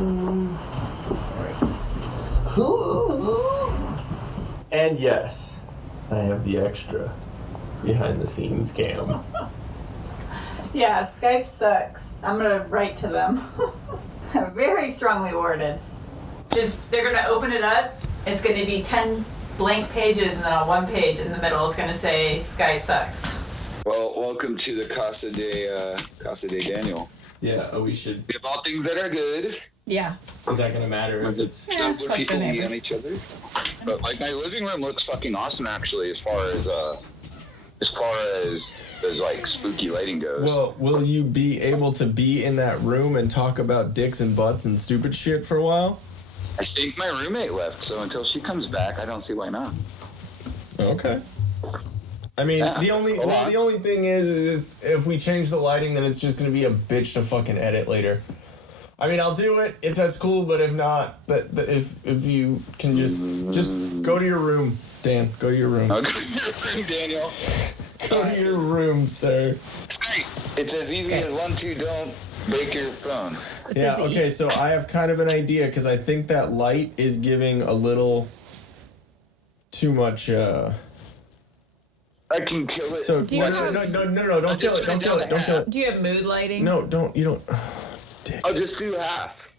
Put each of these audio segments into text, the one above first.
And yes, I have the extra behind the scenes cam. Yeah, Skype sucks. I'm gonna write to them. Very strongly worded. They're gonna open it up. It's gonna be 10 blank pages, and then on one page in the middle, it's gonna say Skype sucks. Well, welcome to the Casa de Daniel. Yeah, we should. We have all things that are good. Yeah. Is that gonna matter if it's? Yeah, Where people meet on each other. But like my living room looks fucking awesome actually, as far as like spooky lighting goes. Well, will you be able to be in that room and talk about dicks and butts and stupid shit for a while? I think my roommate left, so until she comes back, I don't see why not. Okay. I mean, Yeah, the only thing is if we change the lighting, then it's just gonna be a bitch to fucking edit later. I mean, I'll do it if that's cool, but if not, if you can just go to your room, Dan. Go to your room. I'll go to your room, Daniel. Go to your room, sir. Skype. It's as easy as 1, 2, don't break your phone. Yeah, okay, so I have kind of an idea, because I think that light is giving a little too much, I can kill it. So, Do you no, don't kill it, don't kill it, don't kill it. Do you have mood lighting? No, you don't. Dick. I'll just do half.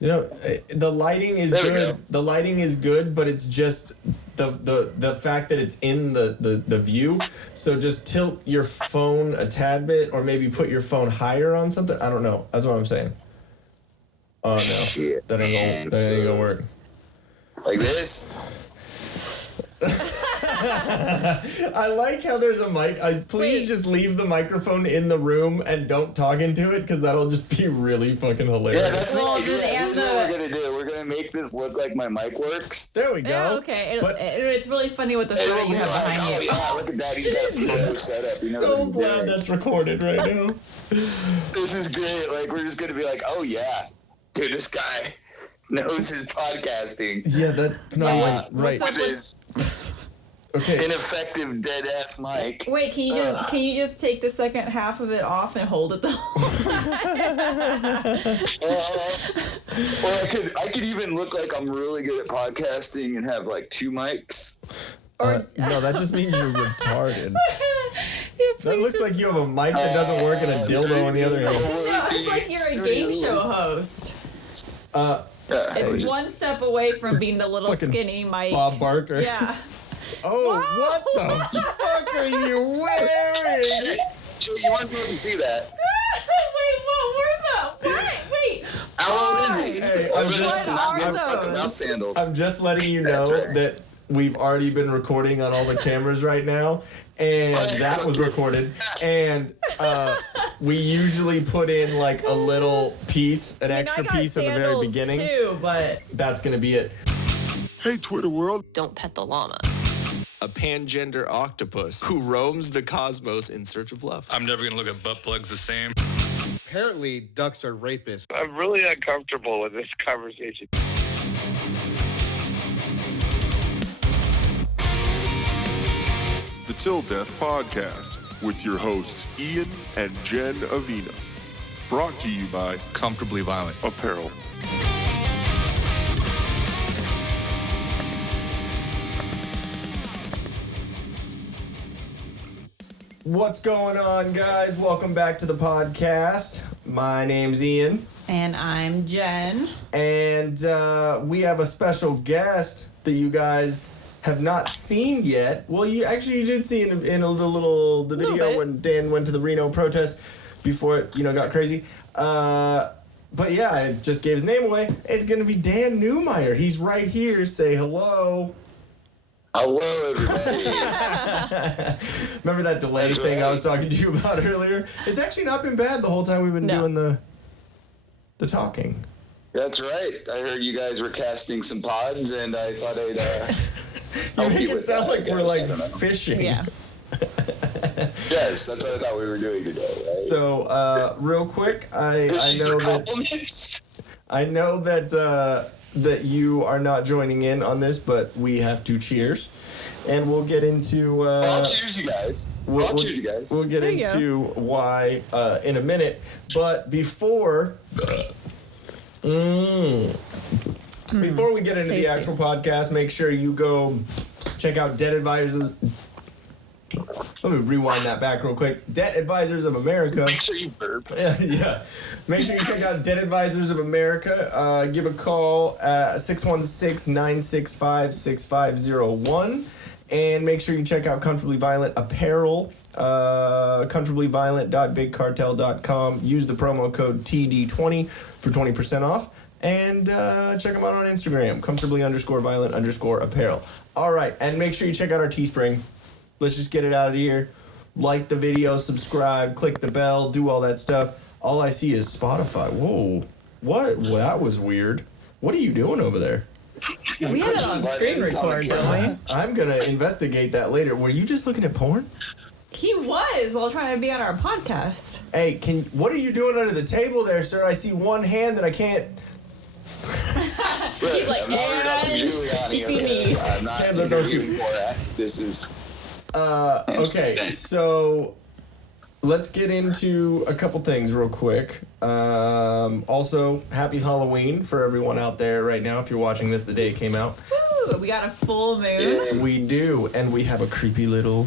You know, the lighting is There we good. go. The lighting is good, but it's just the fact that it's in the view. So just tilt your phone a tad bit, or maybe put your phone higher on something. I don't know. That's what I'm saying. Oh no, Shit, that ain't gonna work. Like this? I like how there's a mic. Please just leave the microphone in the room and don't talk into it, because that'll just be really fucking hilarious. Yeah, that's Well, the idea. and Here's what we're gonna do. We're gonna make this look like my mic works. There we go. Yeah, okay. It's really funny with the It'll photo be you have like, behind oh you. yeah, look at that. He's got a perfect setup. You know So what he's glad doing. that's recorded right now. This is great. Like, we're just gonna be like, oh yeah, dude, this guy knows his podcasting. Yeah, that's not right. With his Okay. ineffective dead ass mic. Wait, can you just take the second half of it off and hold it the whole time? Or I could even look like I'm really good at podcasting and have like 2 mics. No, that just means you're retarded. Yeah, That looks like you have a mic that doesn't work and a dildo on the other hand. No, it's like you're a game show host. It's one step away from being the little Fucking skinny mic. Bob Barker. Yeah. Oh, Whoa. what the fuck are you wearing? You weren't supposed to see that. Wait. How old is he? Hey, I'm what just not are give a fuck those? about sandals. I'm just letting you know that we've already been recording on all the cameras right now, and that was recorded. And we usually put in like a little piece, an extra piece at the very beginning. Too, but That's gonna be it. Hey, Twitter world. Don't pet the llama. A pangender octopus who roams the cosmos in search of love. I'm never going to look at butt plugs the same. Apparently, ducks are rapists. I'm really uncomfortable with this conversation. The Till Death Podcast with your hosts Ian and Jen Avina. Brought to you by Comfortably violent. Apparel. What's going on, guys? Welcome back to the podcast. My name's Ian. and I'm Jen. And we have a special guest that you guys have not seen yet. Well, you did see in the video bit. when Dan went to the Reno protest before it, got crazy. But yeah, I just gave his name away. It's gonna be Dan Newmeyer. He's right here. Say hello. Hello, everybody. Remember that delay That's thing right. I was talking to you about earlier? It's actually not been bad the whole time we've been doing the talking. That's right. I heard you guys were casting some pods, and I thought I'd You help make you it with sound that, I like we're guess. like I don't know. fishing. Yeah. Yes, that's what I thought we were doing today, right? So, real quick, I know that I know that that you are not joining in on this, but we have to cheers. and we'll get into. I'll choose you guys. I'll choose you guys. We'll get into why in a minute, but before. Before we get into the actual podcast, make sure you go check out Debt Advisors. Let me rewind that back real quick. Debt Advisors of America. Make sure you burp. Yeah. Make sure you check out Debt Advisors of America. Give a call at 616-965-6501. And make sure you check out Comfortably Violent Apparel. comfortablyviolent.bigcartel.com. Use the promo code TD20 for 20% off. And check them out on Instagram, comfortably_violent_apparel. All right, and make sure you check out our Teespring. Let's just get it out of here. Like the video, subscribe, click the bell, do all that stuff. All I see is Spotify. Whoa. What? Well, that was weird. What are you doing over there? We had it on screen record, don't we? I'm going to investigate that later. Were you just looking at porn? He was while trying to be on our podcast. Hey, what are you doing under the table there, sir? I see one hand that I can't... He's like, you see me. I'm not interviewing for that. This is... Okay, so let's get into a couple things real quick. Also, happy Halloween for everyone out there right now. If you're watching this the day it came out. Woo, we got a full moon. Yeah. We do, and we have a creepy little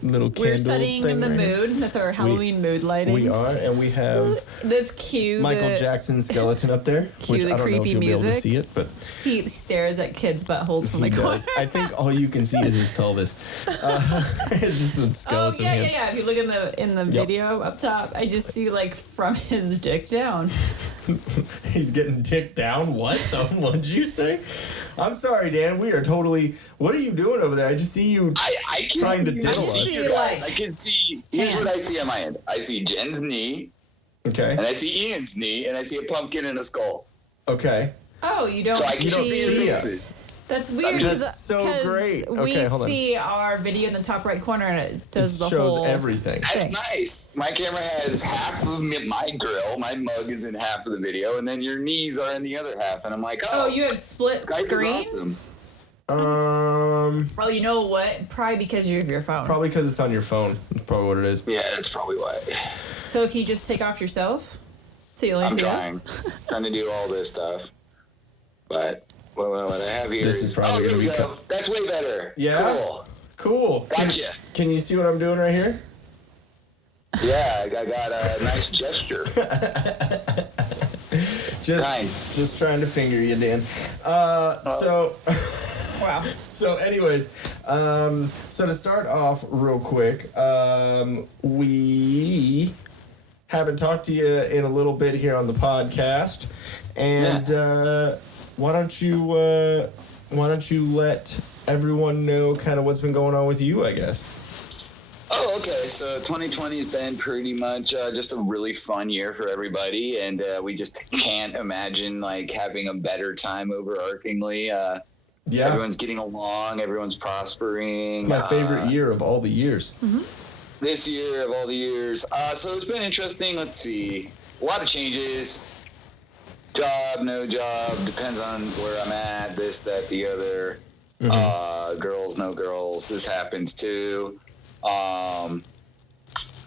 candle. We're studying thing in the right mood. That's our Halloween mood lighting. We are, and we have this cue Michael Jackson skeleton up there, which I don't know if you'll be able to see it, but he stares at kids' buttholes from the corner. I think all you can see is his pelvis. It's just a skeleton. Oh yeah. If you look in the video up top, I just see like from his dick down. He's getting dick down. What'd you say? I'm sorry, Dan. We are totally. What are you doing over there? I just see you trying to diddle us. I can see. Here's what I see on my end. I see Jen's knee. Okay. And I see Ian's knee, and I see a pumpkin and a skull. Okay. Oh, you don't see us. That's weird. That's so great. Okay, we hold on. see our video in the top right corner, and it does the whole... shows everything. That's nice. My camera has half of my grill. My mug is in half of the video, and then your knees are in the other half. And I'm like, oh, you have split Skype screen? is awesome. Oh, you know what? Probably because you have your phone. Probably because it's on your phone. That's probably what it is. Yeah, that's probably why. So can you just take off yourself? So you only see us? trying to do all this stuff. But what I have here this is probably here we gonna go. That's way better. Yeah? Cool. Gotcha. Can you see what I'm doing right here? Yeah, I got a nice gesture. Just trying to finger you, Dan. So... Wow. So anyways, so to start off real quick, we haven't talked to you in a little bit here on the podcast, and why don't you let everyone know kind of what's been going on with you, I guess. Oh, okay. So 2020 has been pretty much just a really fun year for everybody, and we just can't imagine like having a better time overarchingly. Yeah. Everyone's getting along. Everyone's prospering. It's my favorite year of all the years. Mm-hmm. This year of all the years. So it's been interesting. Let's see. A lot of changes. Job, no job. Depends on where I'm at. This, that, the other. Mm-hmm. Girls, no girls. This happens too.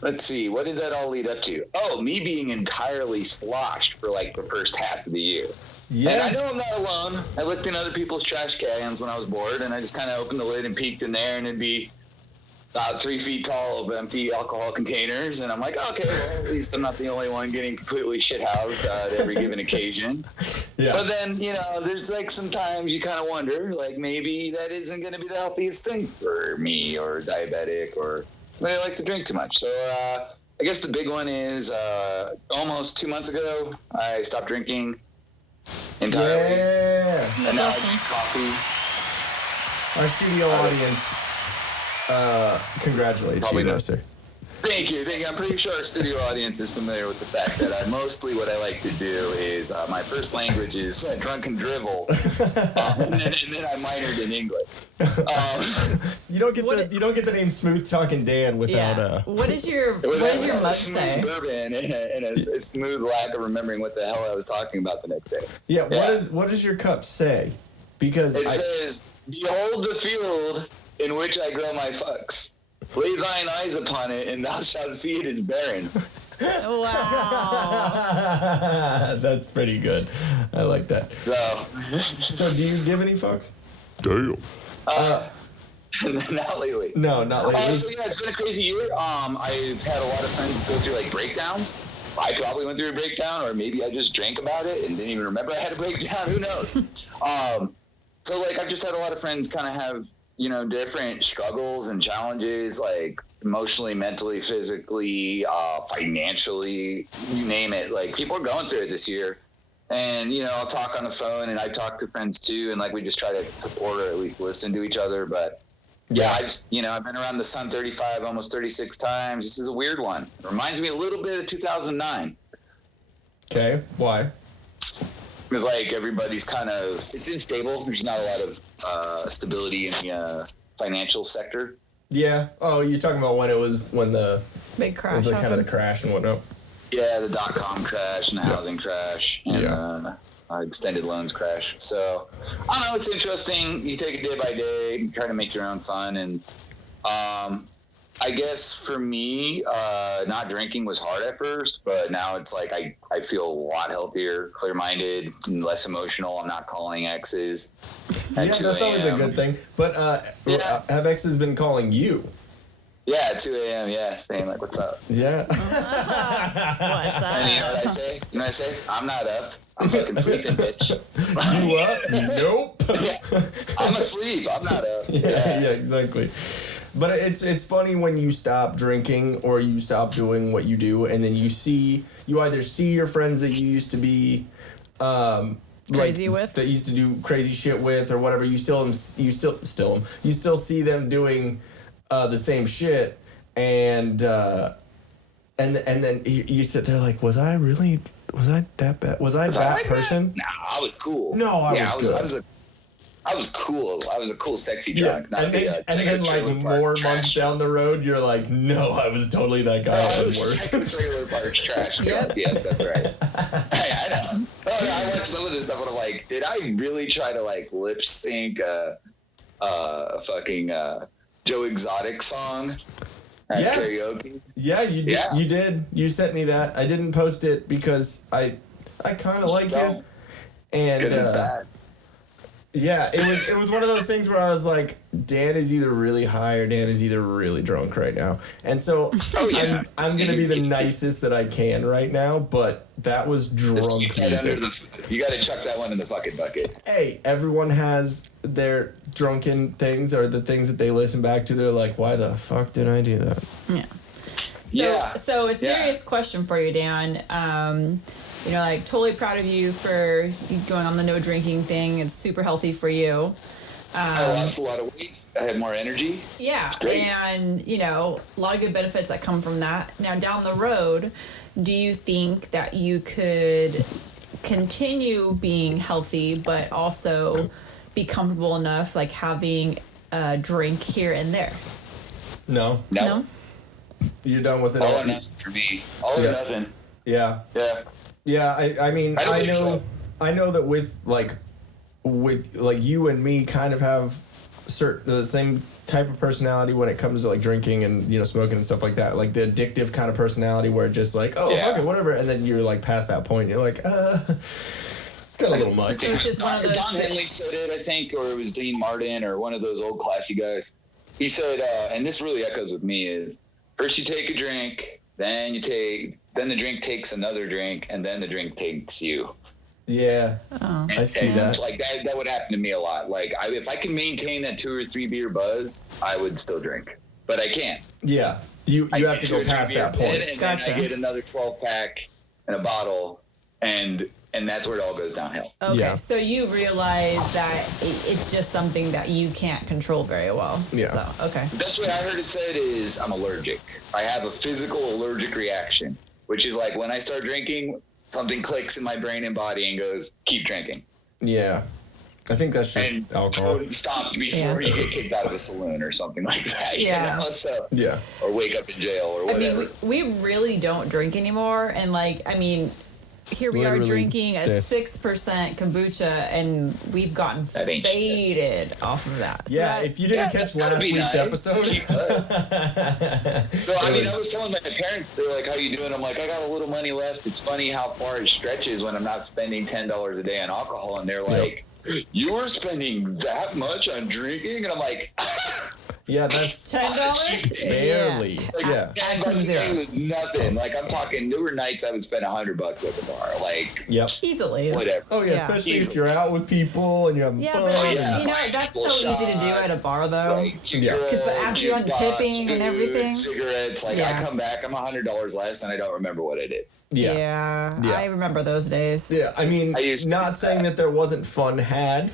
Let's see. What did that all lead up to? Oh, me being entirely sloshed for like the first half of the year. Yeah. And I know I'm not alone. I looked in other people's trash cans when I was bored, and I just kind of opened the lid and peeked in there, and it'd be about 3 feet tall of empty alcohol containers. And I'm like, okay, well, at least I'm not the only one getting completely shithoused at every given occasion. Yeah. But then, there's like sometimes you kind of wonder, like maybe that isn't going to be the healthiest thing for me or diabetic or somebody who likes to drink too much. So I guess the big one is almost 2 months ago, I stopped drinking entirely. Yeah. And now I drink coffee. Our studio audience congratulates Probably you, not. sir. Thank you. I'm pretty sure our studio audience is familiar with the fact that what I like to do is my first language is drunken drivel, and then I minored in English. You don't get the name Smooth Talking Dan without What does your mug say? Bourbon and a smooth lack of remembering what the hell I was talking about the next day. Yeah. What does your cup say? Because it says, "Behold the field, in which I grow my fucks. Lay thine eyes upon it, and thou shalt see it is barren. Wow. That's pretty good. I like that. So do you give any fucks? Damn. Not lately. No, not lately. So yeah, it's been a crazy year. I've had a lot of friends go through like breakdowns. I probably went through a breakdown, or maybe I just drank about it and didn't even remember I had a breakdown. Who knows? So like I've just had a lot of friends kind of have, you know, different struggles and challenges, like emotionally, mentally, physically, financially, you name it. Like people are going through it this year. And, you know, I'll talk on the phone, and I talk to friends too, and like we just try to support or at least listen to each other. But yeah, I've been around the sun 35, almost 36 times. This is a weird one. It reminds me a little bit of 2009. Okay, why? Because like everybody's kind of, it's unstable. There's not a lot of stability in the financial sector. Yeah. Oh, you're talking about when the Big crash. kind of the crash and whatnot. Yeah, the .com crash and the housing crash and extended loans crash. So, I don't know, it's interesting. You take it day by day and try to make your own fun. And I guess for me, not drinking was hard at first, but now it's like I feel a lot healthier, clear-minded, and less emotional. I'm not calling exes. Yeah, that's always a good thing. But have exes been calling you? Yeah, at 2 a.m., saying like, what's up? Yeah. What's up? And you know what I say? I'm not up. I'm fucking sleeping, bitch. You up? Nope. I'm asleep. I'm not up. Yeah, exactly. But it's funny when you stop drinking or you stop doing what you do, and then you either see your friends that you used to be crazy with, that used to do crazy shit with, or whatever. You still see them doing the same shit, and then you sit there like, was I that bad? Was I that person? Nah, I was cool. No, I was good. I was cool. I was a cool, sexy drunk. And then like more months down the road, you're like, no, I was totally that guy. I was worse. Trailer parks trash. Yeah, that's right. I know. I watched some of this stuff and I'm like, did I really try to like lip sync a fucking Joe Exotic song at karaoke? Yeah, you did. Yeah. You did. You sent me that. I didn't post it because I kind of like you. And bad. Yeah, it was one of those things where I was like, Dan is either really high or Dan is either really drunk right now. And so I'm going to be the nicest that I can right now, but that was drunk music. You got to chuck that one in the fucking bucket. Hey, everyone has their drunken things or the things that they listen back to. They're like, why the fuck did I do that? Yeah. So a serious question for you, Dan. You know, like, totally proud of you for you going on the no drinking thing. It's super healthy for you. I lost a lot of weight. I had more energy. Yeah, and, you know, a lot of good benefits that come from that. Now, down the road, do you think that you could continue being healthy but also be comfortable enough, like, having a drink here and there? No. You're done with it all or nothing for me. All or nothing. Yeah. Yeah, I mean, I know that with you and me kind of have the same type of personality when it comes to like drinking and, you know, smoking and stuff like that. Like the addictive kind of personality where just like, fuck it, whatever, and then you're like past that point, you're like, it's got a little much. It's just one of those Don Henley said it, I think, or it was Dean Martin or one of those old classy guys. He said, and this really echoes with me, is first you take a drink, then the drink takes another drink, and then the drink takes you. Yeah, I see that. Like that would happen to me a lot. Like if I can maintain that 2 or 3 beer buzz, I would still drink, but I can't. Yeah, you have to go past that point. And then I get another 12-pack and a bottle, and that's where it all goes downhill. Okay, so you realize that it's just something that you can't control very well. Yeah. So, okay. The best way I heard it said is I'm allergic. I have a physical allergic reaction, which is like when I start drinking, something clicks in my brain and body and goes, keep drinking. Yeah. I think that's just alcohol. Stop before you get kicked out of a saloon or something like that. Yeah. You know? So, yeah. Or wake up in jail or whatever. I mean, we really don't drink anymore. And, like, I mean, here we are drinking a 6% kombucha, and we've gotten faded off of that. So yeah, if you didn't catch last week's episode. So, I mean, I was telling my parents, they were like, how you doing? I'm like, I got a little money left. It's funny how far it stretches when I'm not spending $10 a day on alcohol. And they're like, you were spending that much on drinking? And I'm like... Yeah, that's $10? Barely. Yeah. $10 a day was nothing. Like, I'm talking, there were nights I would spend $100 at the bar. Like, easily. Whatever. Oh, yeah, especially if you're out with people and you're having fun. But, you know, that's so easy to do at a bar, though. Because after you're on tipping and everything. Cigarettes. Like, I come back, I'm $100 less, and I don't remember what I did. Yeah, I remember those days. Yeah, I mean, not saying that there wasn't fun had,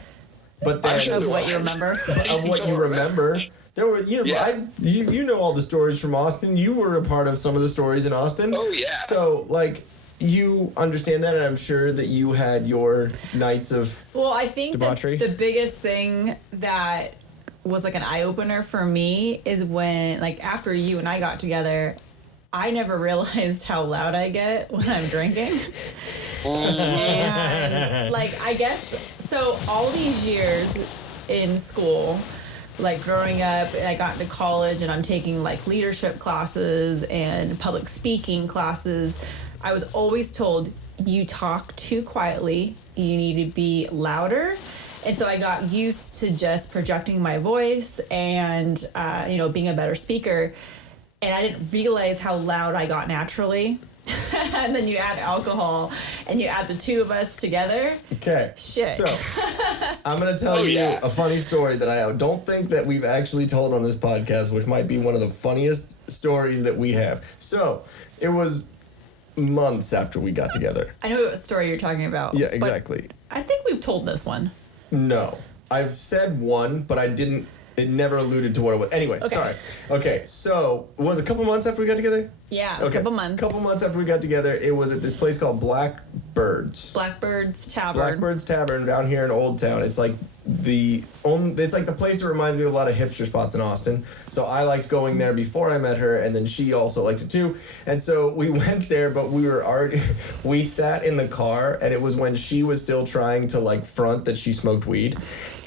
but of what you remember. Of what you remember. There were, you know all the stories from Austin. You were a part of some of the stories in Austin. Oh, yeah. So, like, you understand that, and I'm sure that you had your nights of I think debauchery. The biggest thing that was, like, an eye-opener for me is when, like, after you and I got together, I never realized how loud I get when I'm drinking. And, like, I guess, so all these years in school... Like growing up, I got into college and I'm taking like leadership classes and public speaking classes. I was always told, you talk too quietly, you need to be louder. And so I got used to just projecting my voice and, being a better speaker. And I didn't realize how loud I got naturally. And then you add alcohol and you add the two of us together. Okay. Shit. So, I'm going to tell you a funny story that I don't think that we've actually told on this podcast, which might be one of the funniest stories that we have. So, it was months after we got together. I know what story you're talking about. Yeah, exactly. I think we've told this one. No. I've said one, but it never alluded to what it was. Anyway, sorry. Okay, so, was it a couple months after we got together? Yeah, it was a couple months. A couple months after we got together, it was at this place called Blackbird's Tavern down here in Old Town. It's like the place that reminds me of a lot of hipster spots in Austin. So I liked going there before I met her, and then she also liked it too. And so we went there, but we sat in the car, and it was when she was still trying to like front that she smoked weed,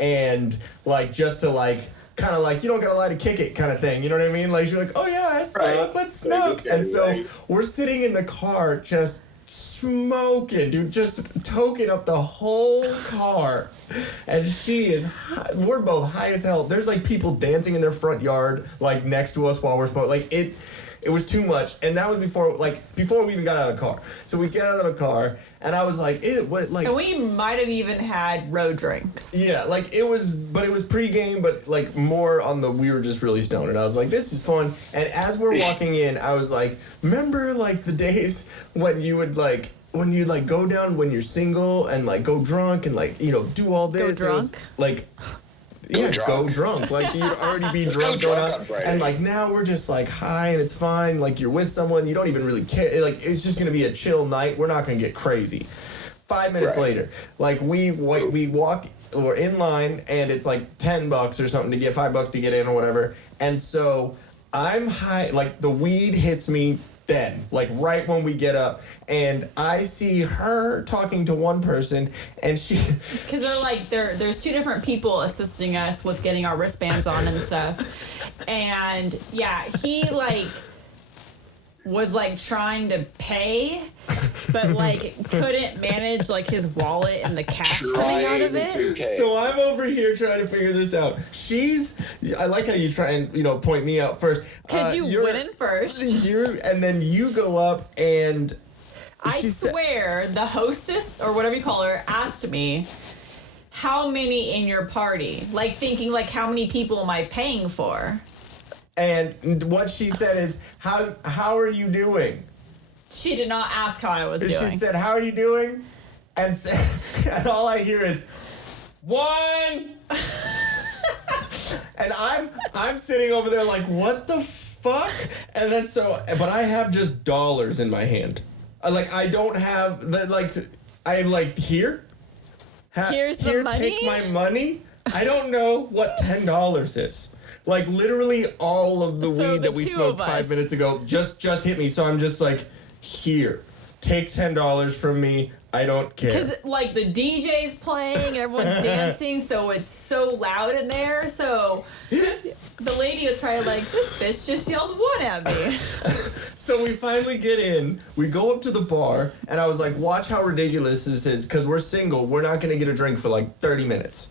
and like just to like. Kind of like, you don't gotta lie to kick it kind of thing, you know what I mean? Like, she's like, oh yeah, I smoke, let's smoke. And so we're sitting in the car just smoking, dude, just toking up the whole car. And we're both high as hell. There's like people dancing in their front yard, like next to us while we're smoking. Like it was too much. And that was before we even got out of the car. So we get out of the car, and I was like, and we might have even had road drinks. Yeah, like it was pregame, but like more on we were just really stoned. And I was like, this is fun. And as we're walking in, I was like, remember like the days when you would like, when you like go down when you're single and like go drunk and like, do all this. Go drunk? It was, like, go drunk. Like, you'd already be drunk going on. And, like, now we're just, like, high and it's fine. Like, you're with someone. You don't even really care. Like, it's just going to be a chill night. We're not going to get crazy. 5 minutes later, like, we walk, we're in line, and it's, like, $10 or something to get, $5 to get in or whatever. And so I'm high. Like, the weed hits me then, like right when we get up, and I see her talking to one person, and she because they're like there's two different people assisting us with getting our wristbands on and stuff, and he like was like trying to pay, but like couldn't manage like his wallet and the cash coming out of it. So I'm over here trying to figure this out. I like how you try and point me out first. Because you went in first. And then you go up and I swear the hostess or whatever you call her asked me, how many in your party? Like thinking like how many people am I paying for? And what she said is, how are you doing? She did not ask how I was doing. She said, how are you doing? And all I hear is, 1. And I'm sitting over there like, what the fuck? And then but I have just dollars in my hand. I don't have here. Here's the money. Take my money. I don't know what $10 is. Like, literally all of the weed that we smoked 5 minutes ago just hit me. So I'm just like, here. take $10 from me. I don't care. Because, like, the DJ's playing and everyone's dancing, so it's so loud in there. So the lady was probably like, this bitch just yelled one at me. So we finally get in. We go up to the bar, and I was like, watch how ridiculous this is, because we're single. We're not going to get a drink for, like, 30 minutes.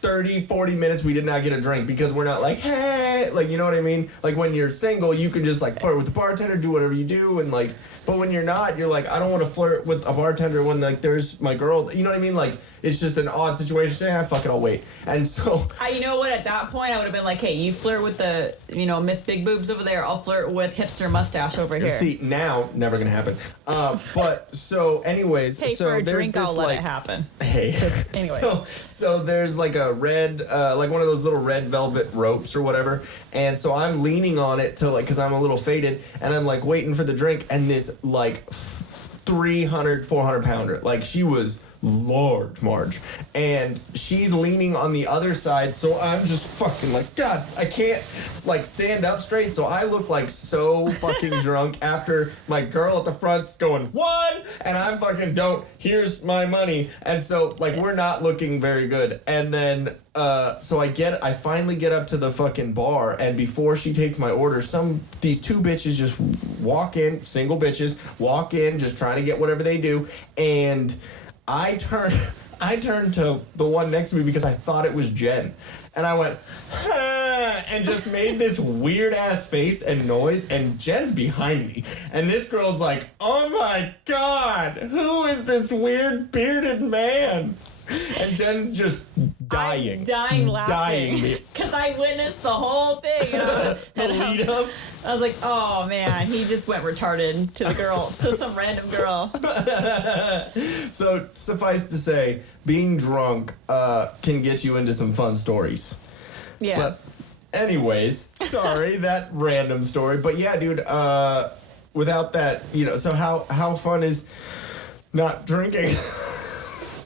30, 40 minutes, we did not get a drink because we're not like, hey, like, you know what I mean? Like, when you're single, you can just, like, flirt with the bartender, do whatever you do, and, like, but when you're not, you're like, I don't want to flirt with a bartender when, like, there's my girl, you know what I mean? Like, it's just an odd situation. Say, fuck it, I'll wait. And so... You know what? At that point, I would have been like, hey, you flirt with the, Miss Big Boobs over there. I'll flirt with hipster mustache over here. See, now, never gonna happen. But, so, anyways... Hey, so for a there's drink, this, I'll let it happen. Hey. Anyways. So there's, like, a red, like, one of those little red velvet ropes or whatever. And so I'm leaning on it to, like, because I'm a little faded. And I'm, like, waiting for the drink. And this, like, 300, 400 pounder. Like, she was... large Marge, and she's leaning on the other side, so I'm just fucking like, God, I can't like stand up straight, so I look like so fucking drunk after my girl at the front's going, one, and I'm fucking, here's my money, and so like we're not looking very good, and then so I finally get up to the fucking bar, and before she takes my order, these two bitches just walk in, single bitches, walk in, just trying to get whatever they do, and I turned to the one next to me because I thought it was Jen. And I went, and just made this weird-ass face and noise, and Jen's behind me. And this girl's like, oh my God, who is this weird bearded man? And Jen's just dying. I'm dying laughing. Because I witnessed the whole thing. The lead up. I was like, oh man, he just went retarded to some random girl. So suffice to say, being drunk can get you into some fun stories. Yeah. But anyways, sorry, that random story. But yeah, dude, without that, so how fun is not drinking?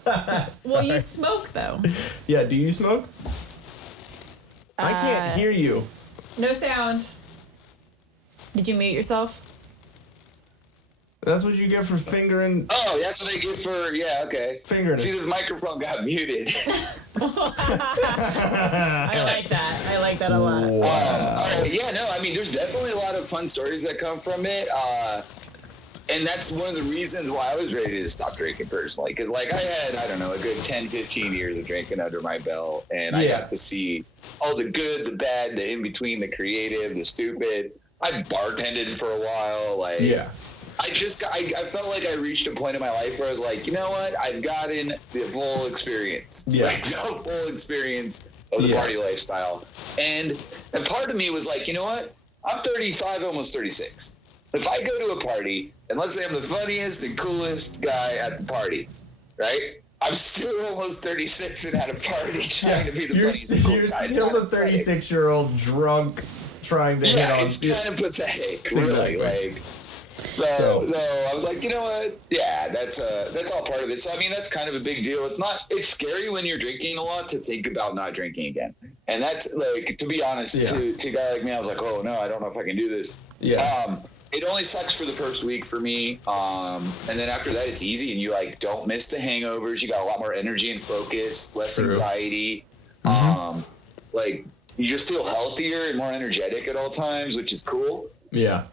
Well, you smoke though. Yeah, do you smoke? I can't hear you. No sound. Did you mute yourself? That's what you get for fingering. Oh, that's what I get for, yeah, okay. Fingering. See, this microphone got muted. I like that. I like that a lot. Wow. Yeah, no, I mean, there's definitely a lot of fun stories that come from it. And that's one of the reasons why I was ready to stop drinking personally. Because, like, I had, I don't know, a good 10, 15 years of drinking under my belt. And I got to see all the good, the bad, the in-between, the creative, the stupid. I bartended for a while. Like, I felt like I reached a point in my life where I was like, you know what? I've gotten the full experience. Like, the full experience of the party lifestyle. And part of me was like, you know what? I'm 35, almost 36. If I go to a party, and let's say I'm the funniest and coolest guy at the party, right? I'm still almost 36 and at a party trying to be the funniest and coolest guy. You're still the 36-year-old drunk trying to hit on... Yeah, it's kind of pathetic, really. Like, so I was like, you know what? Yeah, that's all part of it. So, I mean, that's kind of a big deal. It's scary when you're drinking a lot to think about not drinking again. And that's, like, to be honest, to a guy like me, I was like, oh, no, I don't know if I can do this. Yeah. It only sucks for the first week for me, and then after that, it's easy, and you like don't miss the hangovers. You got a lot more energy and focus, less anxiety. Like you just feel healthier and more energetic at all times, which is cool. Yeah.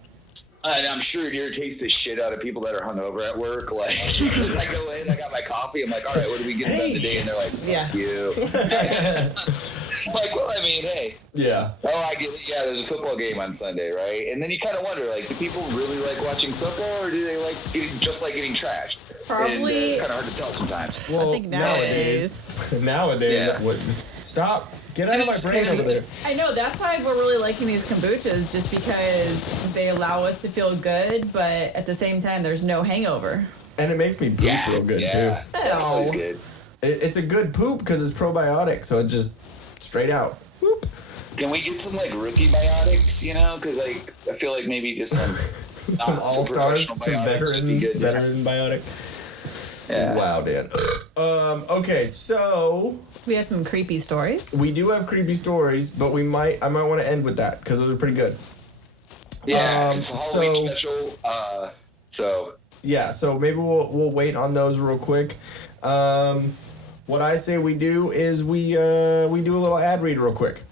And I'm sure it irritates the shit out of people that are hungover at work. Like, because I go in, I got my coffee, I'm like, all right, what are we getting done today? And they're like, fuck you. It's like, well, I mean, hey. Yeah. Oh, I get it. Yeah, there's a football game on Sunday, right? And then you kind of wonder, like, do people really like watching football, or do they like getting trashed? Probably. And it's kind of hard to tell sometimes. Well, I think nowadays. Stop. Get out of my brain over there. I know, that's why we're really liking these kombuchas, just because they allow us to feel good, but at the same time, there's no hangover. And it makes me poop real good, too. That's always good. It's a good poop because it's probiotic, so it just straight out. Whoop. Can we get some, like, rookie biotics, because, like, I feel like maybe just some all-stars, some veteran biotic. Yeah. Wow, Dan. Okay, so... We have some creepy stories. We do have creepy stories, but I might want to end with that, because those are pretty good. Yeah, it's a Halloween special, so... Yeah, so maybe we'll wait on those real quick. What I say we do is we do a little ad read real quick.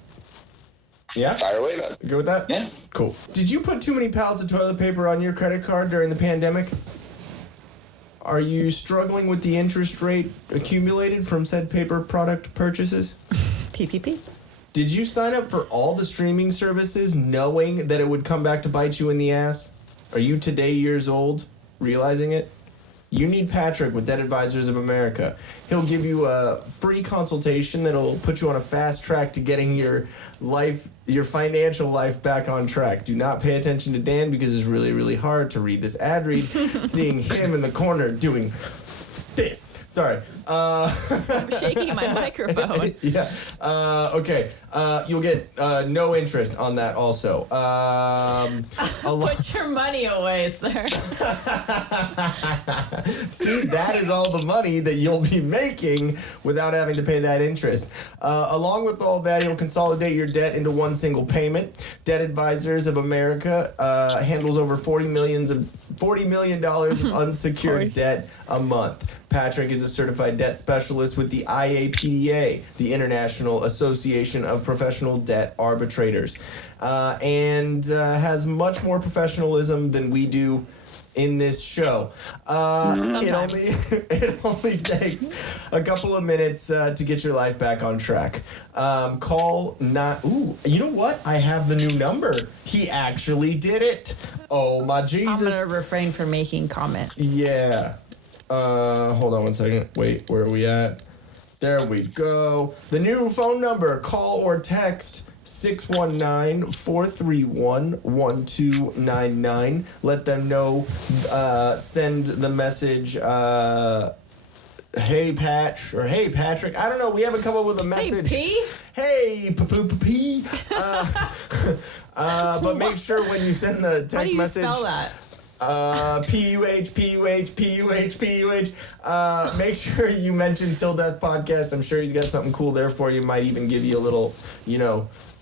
Yeah? Fire away, man. You good with that? Yeah. Cool. Did you put too many pallets of toilet paper on your credit card during the pandemic? Are you struggling with the interest rate accumulated from said paper product purchases? PPP. Did you sign up for all the streaming services knowing that it would come back to bite you in the ass? Are you today years old, realizing it? You need Patrick with Debt Advisors of America. He'll give you a free consultation that'll put you on a fast track to getting your financial life back on track. Do not pay attention to Dan because it's really, really hard to read this ad read, seeing him in the corner doing this. Sorry. I'm shaking my microphone. Yeah. Okay. You'll get no interest on that also. Put your money away, sir. See, that is all the money that you'll be making without having to pay that interest. Along with all that, he'll consolidate your debt into one single payment. Debt Advisors of America handles over $40 million of unsecured debt a month. Patrick is a certified debt specialist with the IAPDA, the International Association of Professional Debt Arbitrators, and has much more professionalism than we do in this show. It only takes a couple of minutes to get your life back on track. You know what? I have the new number. He actually did it. Oh my Jesus. I'm going to refrain from making comments. Yeah. Hold on one second. Wait, where are we at? There we go. The new phone number, call or text 619-431-1299. Let them know, send the message, hey Patch, or hey Patrick. I don't know, we haven't come up with a message. Hey, P? Hey, P. But make sure when you send the text message. How do you spell that? P-U-H. Make sure you mention Till Death Podcast. I'm sure he's got something cool there for you. Might even give you a little,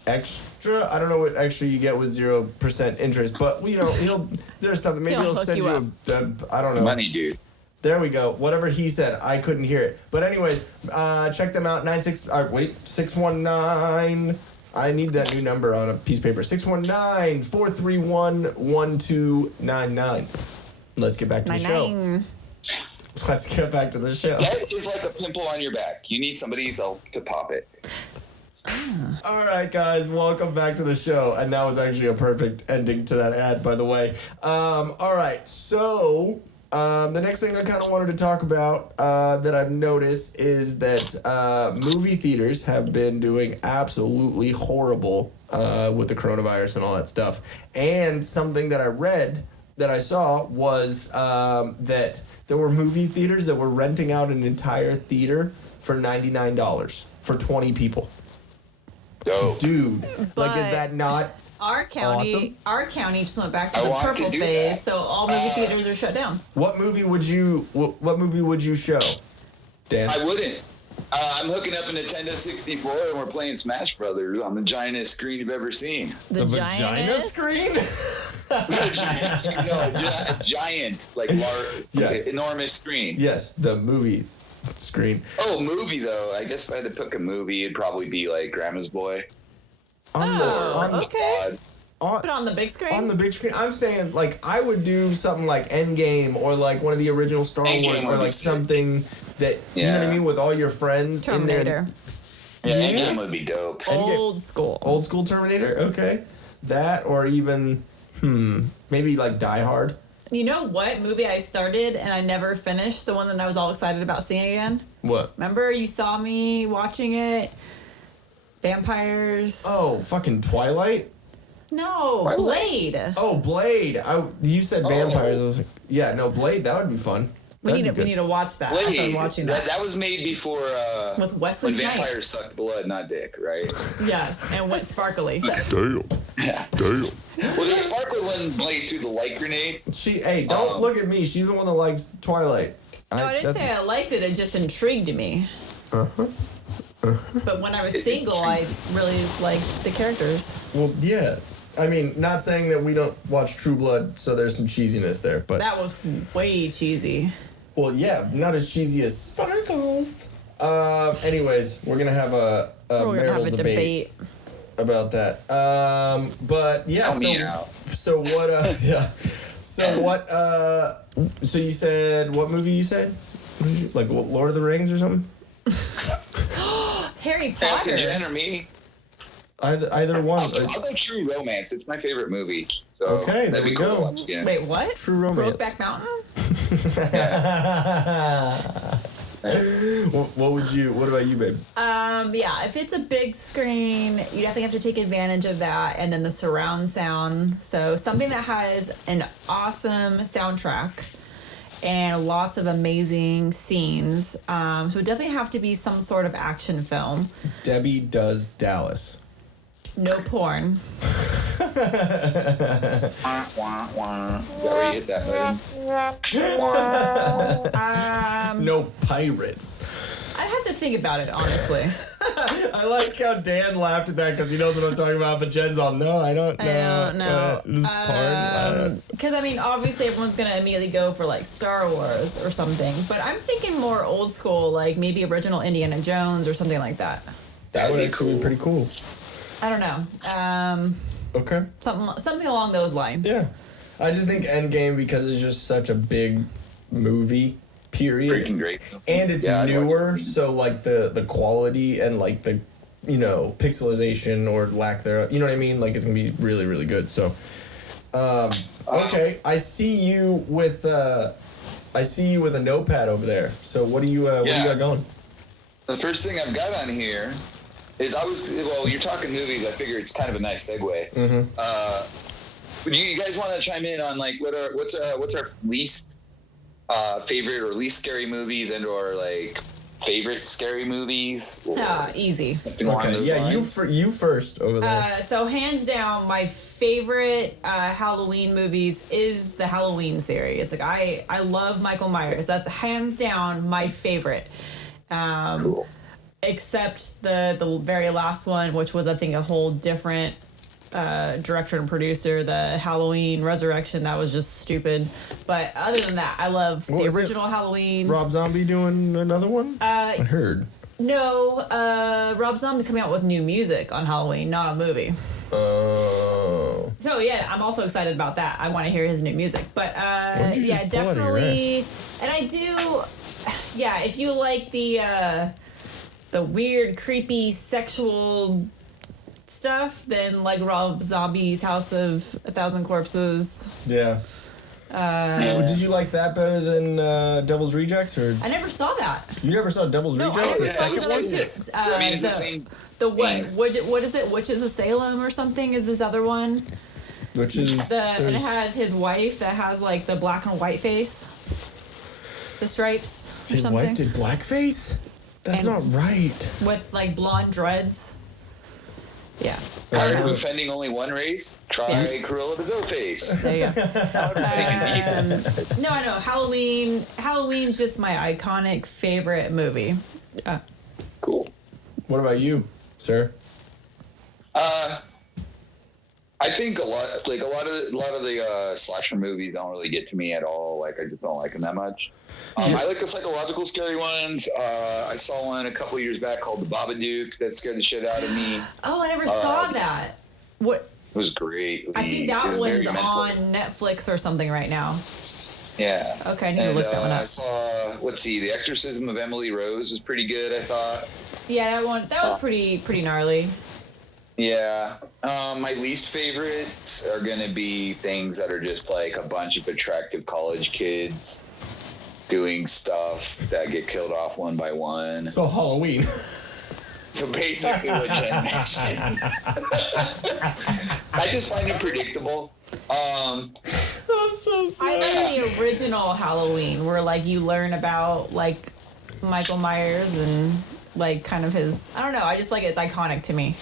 extra. I don't know what extra you get with 0% interest, but there's something. Maybe he'll send you I don't know. Money, dude. There we go. Whatever he said, I couldn't hear it. But anyways, check them out. 619. I need that new number on a piece of paper. 619-431-1299. Let's get back to the show. Let's get back to the show. That is like a pimple on your back. You need somebody to pop it. All right, guys, welcome back to the show. And that was actually a perfect ending to that ad, by the way. All right, so the next thing I kind of wanted to talk about that I've noticed is that movie theaters have been doing absolutely horrible with the coronavirus and all that stuff. And something that I read, that I saw, was that there were movie theaters that were renting out an entire theater for $99 for 20 people. Dope. Dude, But is that not Our county just went back to the want to purple do phase, that. so all movie theaters are shut down. What movie would you show, Dan? I wouldn't. I'm hooking up a Nintendo 64 and we're playing Smash Brothers on the giantest screen you've ever seen. The vagina giantest? screen? A giant, Yes. enormous screen. Yes, the movie screen. Oh, movie though. I guess if I had to pick a movie, it'd probably be like Grandma's Boy. Okay. Put it on the big screen? On the big screen. I'm saying, I would do something like Endgame or like one of the original Star Wars or like something that, you know what I mean, with all your friends Terminator. in there. Yeah, Endgame would be dope. Old school. Old school Terminator? Okay. That or even, maybe like Die Hard. You know what movie I started and I never finished? The one that I was all excited about seeing again? What? Remember you saw me watching it? Vampires. Oh, fucking Twilight? No, Twilight. Blade. Oh, Blade. You said vampires. I was like, yeah, no, Blade, that would be fun. We need to watch that. I started Blade, watching that. that was made before With Wesley when Snipes. vampires sucked blood, not dick, right? Yes, and went sparkly. Damn. Yeah. Damn. Well, the sparkle one Blade through the light grenade. Don't look at me. She's the one that likes Twilight. No, I didn't say I liked it. It just intrigued me. But when I was single, I really liked the characters. Well, yeah. I mean, not saying that we don't watch True Blood, so there's some cheesiness there, but That was way cheesy. well, yeah, not as cheesy as Sparkles. Anyways, we're gonna have a marital debate about that. But yeah, so what? Yeah. So what? So you said what movie? You said like Lord of the Rings or something? Harry Potter. Jen or me? Either one. I'll go True Romance. It's my favorite movie. So okay, there we go. Wait, what? True Romance. Brokeback Mountain? What about you, babe? Yeah, if it's a big screen, you definitely have to take advantage of that, and then the surround sound. So something that has an awesome soundtrack and lots of amazing scenes. So it definitely have to be some sort of action film. Debbie Does Dallas. No porn. Wah, wah, wah. Is that where you hit that button? No pirates. I'd have to think about it, honestly. I like how Dan laughed at that because he knows what I'm talking about, but Jen's all, no, I don't know. This part. Because, I mean, obviously everyone's going to immediately go for, like, Star Wars or something. But I'm thinking more old school, like maybe original Indiana Jones or something like that. That would actually be pretty cool. I don't know. Okay. Something along those lines. Yeah. I just think Endgame, because it's just such a big movie, period. Freaking great. And it's newer, so like the quality and like the, pixelization or lack thereof, you know what I mean? Like it's going to be really, really good. So, okay. I see you with a notepad over there. So what do you got going? The first thing I've got on here is you're talking movies. I figure it's kind of a nice segue. Mm-hmm. You guys want to chime in on like what's our least favorite or least scary movies and or like favorite scary movies? Easy. Okay, yeah, you first over there. So hands down, my favorite Halloween movies is the Halloween series. Like I love Michael Myers. That's hands down my favorite. Cool. Except the very last one, which was I think a whole different director and producer, the Halloween Resurrection. That was just stupid. But other than that, I love the original Halloween. Rob Zombie doing another one? I heard. No, Rob Zombie's coming out with new music on Halloween, not a movie. Oh. So yeah, I'm also excited about that. I want to hear his new music. But yeah, definitely. And I do. Yeah, if you like the weird, creepy, sexual stuff, then like Rob Zombie's House of a Thousand Corpses. Yeah. Did you like that better than Devil's Rejects? Or I never saw that. You never saw Devil's Rejects? I never the saw second one? too. I mean, it's the same. The what is it? Witches of Salem or something? Is this other one? Which is and it has his wife that has like the black and white face, the stripes or his something. His wife did blackface? That's not right. With like blonde dreads. Yeah. Tired of offending only one race? Try Cruella de Vil face. There you go. No, I know. Halloween's just my iconic favorite movie. Cool. What about you, sir? I think a lot of the slasher movies don't really get to me at all. Like I just don't like them that much. I like the psychological scary ones. I saw one a couple years back called The Babadook that scared the shit out of me. Oh, I never saw that. What? It was great. I think that one's on Netflix or something right now. Yeah. Okay, I need to look that one up. I saw, The Exorcism of Emily Rose is pretty good, I thought. Yeah, that was pretty gnarly. Yeah. My least favorites are going to be things that are just like a bunch of attractive college kids doing stuff that get killed off one by one. So Halloween. So basically what Jen mentioned. I just find it predictable. I'm so sorry. I like the original Halloween where like you learn about like Michael Myers and like kind of his, I don't know, I just like it. It's iconic to me.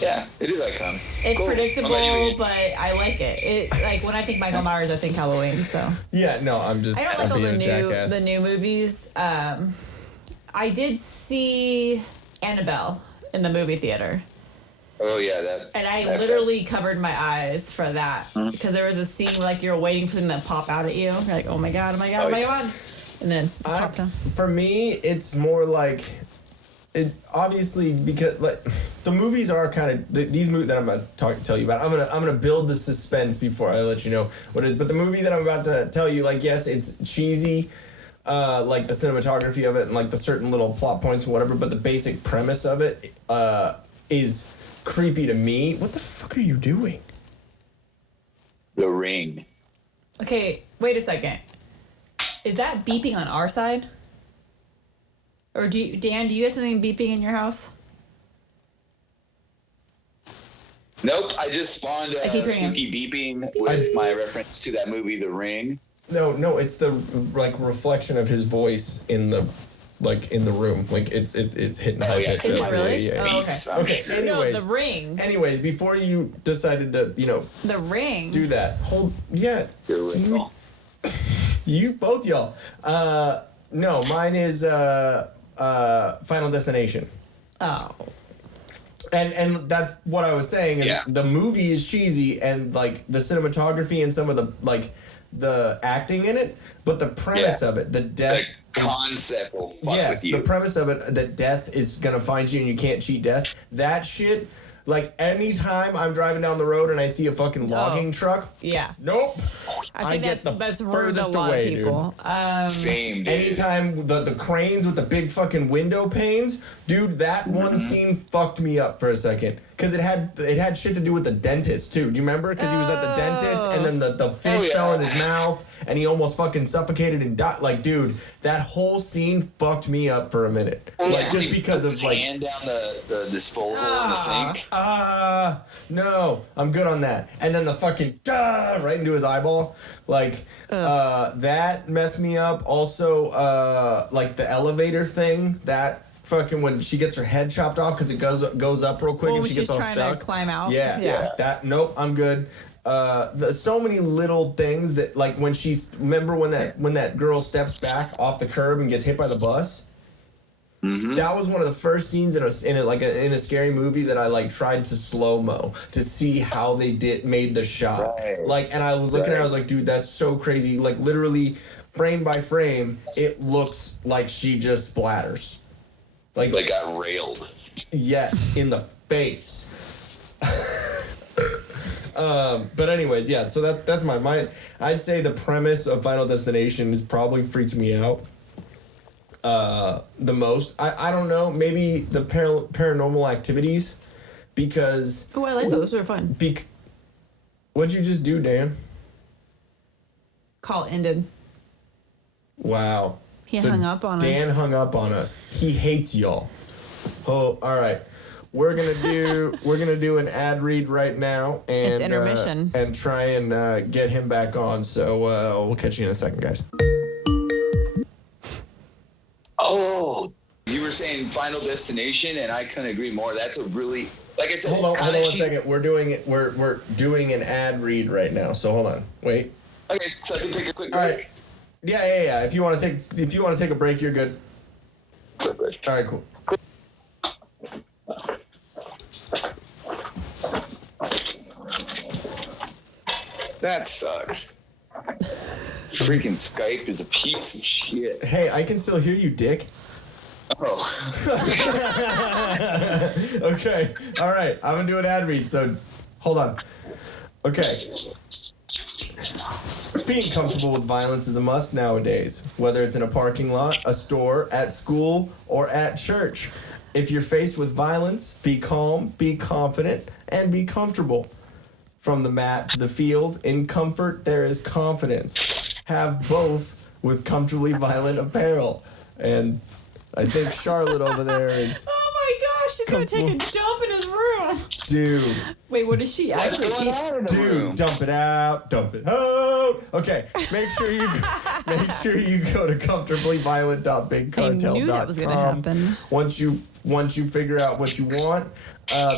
Yeah, it is iconic. It's predictable, but I like it. It like when I think Michael Myers, I think Halloween. So yeah, no, I don't like all the new movies. I did see Annabelle in the movie theater. Oh yeah, that. And I literally covered my eyes for that because there was a scene where, like, you're waiting for something to pop out at you. You're like, oh my god, oh my god, oh my god, and then popped down. For me, it's more like it. Obviously, because like the movies are kind of these movies that I'm about to tell you about. I'm gonna build the suspense before I let you know what it is. But the movie that I'm about to tell you, like, yes, it's cheesy. Like the cinematography of it and like the certain little plot points and whatever, but the basic premise of it is creepy to me. What the fuck are you doing? The Ring. Okay, wait a second. Is that beeping on our side? Or Dan, do you have something beeping in your house? Nope, I just spawned spooky beeping with my reference to that movie, The Ring. No, it's the like reflection of his voice in the room. Like it's hitting high pitch. Is it really? Yeah. Oh, okay. Okay. Anyways, no, The Ring. Anyways, before you decided to, The Ring. do that. You both y'all. No, mine is Final Destination. Oh. And that's what I was saying. Is the movie is cheesy and like the cinematography and some of the acting in it, but the premise of it, the death concept will fuck with you. The premise of it, that death is gonna find you and you can't cheat death. That shit. Like, anytime I'm driving down the road and I see a fucking logging truck, nope. I get the that's furthest a lot away, of people. Same, dude. Anytime the cranes with the big fucking window panes, dude, that one scene fucked me up for a second. Because it had shit to do with the dentist, too. Do you remember? Because he was at the dentist, and then the fish fell in his mouth, and he almost fucking suffocated and died. Like, dude, that whole scene fucked me up for a minute. Like, just because of, like... hand down the disposal in the sink. No, I'm good on that. And then the fucking right into his eyeball. Like, that messed me up. Also, like, the elevator thing, that... Fucking when she gets her head chopped off because it goes up real quick and she gets all stuck. Trying to climb out. Yeah. That nope, I'm good. So many little things that like when remember when that girl steps back off the curb and gets hit by the bus. Mm-hmm. That was one of the first scenes in a scary movie that I like tried to slow-mo to see how they made the shot. Right. Like, and I was looking at it, I was like, dude, that's so crazy. Like literally frame by frame, it looks like she just splatters. Like got railed. Yes, in the face. But anyways, yeah. So that's my mind. I'd say the premise of Final Destination has probably freaked me out the most. I don't know. Maybe the paranormal activities, because. Oh, I like those. They're fun. What'd you just do, Dan? Call ended. Wow. He hung up on us. Dan hung up on us. He hates y'all. Oh, all right. We're gonna do an ad read right now, and it's intermission, and try and get him back on. So we'll catch you in a second, guys. Oh, you were saying Final Destination, and I couldn't agree more. That's a really, like I said. Hold on 1 second. We're doing an ad read right now. So hold on. Wait. Okay, so I can take a quick break. All right. Yeah. If you want to take a break, you're good. All right, cool. That sucks. Freaking Skype is a piece of shit. Hey, I can still hear you, dick. Oh. Okay. All right. I'm gonna do an ad read. So, hold on. Okay. Being comfortable with violence is a must nowadays, whether it's in a parking lot, a store, at school, or at church. If you're faced with violence, be calm, be confident, and be comfortable. From the mat to the field, in comfort there is confidence. Have both with Comfortably Violent Apparel. And I think Charlotte over there is... Oh my gosh, she's going to take a dump in his room. Dude. Wait, what is she actually eating? Dude, dump it out, dump it out. Okay, make sure you go to comfortablyviolent.bigcartel.com. I knew that was going to happen. Once you figure out what you want,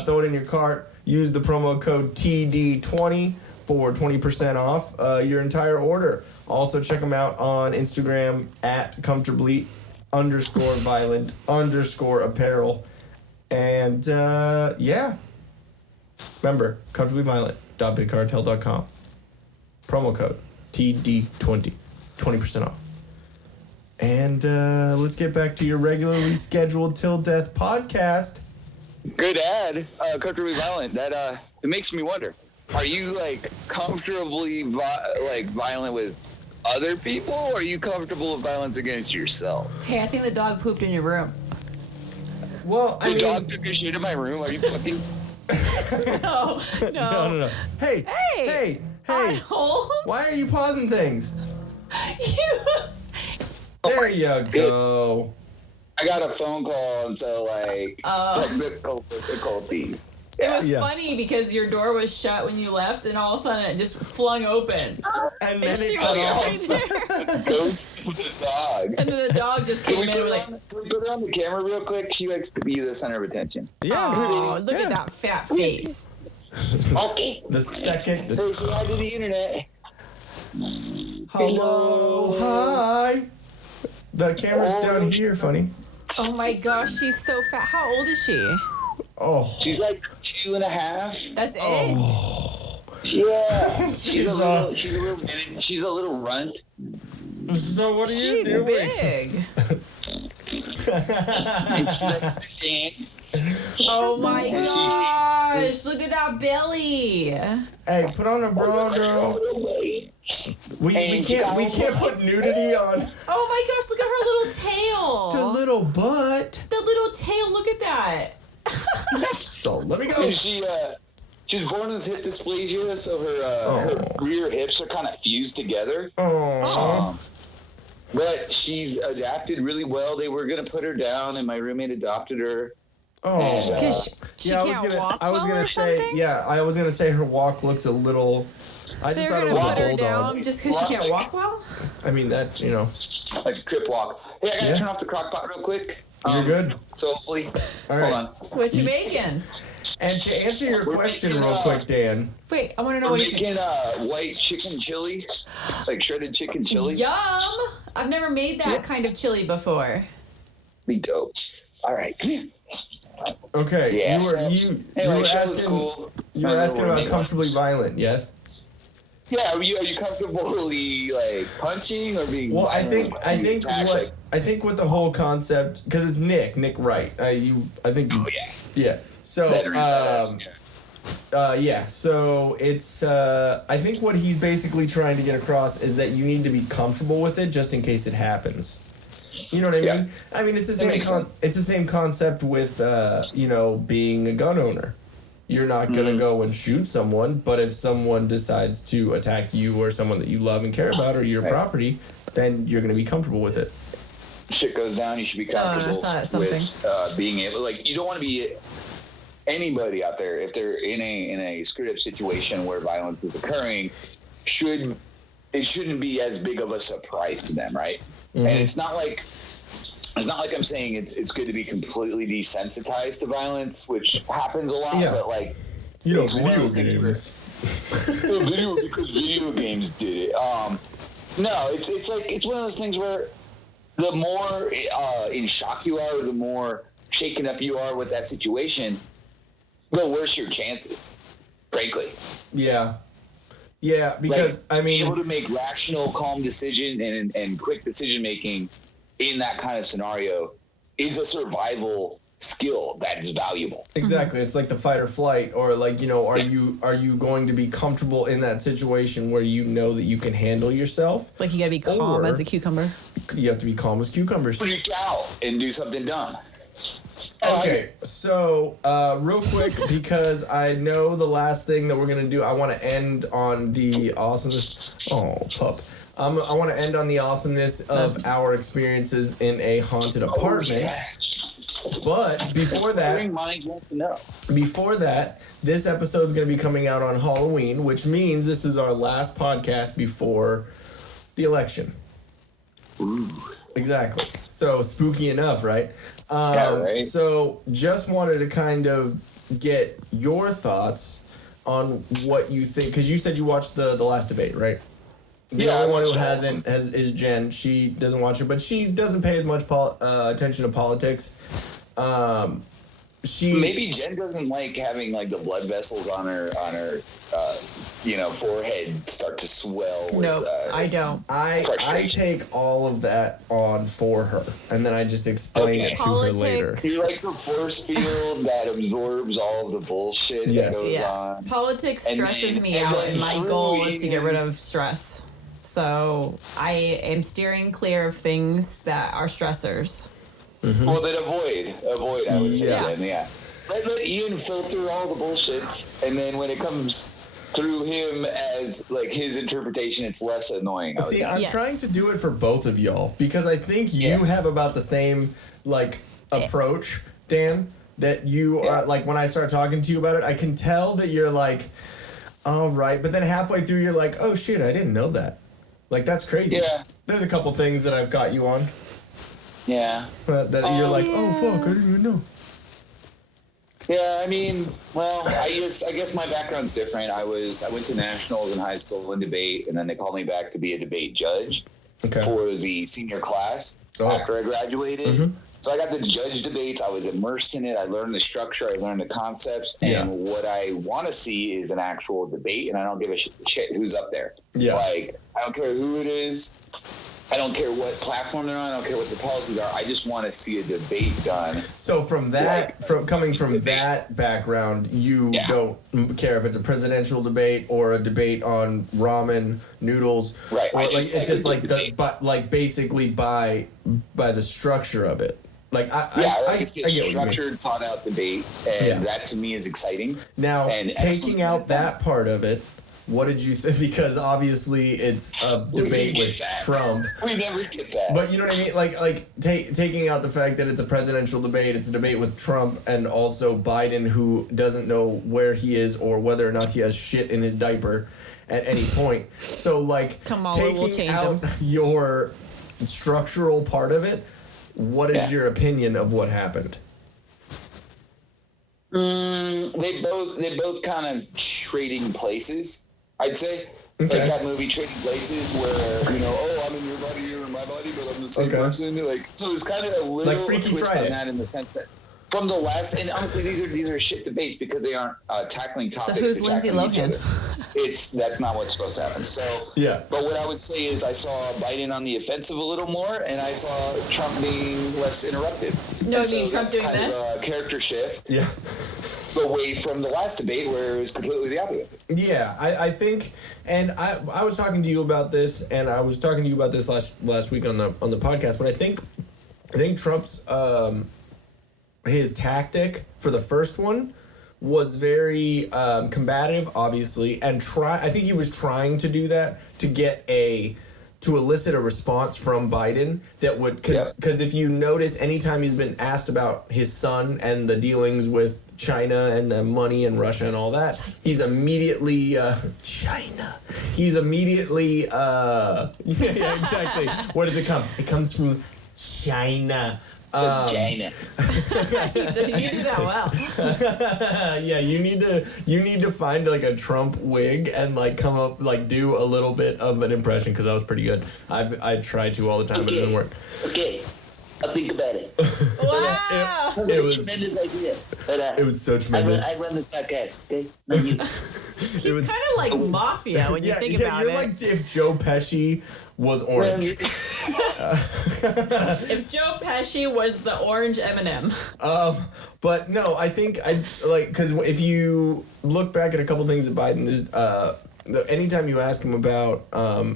throw it in your cart. Use the promo code TD20 for 20% off your entire order. Also, check them out on Instagram at comfortably_violent_apparel. And yeah, Remember, comfortablyviolent.bigcartel.com. Promo code TD20. 20% off. And let's get back to your regularly scheduled Till Death podcast. Good ad. Comfortably Violent. That it makes me wonder. Are you like comfortably violent with other people, or are you comfortable with violence against yourself? Hey, I think the dog pooped in your room. Well, the dog took a shit in my room. Are you fucking? No. Hey. Hold. Why are you pausing things? You. There you go. I got a phone call, and so technical difficulties. It was funny because your door was shut when you left, and all of a sudden it just flung open. And then she it was cut off. right there. Ghost with the dog. And then the dog just came in. Can we put her on the camera real quick? She likes to be the center of attention. Yeah. Oh, look at that fat face. Okay. The second. Hey, say hi to the internet. Hello. Hi. The camera's down here, funny. Oh my gosh, she's so fat. How old is she? Oh. She's like 2.5. That's it? Oh. Yeah. She's a little runt. So what are you She's doing? big. And she likes to dance. Oh my gosh, look at that belly. Hey, put on a bra, girl. We can't put nudity on. Oh my gosh, look at her little tail. The little butt. The little tail, look at that. So let me go. And she's born with hip dysplasia, so her rear hips are kind of fused together. Oh. But she's adapted really well. They were gonna put her down, and my roommate adopted her. Oh. And, she can't walk I was well gonna or say, something? yeah, I was gonna say her walk looks a little. I just They're thought it gonna was a put her bulldog. down just because she can't walk well? I mean that, you know. like a crip walk. Hey, I gotta turn off the crock pot real quick. You're good. So hopefully, All right. hold on. What you making? And to answer your We're question making, real quick, Dan. Wait, I want to know We're what you making white chicken chili, like shredded chicken chili. Yum! I've never made that kind of chili before. Be dope. All right, come here. Okay, Yeah, you were asking about comfortably violent, yes? Yeah, are you comfortably like punching or being? Well, I violent? think what the whole concept, because it's Nick Wright. Oh yeah. So Veteran badass, yeah. So it's I think what he's basically trying to get across is that you need to be comfortable with it just in case it happens. You know what I mean? Yeah. I mean it's the That same makes sense. it's the same concept with being a gun owner. You're not gonna go and shoot someone, but if someone decides to attack you or someone that you love and care about or your property, then you're gonna be comfortable with it. Shit goes down, you should be comfortable with being able. Like, you don't want to be anybody out there if they're in a screwed up situation where violence is occurring. It shouldn't be as big of a surprise to them, right? Mm-hmm. And it's not like I'm saying it's good to be completely desensitized to violence, which happens a lot. Yeah. But like, Video it's one of those things where- games. because video games did it. No, it's like it's one of those things where the more in shock you are, the more shaken up you are with that situation, the worse your chances. Frankly, Yeah, because like, I mean, being able to make rational, calm decision and quick decision making in that kind of scenario is a survival skill that is valuable. exactly. It's like the fight or flight, or like, are you going to be comfortable in that situation where you know that you can handle yourself? Like you gotta be calm Or- as a cucumber. You have to be calm as cucumbers. Freak out and do something dumb. Okay, so real quick, because I know the last thing that we're gonna do, I want to end on the awesomeness. Oh, pup. I want to end on the awesomeness of our experiences in a haunted apartment. But before that, this episode is going to be coming out on Halloween, which means this is our last podcast before the election. Ooh. Exactly. So spooky enough, right? Yeah, right. So just wanted to kind of get your thoughts on what you think, because you said you watched the last debate, right? The only one who hasn't is Jen. She doesn't watch it, but she doesn't pay as much attention to politics. maybe Jen doesn't like having like the blood vessels on her forehead start to swell. No, I don't. I take all of that on for her, and then I just explain it to her later. You're like the force field that absorbs all of the bullshit that goes on. Politics stresses me out, and my goal is to get rid of stress. So I am steering clear of things that are stressors. Mm-hmm. Well, then avoid. I would say, then, Let Ian filter all the bullshit, and then when it comes through him as like his interpretation, it's less annoying. See, I'm trying to do it for both of y'all because I think you have about the same like approach, Dan. That you are like when I start talking to you about it, I can tell that you're like, all right, but then halfway through you're like, oh shit, I didn't know that. Like that's crazy. Yeah. There's a couple things that I've got you on. Yeah. But that you're like, oh fuck, I didn't even know. Yeah, I mean, well, I guess my background's different. I went to nationals in high school in debate, and then they called me back to be a debate judge for the senior class after I graduated. Mm-hmm. So I got to judge debates. I was immersed in it. I learned the structure. I learned the concepts. And what I want to see is an actual debate, and I don't give a shit who's up there. Yeah. Like, I don't care who it is. I don't care what platform they're on. I don't care what the policies are. I just want to see a debate done. So from that, coming from that background, you don't care if it's a presidential debate or a debate on ramen noodles, right? Or it's just like basically by the structure of it. Like I see a structured, thought out debate, and that to me is exciting. Now, taking out that part of it. What did you think? Because obviously it's a debate with Trump. We never get that. But you know what I mean? Like taking out the fact that it's a presidential debate, it's a debate with Trump and also Biden, who doesn't know where he is or whether or not he has shit in his diaper at any point. So like taking out your structural part of it, what is your opinion of what happened? They both kind of trading places, I'd say. Like that movie Trading Places where, I'm in your body, you're in my body, but I'm the same person. Like, so it's kind of a little like Freaky twist Friday. on that in the sense that from the last, and honestly, these are shit debates because they aren't tackling topics. So who's Lindsay Lohan? That's not what's supposed to happen. So but what I would say is I saw Biden on the offensive a little more, and I saw Trump being less interrupted. No, I mean Trump doing kind this. Of a character shift. Yeah. Away from the last debate where it was completely the opposite. Yeah, I think, and I was talking to you about this, and I was talking to you about this last week on the podcast. But I think Trump's his tactic for the first one was very combative, obviously, and I think he was trying to do that to elicit a response from Biden that would, because if you notice, anytime he's been asked about his son and the dealings with China and the money and Russia and all that, he's immediately He's immediately exactly. Where does it come? It comes from China. China. You did that well. Yeah, you need to find like a Trump wig and like come up like do a little bit of an impression because that was pretty good. I try to all the time, but it didn't work. Okay, I'll think about it. Wow, it was tremendous idea. But, it was so tremendous. I run the podcast. Okay, not you. He's kind of like mafia when you think about it. You're like if Joe Pesci was orange. If Joe Pesci was the orange M&M. But no, I think because if you look back at a couple things that Biden is, anytime you ask him about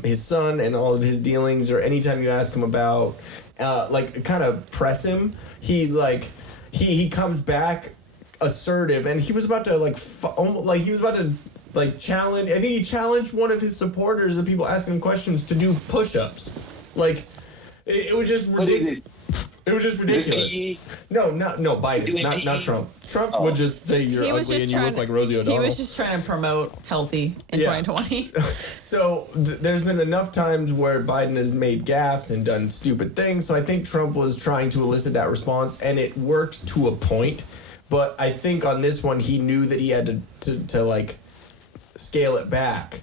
his son and all of his dealings, or anytime you ask him about kind of press him, he comes back assertive, and he was about to challenge. I think he challenged one of his supporters, the people asking him questions, to do push-ups. Like, it was just ridiculous. It was just ridiculous. No, Biden, not Trump. Trump would just say you're ugly and you look like Rosie O'Donnell. He was just trying to promote healthy in 2020. So there's been enough times where Biden has made gaffes and done stupid things. So I think Trump was trying to elicit that response, and it worked to a point. But I think on this one, he knew that he had to scale it back.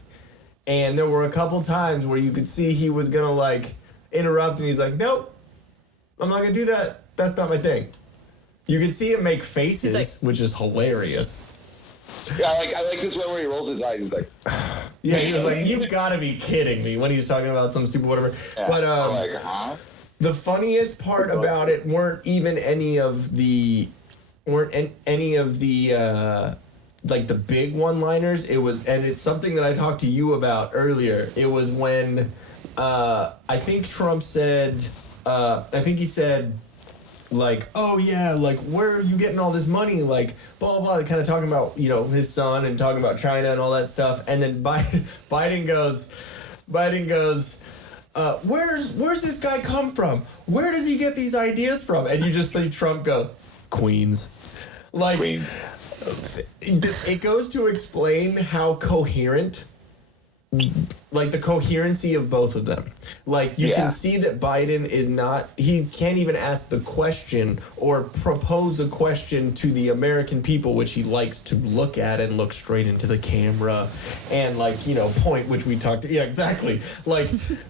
And there were a couple times where you could see he was going to interrupt, and he's like, nope, I'm not going to do that. That's not my thing. You can see him make faces, like, which is hilarious. Yeah, I like this one where he rolls his eyes. He's like, yeah, he was like, "You've got to be kidding me" when he's talking about some stupid whatever. Yeah, but like, huh? The funniest part about it weren't any of the like the big one-liners. It was, and it's something that I talked to you about earlier. It was when I think Trump said, he said, like, "Oh yeah, like, where are you getting all this money?" Like, blah blah blah, kind of talking about, you know, his son and talking about China and all that stuff. And then Biden goes, where's this guy come from? Where does he get these ideas from? And you just see Trump go, Queens. Like, Queen. It goes to explain how coherent, like the coherency of both of them. Like, you can see that Biden is not, he can't even ask the question or propose a question to the American people, which he likes to look at and look straight into the camera and, like, you know, point, which we talked, yeah, exactly. Like,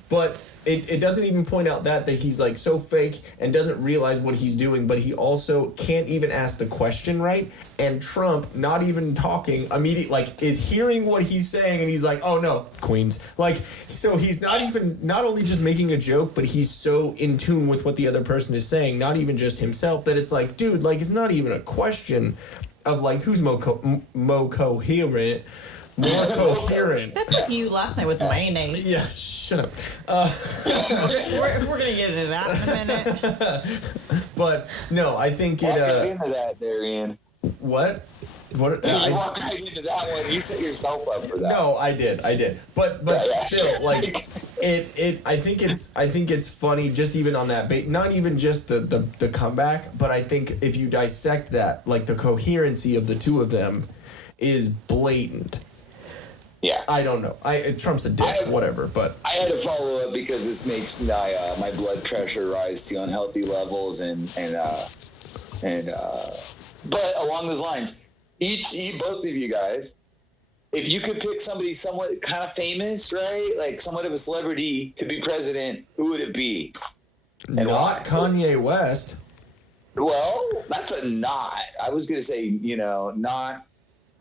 but it doesn't even point out that he's, like, so fake and doesn't realize what he's doing, but he also can't even ask the question right. And Trump, not even talking, immediately, like, is hearing what he's saying, and he's like, oh no, Queens. Like, so he's not only just making a joke, but he's so in tune with what the other person is saying, not even just himself, that it's like, dude, like, it's not even a question of, like, who's more coherent. That's like you last night with mayonnaise. Yeah, shut up. If we're gonna get into that in a minute. But no, I think it. Walk right into that, there, Ian. What? What? You walked right into that one. You set yourself up for that. No, I did. But still, like, I think it's funny, just even on that bait. Not even just the comeback, but I think if you dissect that, like, the coherency of the two of them is blatant. Yeah. I don't know. Trump's a dick, whatever, but I had to follow up because this makes my blood pressure rise to unhealthy levels and but along those lines, both of you guys, if you could pick somebody somewhat kind of famous, right? Like somewhat of a celebrity to be president, who would it be? And not why? Kanye West. Well, that's a not. I was going to say, you know, not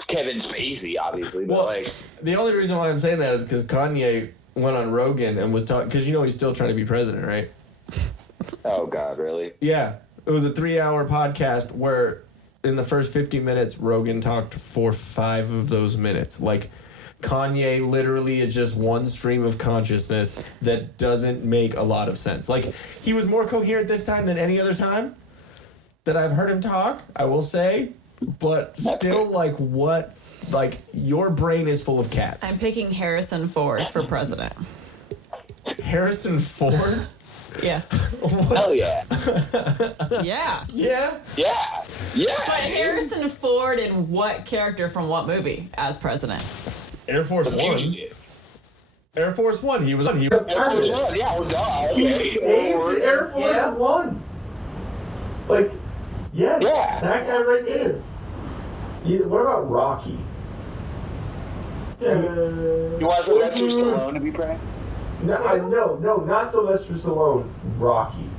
Kevin Spacey, obviously, but like the only reason why I'm saying that is because Kanye went on Rogan and was talking, because, you know, he's still trying to be president, right? Oh God, really? Yeah, it was a 3-hour podcast where in the first 50 minutes Rogan talked for 5 of those minutes. Like, Kanye literally is just one stream of consciousness that doesn't make a lot of sense. Like, he was more coherent this time than any other time that I've heard him talk, I will say. But still, like, what? Like, your brain is full of cats. I'm picking Harrison Ford for president. Harrison Ford? Yeah. Hell yeah. Yeah. Yeah? Yeah. Yeah. But dude. Harrison Ford in what character from what movie as president? Air Force The One. Fugitive. Air Force One. He was on. Air Force One. Yeah. Well, duh. He saved Air Force One. Like, yes, Yeah. that guy right there. What about Rocky? You want Sylvester Stallone to be president? No, not Sylvester Stallone. Rocky.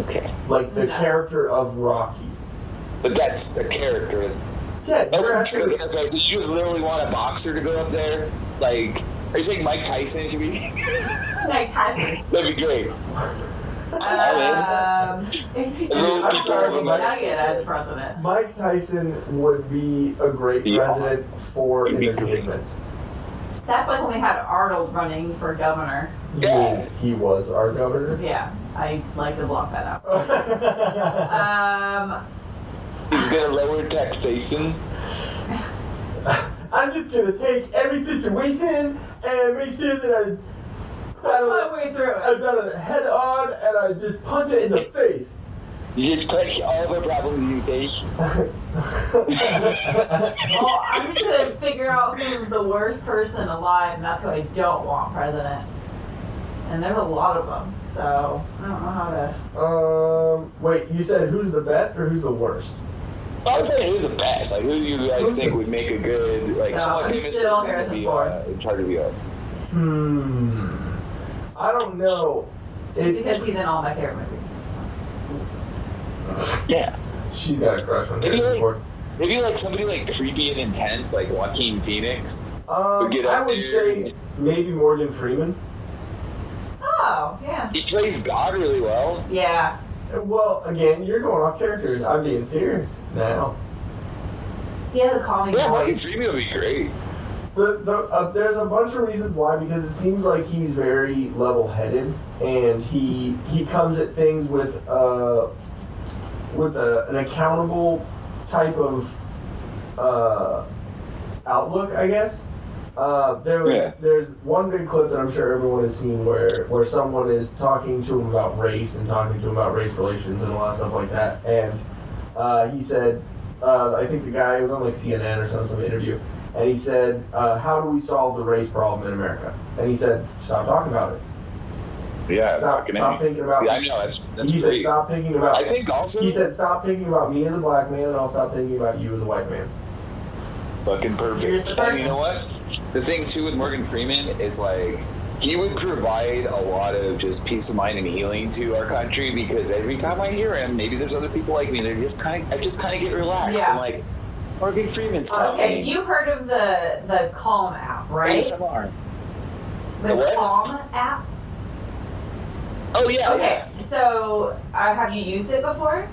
Okay. Like the character of Rocky. But that's the character. Yeah, Okay, so you just literally want a boxer to go up there? Like, are you saying Mike Tyson should be? Mike Tyson. That'd be great. If you I'm sorry, Nugget as president. Mike Tyson would be a great president for entertainment. That's like when we had Arnold running for governor. Yeah. He was our governor. Yeah, I like to block that out. He's gonna lower taxations. I'm just gonna take every situation and make sure that That's my way through I it. got it head on and I just punch it in the face. You just punch all the problems in your face. Well, I'm just gonna figure out who's the worst person alive, and that's who I don't want president. And there's a lot of them, so I don't know how to. Wait, you said who's the best or who's the worst? I was saying who's the best. Like, who do you guys think would make a good, like, someone famous still person to Harrison be Ford. in charge of the US? I don't know. Because he's in all my favorite movies. Yeah. She's got a crush on Harrison Ford. Maybe like somebody like creepy and intense, like Joaquin Phoenix. I would say maybe Morgan Freeman. Oh, yeah. He plays God really well. Yeah. Well, again, you're going off characters. I'm being serious now. He has a calming Yeah, voice. Morgan Freeman would be great. There's a bunch of reasons why, because it seems like he's very level-headed, and he comes at things with an accountable type of outlook, I guess. There's one big clip that I'm sure everyone has seen where someone is talking to him about race and talking to him about race relations and a lot of stuff like that. And he said, I think the guy was on like CNN or some interview, and he said, how do we solve the race problem in America? And he said, stop talking about it. Yeah, stop thinking about. Yeah, I know that's he great. said, stop thinking about. I think also he said, stop thinking about me as a black man, and I'll stop thinking about you as a white man. Fucking perfect. And you know what? The thing too with Morgan Freeman is like he would provide a lot of just peace of mind and healing to our country, because every time I hear him, maybe there's other people like me, I just kind of get relaxed. Yeah. I'm like, Morgan Freeman's telling Okay, me. you've heard of the Calm app, right? ASMR. The what? Calm app? Oh yeah. Okay, so have you used it before?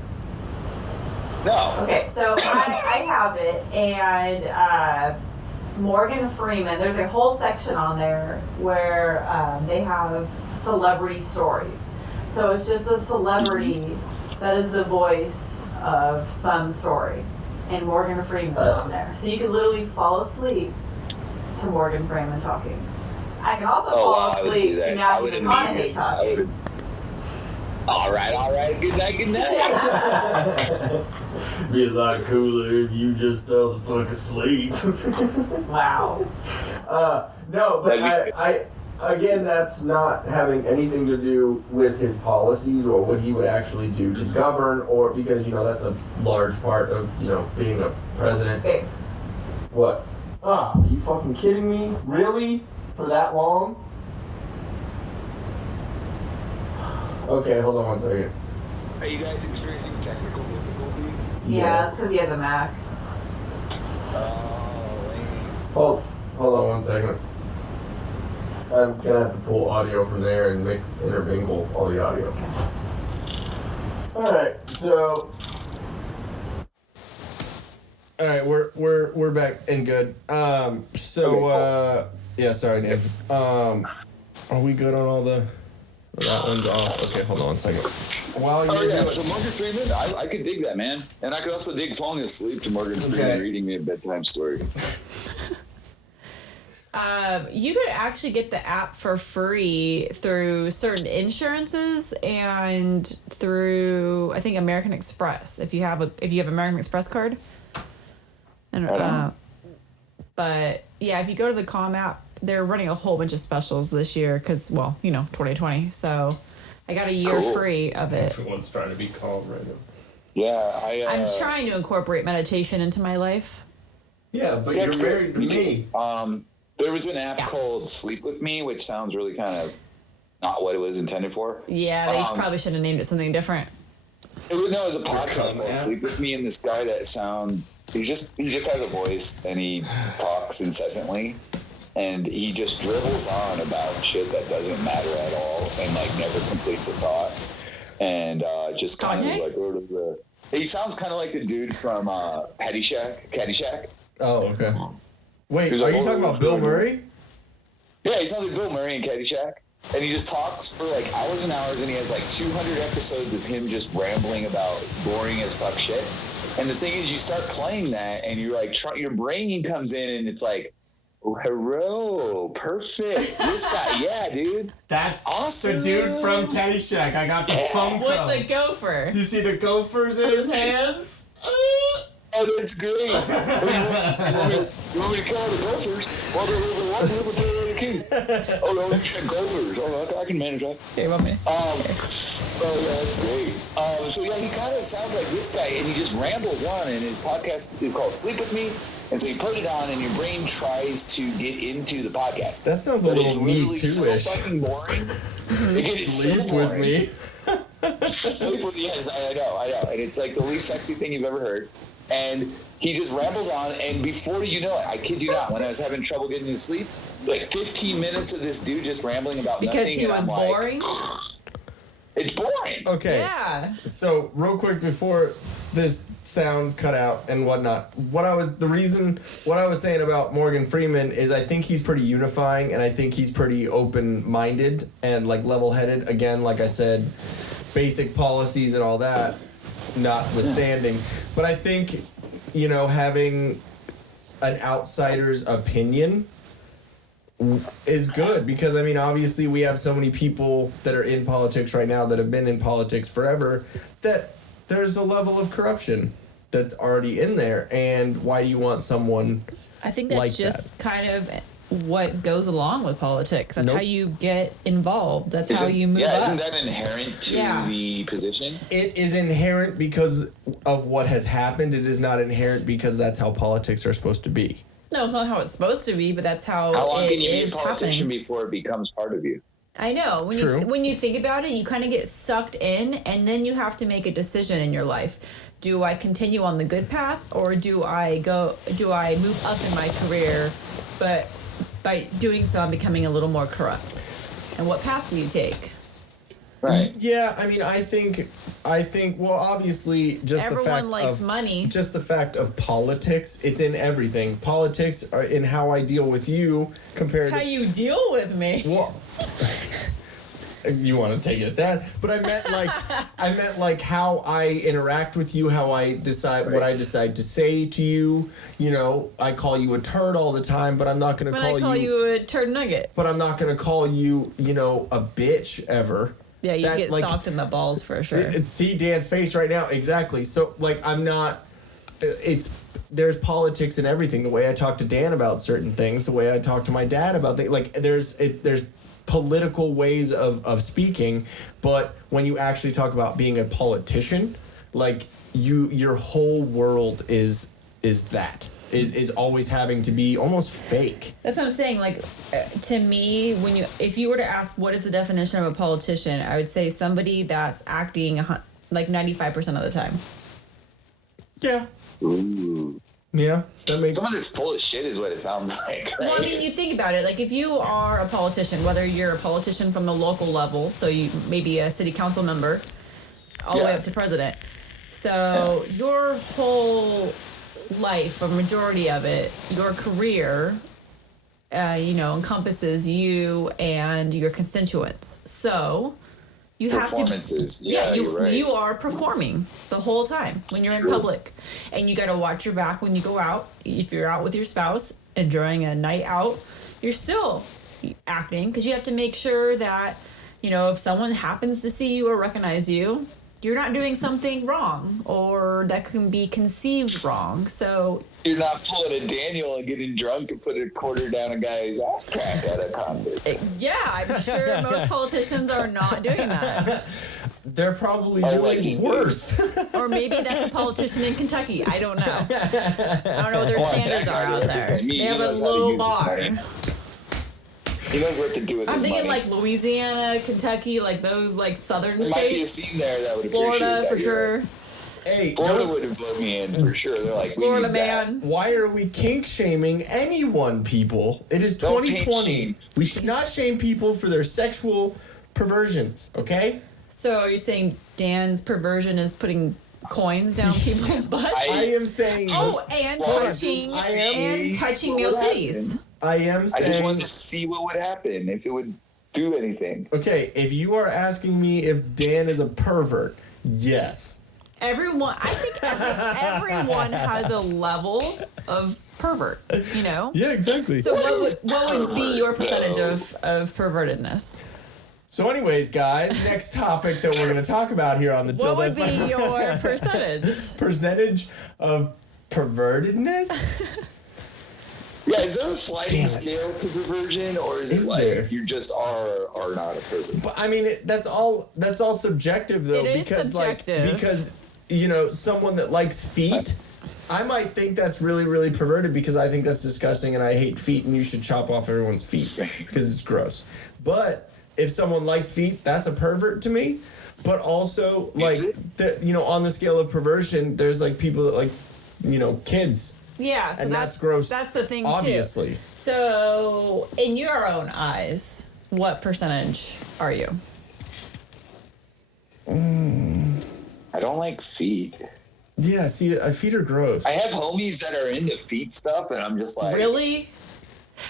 No. Okay, so I have it, and Morgan Freeman, there's a whole section on there where they have celebrity stories. So it's just a celebrity that is the voice of some story, and Morgan Freeman's on there. So you can literally fall asleep to Morgan Freeman talking. I can also fall asleep to Matthew McConaughey talking. All right. Good night. Be a lot cooler if you just fell the fuck asleep. Wow. No, but I again, that's not having anything to do with his policies or what he would actually do to govern, or because that's a large part of being a president. Okay. What? Are you fucking kidding me? Really? For that long? Okay, hold on one second. Are you guys experiencing technical difficulties? Yeah, it's because he has a Mac. Hold on one second. I'm gonna have to pull audio from there and intermingle all the audio. Alright, so we're back and good. Yeah, sorry, Dan. Are we good on all the? That one's off. Okay, hold on one second. So Morgan Freeman, I could dig that, man. And I could also dig falling asleep to Morgan Freeman reading me a bedtime story. You could actually get the app for free through certain insurances and through, I think, American Express. If you have American Express card. But yeah, if you go to the Calm app, they're running a whole bunch of specials this year because, 2020. So I got a year free of it. Everyone's trying to be calm right now. Yeah, I'm trying to incorporate meditation into my life. Yeah, but you're married to me. There was an app called Sleep With Me, which sounds really kind of not what it was intended for. Yeah, they probably should have named it something different. It was a podcast called Sleep With Me, and this guy he just has a voice, and he talks incessantly. And he just dribbles on about shit that doesn't matter at all, and never completes a thought, and just kind of is he sounds kind of like the dude from Caddyshack. Oh, okay. Wait, are you talking about Bill Murray? Yeah, he sounds like Bill Murray in Caddyshack, and he just talks for hours and hours, and he has 200 episodes of him just rambling about boring as fuck shit. And the thing is, you start playing that, and you're your brain comes in, and it's like, oh, hello, perfect. This guy, yeah, dude. That's awesome. The dude from Caddyshack. I got the phone call. With the gopher. You see the gophers in his hands? Oh, that's great. You want me to count the gophers? Well, they're the key. Oh, no, you said gophers. Oh, I can manage that. Okay, what me? Oh, yeah, that's great. So, yeah, he kind of sounds like this guy, and he just rambles on, and his podcast is called Sleep With Me. And so you put it on, and your brain tries to get into the podcast. That sounds a little Me Too-ish. So fucking boring. It gets Sleep so boring. with me. Yes, I know. And it's like the least sexy thing you've ever heard. And he just rambles on, and before you know it, I kid you not, when I was having trouble getting to sleep, like 15 minutes of this dude just rambling about because nothing. Because he was boring? Like, it's boring. Okay. Yeah. So real quick before this sound cut out and whatnot, what I was saying about Morgan Freeman is I think he's pretty unifying, and I think he's pretty open-minded and like level-headed. Again, like I said, basic policies and all that notwithstanding. But I think, having an outsider's opinion is good, because I mean, obviously we have so many people that are in politics right now that have been in politics forever, that there's a level of corruption that's already in there. And why do you want someone I think that's like just that? kind of what goes along with politics. That's Nope. how you get involved. That's how you move up. Isn't that inherent to the position? It is inherent because of what has happened. It is not inherent because that's how politics are supposed to be. No, it's not how it's supposed to be, but that's how long it can you be a is politician happening. before it becomes part of you? I know. When you think about it, you kind of get sucked in, and then you have to make a decision in your life. Do I continue on the good path, or do I move up in my career, but by doing so I'm becoming a little more corrupt? And what path do you take? Right. Yeah, I mean, I think well, obviously just Everyone the fact likes of money. Just the fact of politics, it's in everything. Politics are in how I deal with you compared How to you deal with me? well, you want to take it at that, but I meant like how I interact with you, how I decide what I decide to say to you. I call you a turd all the time, but I'm not going to When I call you a turd nugget. But I'm not going to call you, a bitch ever. Yeah, you get socked in the balls for sure. See Dan's face right now, exactly. So I'm not. There's politics in everything. The way I talk to Dan about certain things, the way I talk to my dad about things. Like there's political ways of speaking, but when you actually talk about being a politician, like your whole world is always having to be almost fake. That's what I'm saying. Like, to me, if you were to ask what is the definition of a politician, I would say somebody that's acting like 95% of the time. Yeah. Ooh. Yeah, that makes someone that's full of shit is what it sounds like. Right? Well, I mean, you think about it. Like, if you are a politician, whether you're a politician from the local level, so you maybe a city council member, all the way up to president. So your whole life, a majority of it, your career, encompasses you and your constituents. So you have to. You're right. You are performing the whole time when you're in public, and you got to watch your back when you go out. If you're out with your spouse enjoying a night out, you're still acting because you have to make sure that if someone happens to see you or recognize you, you're not doing something wrong or that can be conceived wrong. So you're not pulling a Daniel and getting drunk and putting a quarter down a guy's ass crack at a concert. Yeah, I'm sure most politicians are not doing that. They're probably doing worse. Or maybe that's a politician in Kentucky. I don't know. I don't know what their standards are out there. They have a low bar. He knows what to do with I'm his thinking money. like Louisiana, Kentucky, like those like southern there states. might be a scene there that would Florida for sure. Hey, Florida would have put me in for sure. They're like, Florida we need man. Why are we kink shaming anyone, people? It is Don't 2020. We should not shame people for their sexual perversions, okay? So are you saying Dan's perversion is putting coins down people's butts? I am saying and touching male titties. I am saying I just wanted to see what would happen, if it would do anything. Okay, if you are asking me if Dan is a pervert, yes. I think everyone has a level of pervert, Yeah, exactly. So what would be your percentage of pervertedness? So anyways, guys, next topic that we're going to talk about here on the Till What would Death be your percentage? Percentage of pervertedness? Yeah, is there a sliding scale to perversion, or is it like there? you just are not a pervert? But I mean, that's all subjective though. It is because subjective. Because someone that likes feet, I might think that's really, really perverted because I think that's disgusting and I hate feet and you should chop off everyone's feet because it's gross. But if someone likes feet, that's a pervert to me. But also, like, on the scale of perversion, there's, like, people that like, kids. Yeah, so and that's gross. That's the thing, obviously. too. So, in your own eyes, what percentage are you? I don't like feet. Yeah, see, feet are gross. I have homies that are into feet stuff, and I'm just like... Really?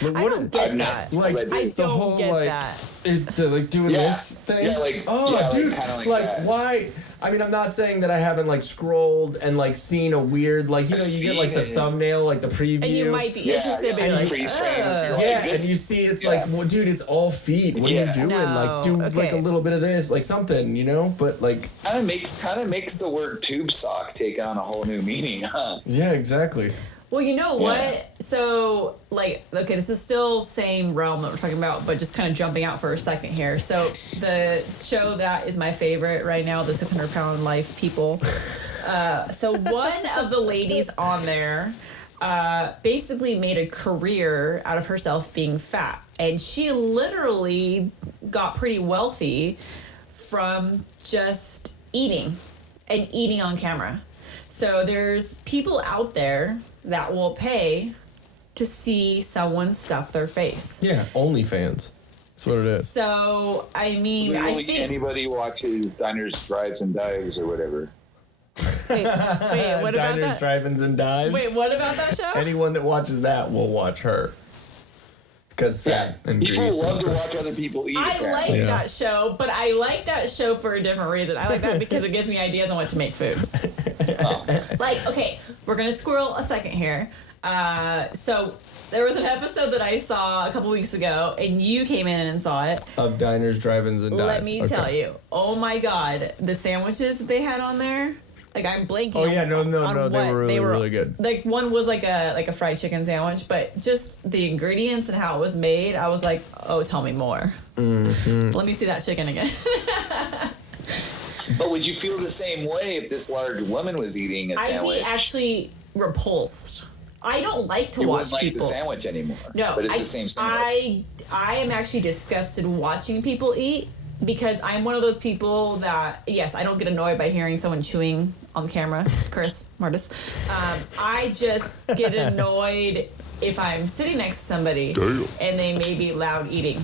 Like, I don't get that. Like, I the don't whole, get like, that. Is the, like, doing this thing? Yeah, like... dude, kind of like that. why... I mean, I'm not saying that I haven't, like, scrolled and, like, seen a weird, like, you get, like, the thumbnail, like, the preview. And you might be interested, but you're like, and you see it's like, well, dude, it's all feet. What are you doing? Like, do, like, a little bit of this, like, something, But, like... Kind of makes the word tube sock take on a whole new meaning, huh? Yeah, exactly. Well, you know what? So, like, okay, this is still same realm that we're talking about, but just kind of jumping out for a second here. So, the show that is my favorite right now, the 600-Pound Life People. So, one of the ladies on there basically made a career out of herself being fat. And she literally got pretty wealthy from just eating and eating on camera. So there's people out there that will pay to see someone stuff their face. Yeah, OnlyFans. That's what it is. So, I mean, Literally I think... anybody watches Diners, Drives, and Dives or whatever. Wait, what about Diners, that? Drive-ins, and Dives? Wait, what about that show? Anyone that watches that will watch her. Because fat and grease. People love to watch other people eat. I like that show, but I like that show for a different reason. I like that because it gives me ideas on what to make food. Like, okay, we're going to squirrel a second here. So there was an episode that I saw a couple weeks ago, and you came in and saw it. Of Diners, Drive-ins, and Dives. Let me tell you. Oh, my God. The sandwiches that they had on there. Like, I'm blanking. Oh yeah, no, they were really good. Like, one was like a fried chicken sandwich, but just the ingredients and how it was made, I was like, oh, tell me more. Mm-hmm. Let me see that chicken again. But would you feel the same way if this large woman was eating a sandwich? I'd be actually repulsed. I don't like to watch people. You wouldn't like people. the sandwich anymore. No, but it's the same sandwich. I am actually disgusted watching people eat. Because I'm one of those people that, yes, I don't get annoyed by hearing someone chewing on the camera. Chris, Martis. I just get annoyed if I'm sitting next to somebody and they may be loud eating.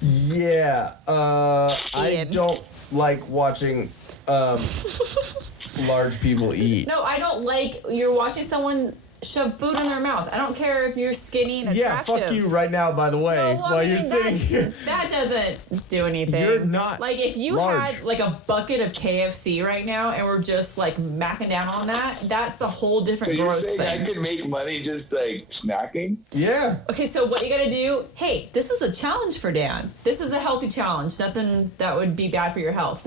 Yeah. I don't like watching large people eat. No, I don't like you're watching someone shove food in their mouth. I don't care if you're skinny and attractive. Yeah, fuck you right now, by the way, while you're sitting here. That doesn't do anything. You're not like if you large. had like a bucket of KFC right now and we're just like macking down on that, that's a whole different gross thing. So you're saying I could make money just like snacking? Yeah. Okay, so what you gotta do, hey, this is a challenge for Dan. This is a healthy challenge, nothing that would be bad for your health.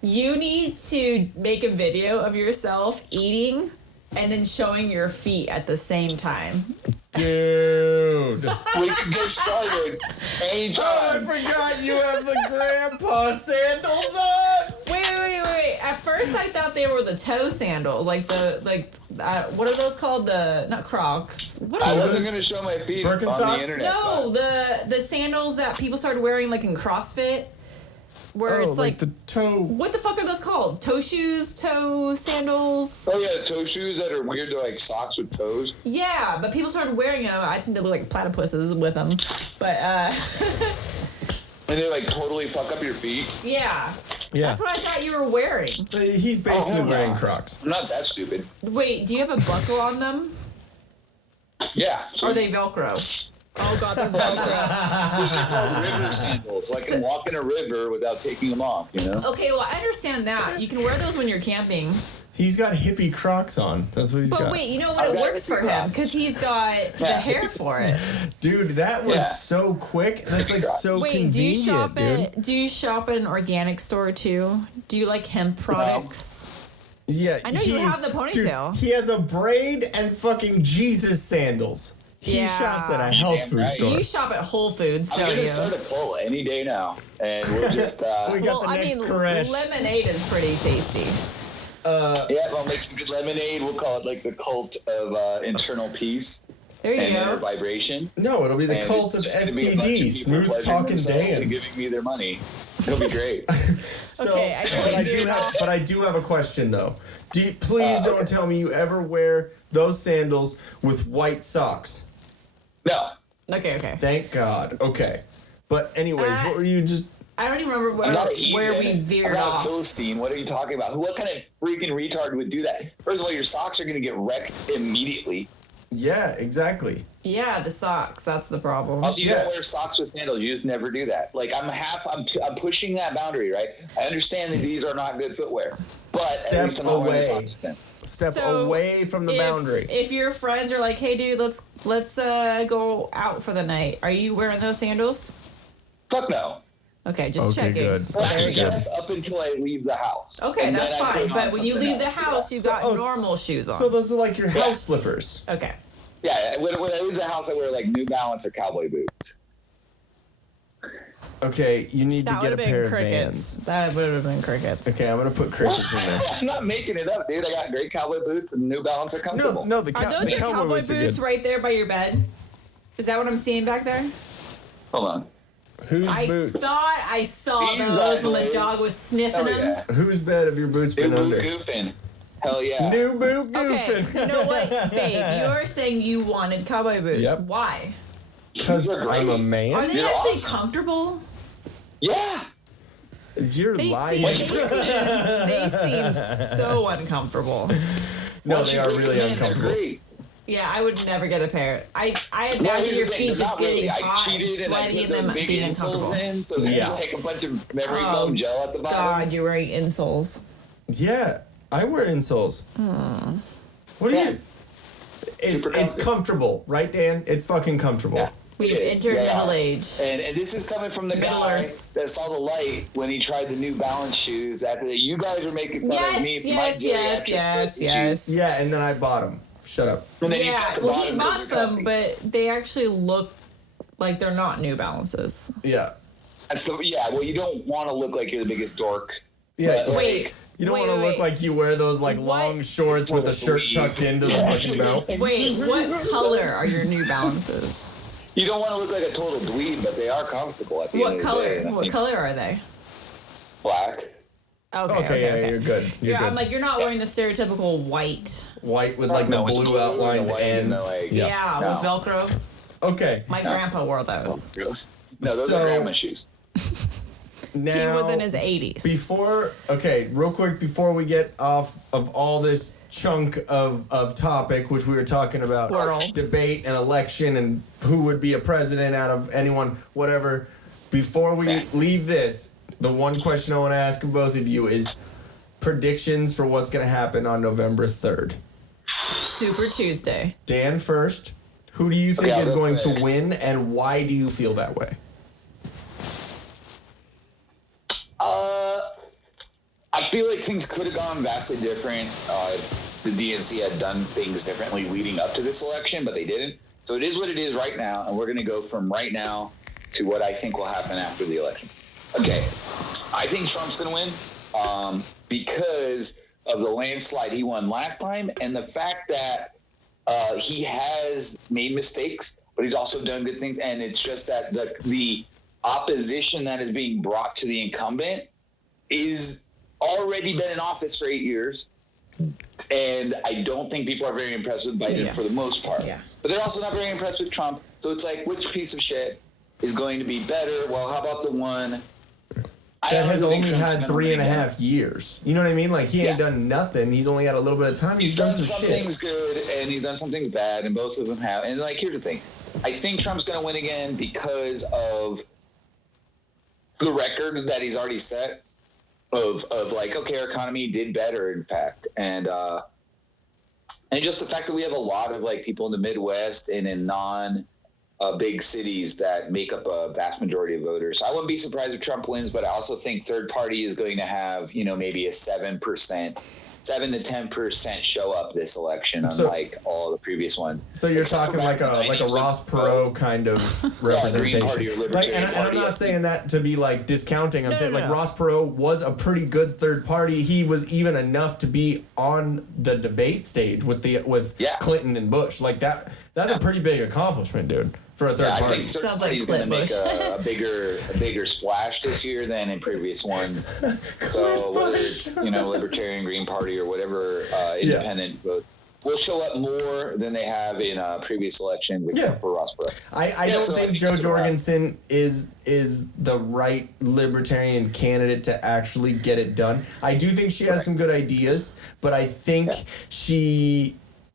You need to make a video of yourself eating and then showing your feet at the same time. Dude. We can get started anytime. Oh, I forgot you have the grandpa sandals on. Wait. At first I thought they were the toe sandals. What are those called? Not Crocs. I wasn't going to show my feet on the internet. No, the sandals that people started wearing like in CrossFit. Where it's like the toe. What the fuck are those called? Toe shoes, toe sandals? Oh yeah, toe shoes that are weird. They're like socks with toes. Yeah, but people started wearing them. I think they look like platypuses with them. But and they like totally fuck up your feet. Yeah. Yeah. That's what I thought you were wearing. He's basically wearing Crocs. I'm not that stupid. Wait, do you have a buckle on them? Yeah. Or are they Velcro? Oh God, they're Velcro. River sandals. So I can walk in a river without taking them off, you know? Okay, well, I understand that. You can wear those when you're camping. He's got hippie Crocs on. That's what he's got. But wait, you know what? It works for him because he's got the hair for it. Dude, that was so quick. That's like so convenient, do you shop at an organic store too? Do you like hemp products? Yeah. I know you have the ponytail. Dude, he has a braid and fucking Jesus sandals. He shops at a health food store. You shop at Whole Foods, don't you? I'm going to start a poll any day now. And we'll just... we got the next Koresh. Lemonade is pretty tasty. Yeah, we'll make some good lemonade. We'll call it like the cult of internal peace. There you and go. their vibration. No, it'll be the And cult of it's just gonna be a bunch of STD, people smooth pleasuring talking themselves and Dan. giving me their money. It'll be great. So, Okay, but I do have a question though. Please don't tell me you ever wear those sandals with white socks. No. Okay. Thank God. Okay. But anyways, what were you just... I don't even remember I'm not a where we heathen. veered I'm not off. a Philistine. What are you talking about? What kind of freaking retard would do that? First of all, your socks are going to get wrecked immediately. Yeah, exactly. Yeah, the socks. That's the problem. Also, you don't wear socks with sandals. You just never do that. Like, I'm pushing that boundary, right? I understand that these are not good footwear, but at least I'm not wearing socks with them. Step away from the boundary. If your friends are like, "Hey, dude, let's go out for the night," are you wearing those sandals? Fuck no. Okay, just checking. Good. Well, actually, yes, up until I leave the house. Okay, and that's fine. But when you leave the house, you got normal shoes on. So those are like your house slippers. Okay. Yeah, when I leave the house, I wear like New Balance or cowboy boots. Okay, you need to get a pair of Vans. That would have been crickets. Okay, I'm gonna put crickets in there. I'm not making it up, dude. I got great cowboy boots and New Balance are comfortable. No, Are those your cowboy boots right there by your bed? Is that what I'm seeing back there? Hold on. Whose I boots? thought I saw These those when the boys. dog was sniffing them. Yeah. Whose bed have your boots been New under? boot goofing. Hell yeah. New boot goofing. Okay, you know what, babe? You're saying you wanted cowboy boots. Yep. Why? Because I'm a man. Are they They're actually awesome. comfortable? Yeah. You're lying. They seem so uncomfortable. No, Once they you are break really them in, they're uncomfortable. great. Yeah, I would never get a pair. I Well, imagine here's your the thing, feet they're just not really. getting I hot and cheated and I sweaty put and them those big being insoles uncomfortable. in, so they just take a bunch of memory foam gel at the bottom. God, you're right, insoles. Yeah, I wear insoles. What are you? It's comfortable, right, Dan? It's fucking comfortable. Yeah. We've It is, entered yeah. middle age. And this is coming from the guy that saw the light when he tried the New Balance shoes. After that, you guys were making fun of me for my geriatric foot shoes. Yeah, and then I bought them. Shut up. And then you Yeah, cut the well, he bottom bought because they're some, comfy. but they actually look like they're not New Balances. Yeah. So, yeah, well, you don't want to look like you're the biggest dork. Yeah. But, Wait. like, You don't want to look like you wear those like long shorts with the shirt tucked into the fucking belt. Wait, what color are your New Balances? you don't want to look like a total dweeb, but they are comfortable at the What end of the color? day. and I What think color are they? Black. Okay, you're good. You're good. I'm like, you're not wearing the stereotypical white. White with like No, the it's blue blue and outlined white end. and the, like, Yeah, No. with Velcro. Okay. My grandpa wore those. No, those are grandma shoes. Now, He was in his 80s. Real quick, before we get off of all this chunk of topic, which we were talking about, Squirrel. debate and election and who would be a president out of anyone, whatever. Before we leave this, the one question I want to ask of both of you is predictions for what's going to happen on November 3rd. Super Tuesday. Dan first. Who do you think Okay, is I'll go going to quick. win, and why do you feel that way? I feel like things could have gone vastly different if the DNC had done things differently leading up to this election, but they didn't. So it is what it is right now, and we're going to go from right now to what I think will happen after the election. Okay, I think Trump's going to win because of the landslide he won last time and the fact that he has made mistakes, but he's also done good things. And it's just that the opposition that is being brought to the incumbent is already been in office for 8 years. And I don't think people are very impressed with Biden for the most part. Yeah. But they're also not very impressed with Trump. So it's like, which piece of shit is going to be better? Well, how about the one that has only had 3.5 years? You know what I mean? Like, he ain't done nothing. He's only had a little bit of time. He's done some some shit. things good, and he's done some things bad, and both of them have. And, like, here's the thing. I think Trump's going to win again because of the record that he's already set of like, okay, our economy did better, in fact. And just the fact that we have a lot of, like, people in the Midwest and in big cities that make up a vast majority of voters. So I wouldn't be surprised if Trump wins, but I also think third party is going to have, maybe a 7 to 10% show up this election, unlike all the previous ones. So you're talking like a Ross Perot kind of representation. Green Party or Like, Libertarian and I'm Party, not saying that to be like discounting. I'm saying no. like Ross Perot was a pretty good third party. He was even enough to be on the debate stage with Clinton and Bush. Like That's a pretty big accomplishment, dude, for a third party. I think third Sounds like party's going to make Clitbush. a bigger splash this year than in previous ones. So whether it's Libertarian, Green Party, or whatever independent vote, will show up more than they have in previous elections, except for Ross Perot. I don't think Joe Jorgensen is the right libertarian candidate to actually get it done. I do think she has some good ideas, but I think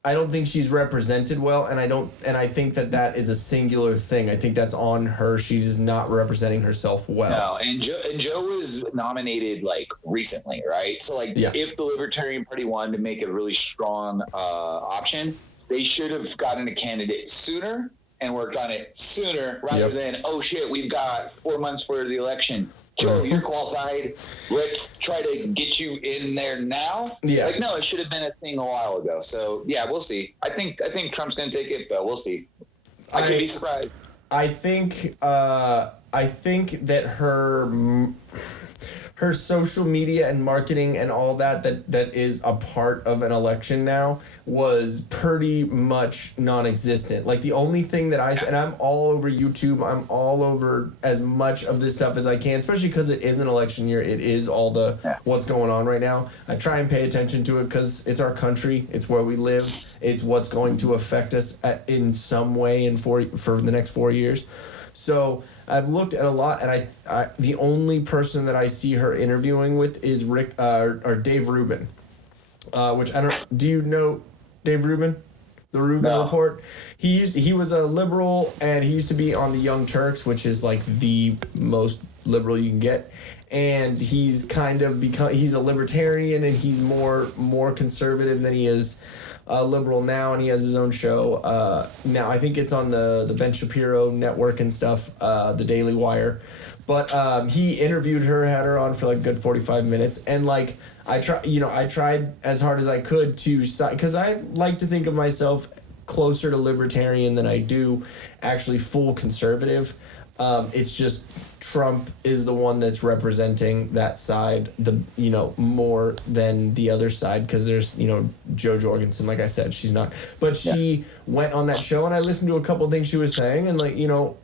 I don't think she's represented well, and I think that is a singular thing. I think that's on her. She's just not representing herself well. No, and Joe was nominated recently, right? So if the Libertarian Party wanted to make a really strong option, they should have gotten a candidate sooner and worked on it sooner rather than, oh shit, we've got 4 months for the election. Joe, you're qualified. Let's try to get you in there now. Yeah. No, it should have been a thing a while ago. So yeah, we'll see. I think Trump's going to take it, but we'll see. I could be surprised. I think that her social media and marketing and all that is a part of an election now was pretty much non-existent. The only thing that and I'm all over YouTube, I'm all over as much of this stuff as I can, especially because it is an election year. It is all what's going on right now. I try and pay attention to it because it's our country, it's where we live, it's what's going to affect us in some way for the next 4 years. So I've looked at a lot, and I the only person that I see her interviewing with is Dave Rubin, which I don't. Do you know Dave Rubin? The Rubin Report. He was a liberal, and he used to be on the Young Turks, which is the most liberal you can get. And he's kind of he's a libertarian, and he's more conservative than he is liberal now, and he has his own show now. I think it's on the Ben Shapiro network and stuff, the Daily Wire. But he interviewed her, had her on for a good 45 minutes, and I tried as hard as I could to, because I like to think of myself closer to libertarian than I do actually full conservative. It's just Trump is the one that's representing that side, more than the other side, because there's, Jo Jorgensen, like I said, she's not. But she went on that show, and I listened to a couple of things she was saying, and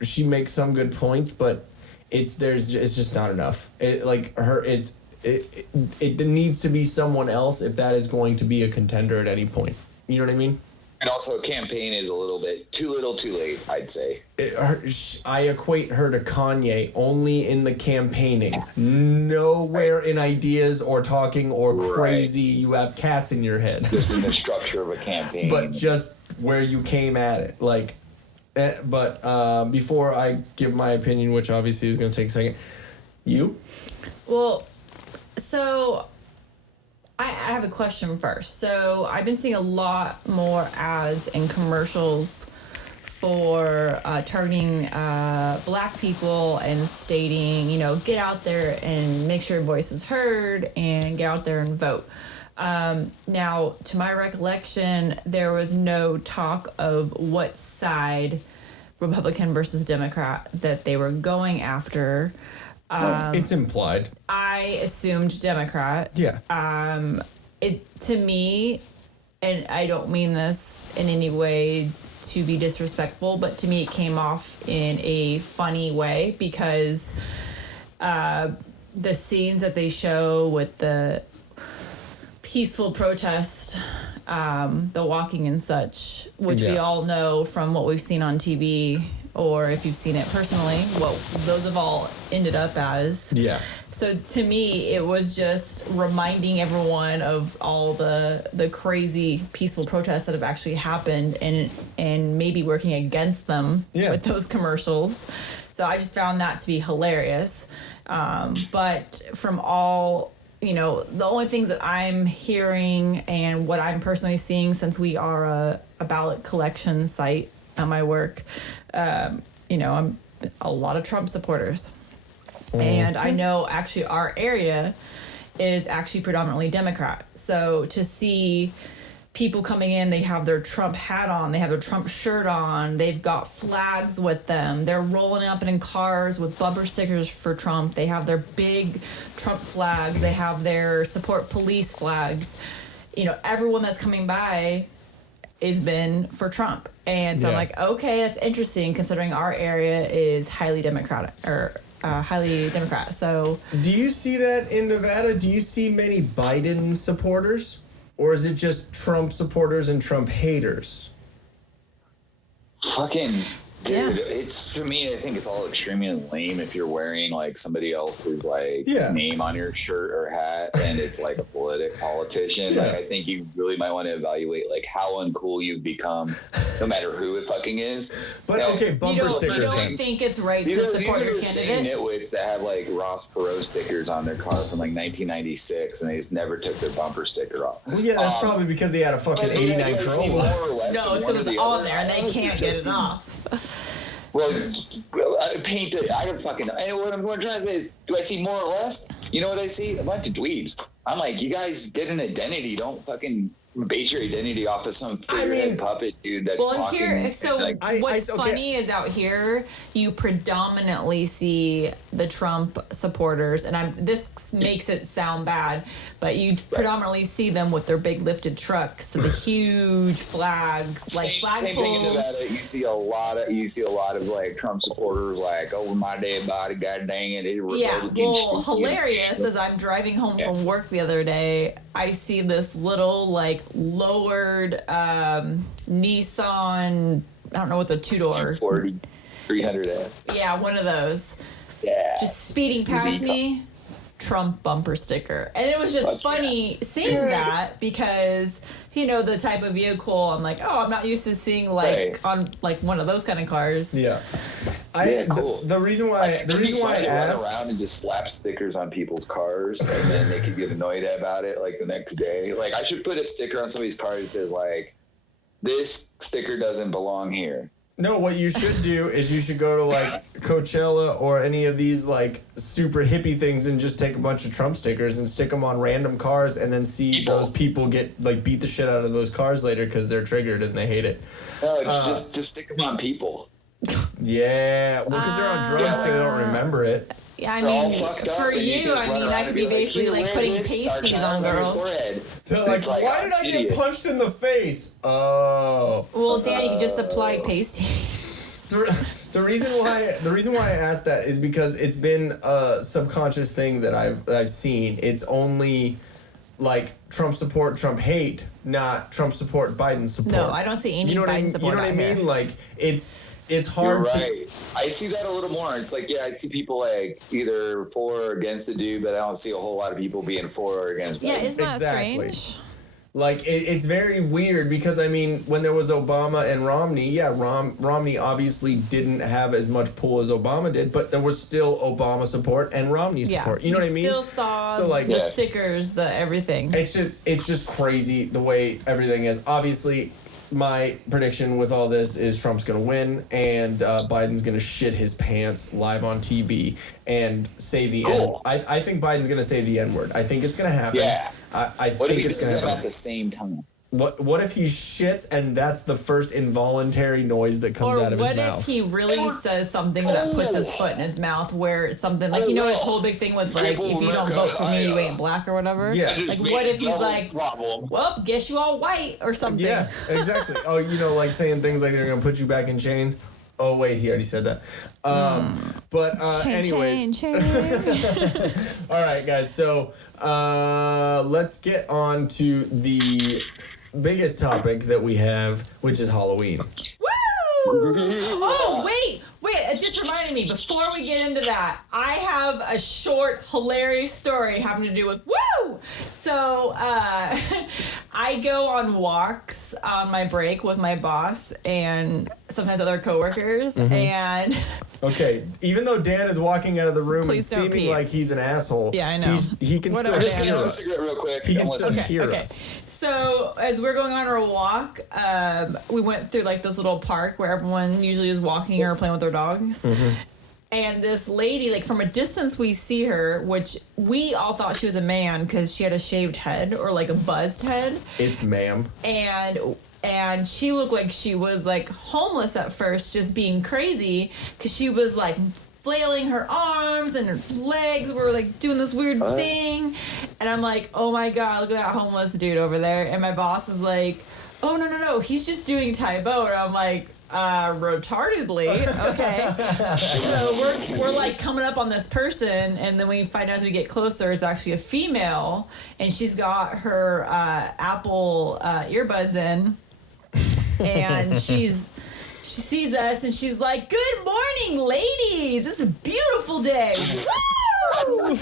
she makes some good points, but it's just not enough. It needs to be someone else if that is going to be a contender at any point. You know what I mean? And also, campaign is a little bit too little, too late, I'd say. I equate her to Kanye only in the campaigning. Nowhere in ideas or talking or crazy. You have cats in your head. Just in the structure of a campaign. But just where you came at it. But before I give my opinion, which obviously is going to take a second, you? Well, so I have a question first. So I've been seeing a lot more ads and commercials for targeting black people and stating, get out there and make sure your voice is heard and get out there and vote. Now, to my recollection, there was no talk of what side, Republican versus Democrat, that they were going after. It's implied. I assumed Democrat. Yeah. To me, and I don't mean this in any way to be disrespectful, but to me it came off in a funny way because the scenes that they show with the peaceful protest, the walking and such, which we all know from what we've seen on TV, or if you've seen it personally, what those have all ended up as. Yeah. So to me, it was just reminding everyone of all the crazy peaceful protests that have actually happened and maybe working against them with those commercials. So I just found that to be hilarious. But from all, the only things that I'm hearing and what I'm personally seeing, since we are a ballot collection site at my work, I'm a lot of Trump supporters. And I know actually our area is actually predominantly Democrat. So to see people coming in, they have their Trump hat on, they have their Trump shirt on, they've got flags with them, they're rolling up in cars with bumper stickers for Trump, they have their big Trump flags, they have their support police flags. Everyone that's coming by, has been for Trump. And so I'm like, okay, that's interesting considering our area is highly Democratic highly Democrat. So do you see that in Nevada? Do you see many Biden supporters, or is it just Trump supporters and Trump haters? Fucking dude, it's, for me, I think it's all extremely lame if you're wearing like somebody else's like name on your shirt or hat and it's like a politician. Like, I think you really might want to evaluate like how uncool you've become, no matter who it fucking is. But okay, bumper stickers. You don't think it's right to support your candidate? These are the same nitwits that have like Ross Perot stickers on their car from like 1996, and they just never took their bumper sticker off. Well, yeah, that's probably because they had a fucking '89 Corolla. No, it's because it's on there and they can't get it off. Well, I paint it. I don't fucking know. And what I'm going to try to say is, do I see more or less? You know what I see? A bunch of dweebs. I'm like, you guys get an identity. Don't fucking base your identity off of some figurehead puppet dude that's talking. Here, so like, what's funny is out here, you predominantly see the Trump supporters, and this makes it sound bad, but you predominantly see them with their big lifted trucks, the huge flags, like flagpoles. Same thing in Nevada. You see a lot of like Trump supporters, like, over my dead body, god dang it. Hilarious. As I'm driving home from work the other day, I see this little like lowered Nissan, I don't know what the two-door 240 300F. Yeah, one of those. Yeah. Just speeding past me, Trump bumper sticker. And it was just funny seeing that because, you know, the type of vehicle, I'm like, oh, I'm not used to seeing like on like one of those kind of cars. Yeah. Cool. The reason why I asked, run around and just slap stickers on people's cars, and then they could get annoyed about it like the next day. Like, I should put a sticker on somebody's car that says like, this sticker doesn't belong here. No, what you should do is you should go to like Coachella or any of these like super hippie things and just take a bunch of Trump stickers and stick them on random cars and then see those people get like beat the shit out of those cars later because they're triggered and they hate it. No, just stick them on people. Yeah, well, because they're on drugs, so they don't remember it. Yeah, I mean, for you, I mean, that could be basically like putting pasties on girls. They're like, why did I get punched in the face? Oh. Well, Dan, you could just apply pasties. The reason why I asked that is because it's been a subconscious thing that I've seen. It's only like Trump support, Trump hate, not Trump support, Biden support. No, I don't see any Biden support. You know what I mean? Like it's hard. You're right. I see that a little more. It's like, I see people like either for or against the dude, but I don't see a whole lot of people being for or against. Yeah, isn't that strange? Like, it's very weird because, I mean, when there was Obama and Romney, Romney obviously didn't have as much pull as Obama did, but there was still Obama support and Romney support. You know what I mean? Still saw the stickers, the everything. It's just crazy the way everything is. Obviously, my prediction with all this is Trump's going to win and Biden's going to shit his pants live on TV and say the N-word. I think Biden's going to say the N-word. I think it's going to happen. Yeah. I think it's going to happen at the same time. What if he shits and that's the first involuntary noise that comes out of his mouth? Or what if he really says something that puts his foot in his mouth where it's something like, you know, his whole big thing with like, if you don't vote for me, you ain't black or whatever? Yeah. Like, what if he's like, well, guess you all white or something? Yeah, exactly. Oh, you know, like saying things like they're going to put you back in chains. Oh, wait, he already said that. But anyways. All right, guys. So let's get on to the biggest topic that we have, which is Halloween. Woo! Oh, wait. It just reminded me, before we get into that, I have a short, hilarious story having to do with woo! So, I go on walks on my break with my boss and sometimes other coworkers, and... Okay, even though Dan is walking out of the room and seeming pee. like he's an asshole, yeah, I know. He can still hear us. Real quick. He can still hear us. So as we're going on our walk, we went through like this little park where everyone usually is walking or playing with their dogs. Mm-hmm. And this lady, like from a distance we see her, which we all thought she was a man because she had a shaved head or like a buzzed head. It's ma'am. And she looked like she was like homeless at first, just being crazy because she was like flailing her arms and her legs were like doing this weird thing. And I'm like, oh my God, look at that homeless dude over there. And my boss is like, oh, no, he's just doing Taibo. And I'm like, retardedly, okay. So we're like coming up on this person, and then we find out as we get closer, it's actually a female, and she's got her Apple earbuds in, and she sees us, and she's like, "Good morning, ladies! It's a beautiful day." Woo!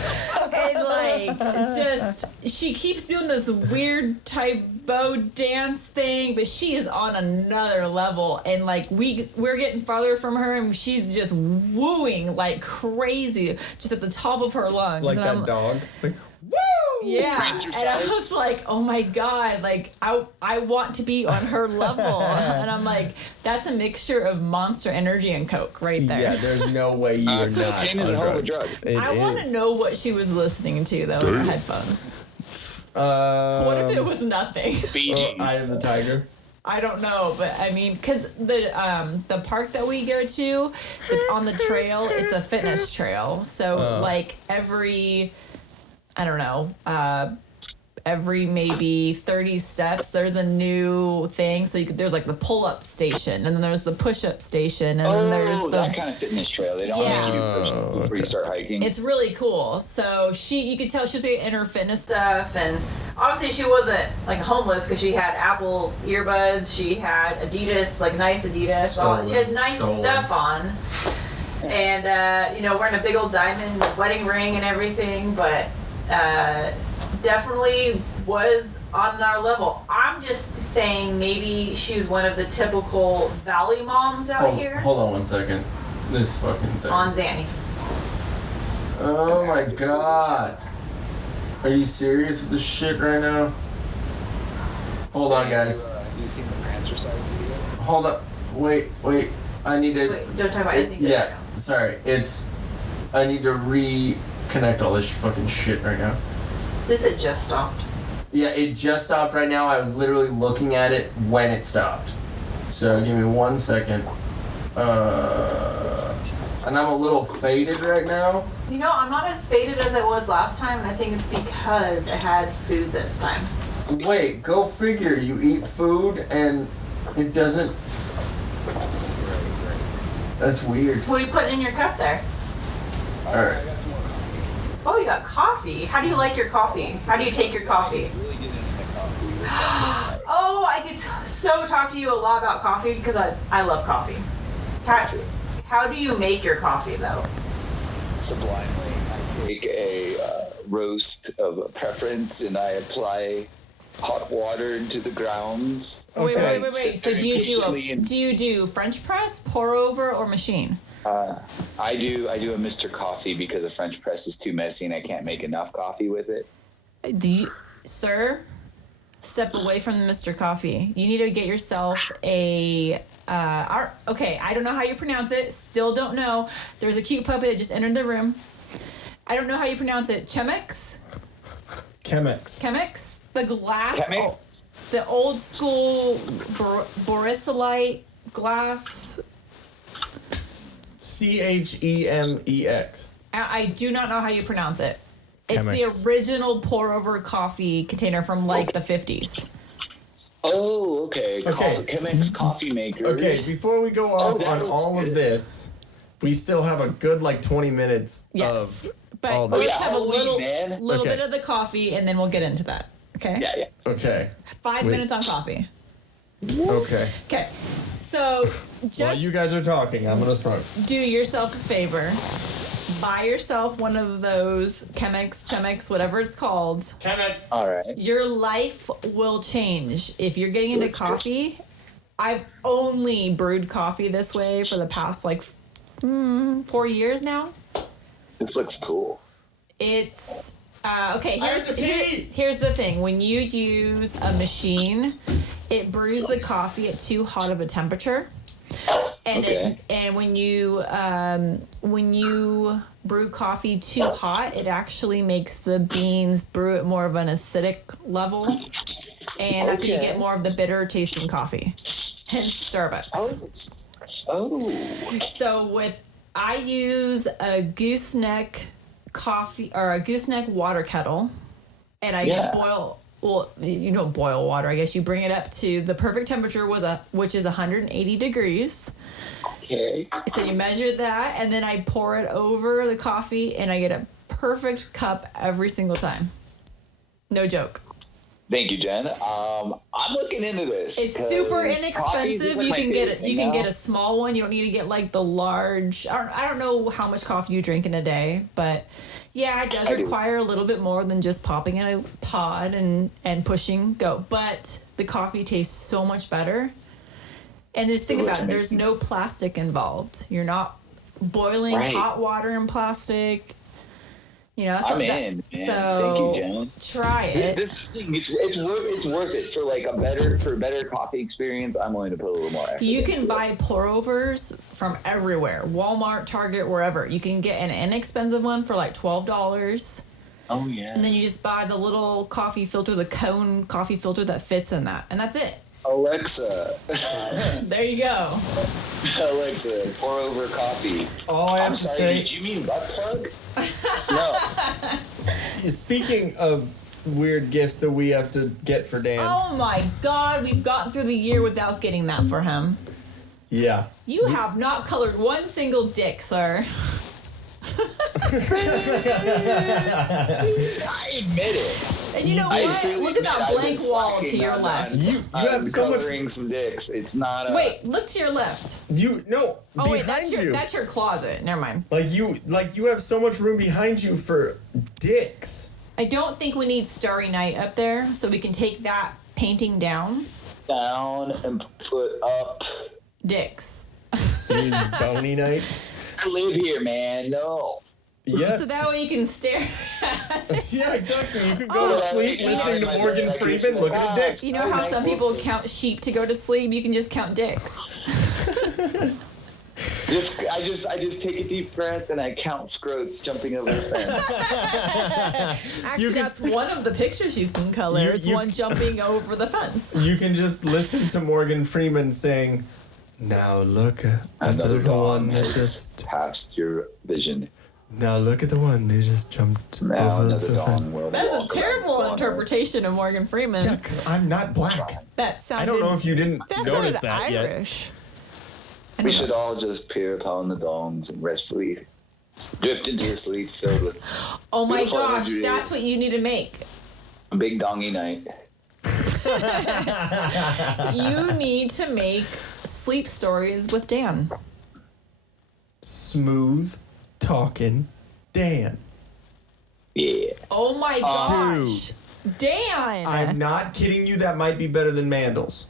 And like, just she keeps doing this weird Taibo dance thing, but she is on another level. And like, we're getting farther from her, and she's just wooing like crazy, just at the top of her lungs. Like and that dog. Like, woo! Yeah, and I was like, oh my God, like, I want to be on her level. And I'm like, that's a mixture of Monster Energy and Coke right there. Yeah, there's no way you are not. Cocaine is a hell of a drug. I want to know what she was listening to, though, in her headphones. What if it was nothing? Bee Gees. Eye of the Tiger. I don't know, but I mean, because the park that we go to, on the trail, it's a fitness trail. So, like, every maybe 30 steps, there's a new thing. So there's like the pull-up station, and then there's the push-up station, and then there's that kind of fitness trail. They don't make you do push-ups before you start hiking. It's really cool. So you could tell she was in her fitness stuff, and obviously she wasn't like homeless because she had Apple earbuds, she had Adidas, like nice Adidas. She had nice stuff on. And, wearing a big old diamond wedding ring and everything, but definitely was on our level. I'm just saying maybe she was one of the typical valley moms out here. Hold on 1 second. This fucking thing. On Zanny. Oh my God. Are you serious with this shit right now? Hold on, guys. You seen the exercise video? Hold up. Wait. I need to... Wait, don't talk about anything. Yeah, sorry. I need to reconnect all this fucking shit right now. This had just stopped. Yeah, it just stopped right now. I was literally looking at it when it stopped. So give me 1 second. And I'm a little faded right now. I'm not as faded as I was last time, and I think it's because I had food this time. Wait, go figure. You eat food and it doesn't... That's weird. What are you putting in your cup there? Alright. I got some more coffee. Oh, you got coffee. How do you like your coffee? How do you take your coffee? Really get into the coffee. Oh, I could so talk to you a lot about coffee because I love coffee. How do you make your coffee, though? Sublimely, I take a roast of preference and I apply hot water into the grounds. Okay. Wait. So do you do French press, pour over, or machine? I do a Mr. Coffee because a French press is too messy and I can't make enough coffee with it. Sir, step away from the Mr. Coffee. You need to get yourself a okay, I don't know how you pronounce it. Still don't know. There's a cute puppy that just entered the room. I don't know how you pronounce it. Chemex? The glass. Chemex? The old school Borisolite glass. Chemex. I do not know how you pronounce it. It's Chemex. the original pour-over coffee container from like the 50s. Oh, okay. Chemex coffee makers. Okay, before we go off on all of this, we still have a good 20 minutes Yes. of But all let's this. have a little Okay. bit of the coffee, and then we'll get into that. Okay? Yeah. Okay. 5 Wait. minutes on coffee. Okay. Okay. So just While you guys are talking, I'm gonna smoke. do yourself a favor. Buy yourself one of those Chemex, whatever it's called. Chemex. All right. Your life will change. If you're getting into coffee, I've only brewed coffee this way for the past 4 years now. This looks cool. It's okay. Here's the thing. When you use a machine, it brews the coffee at too hot of a temperature, and when you brew coffee too hot, it actually makes the beans brew at more of an acidic level, and that's when you get more of the bitter tasting coffee. Hence Starbucks. Oh. So I use a gooseneck coffee or a gooseneck water kettle, and I boil well, you don't boil water. I guess you bring it up to the perfect temperature, which is 180 degrees. Okay. So you measure that, and then I pour it over the coffee, and I get a perfect cup every single time. No joke. Thank you, Jen. I'm looking into this. It's super inexpensive. You can get it. You can get a small one. You don't need to get like the large. I don't know how much coffee you drink in a day, but yeah, it does require a little bit more than just popping in a pod and pushing go. But the coffee tastes so much better. And just think about it. There's no plastic involved. You're not boiling hot water in plastic. You know, I'm in. Man. So thank you, Jen. Try it. This thing, it's worth it for like a better coffee experience. I'm willing to put a little more effort. You can buy pour overs from everywhere, Walmart, Target, wherever. You can get an inexpensive one for like $12. Oh yeah. And then you just buy the little coffee filter, the cone coffee filter that fits in that, and that's it. Alexa. There you go. Alexa, pour over coffee. All I have to say. Did you mean butt plug? No. Speaking of weird gifts that we have to get for Dan. Oh my God, we've gotten through the year without getting that for him. Yeah. You have not colored one single dick, sir. I admit it. And you know what? Look at that blank wall to your left. You have so much. Coloring some dicks. It's not a. Wait, look to your left. Oh wait, that's your closet. Never mind. Like you have so much room behind you for dicks. I don't think we need Starry Night up there, so we can take that painting down. Down and put up dicks. You mean Bony Night? I live here, man. No. Yes. So that way you can stare at. Yeah, exactly. You could go to sleep listening to Morgan Freeman looking at dicks. You know how some people count sheep to go to sleep? You can just count dicks. I just take a deep breath and I count scrotes jumping over the fence. Actually, that's one of the pictures you can color. It's one jumping over the fence. You can just listen to Morgan Freeman saying, "Now look at the one that just passed your vision. Now look at the one who just jumped over the fence." That's a terrible interpretation of Morgan Freeman. Yeah, because I'm not black. That sounded. I don't know if you didn't notice that Irish. We should all just peer upon the dongs and restfully drift into a sleep filled with. Oh my gosh, that's what you need to make. A big dongy night. You need to make sleep stories with Dan. Smooth talking Dan. Yeah. Oh my gosh. Dan. I'm not kidding you. That might be better than Mandles.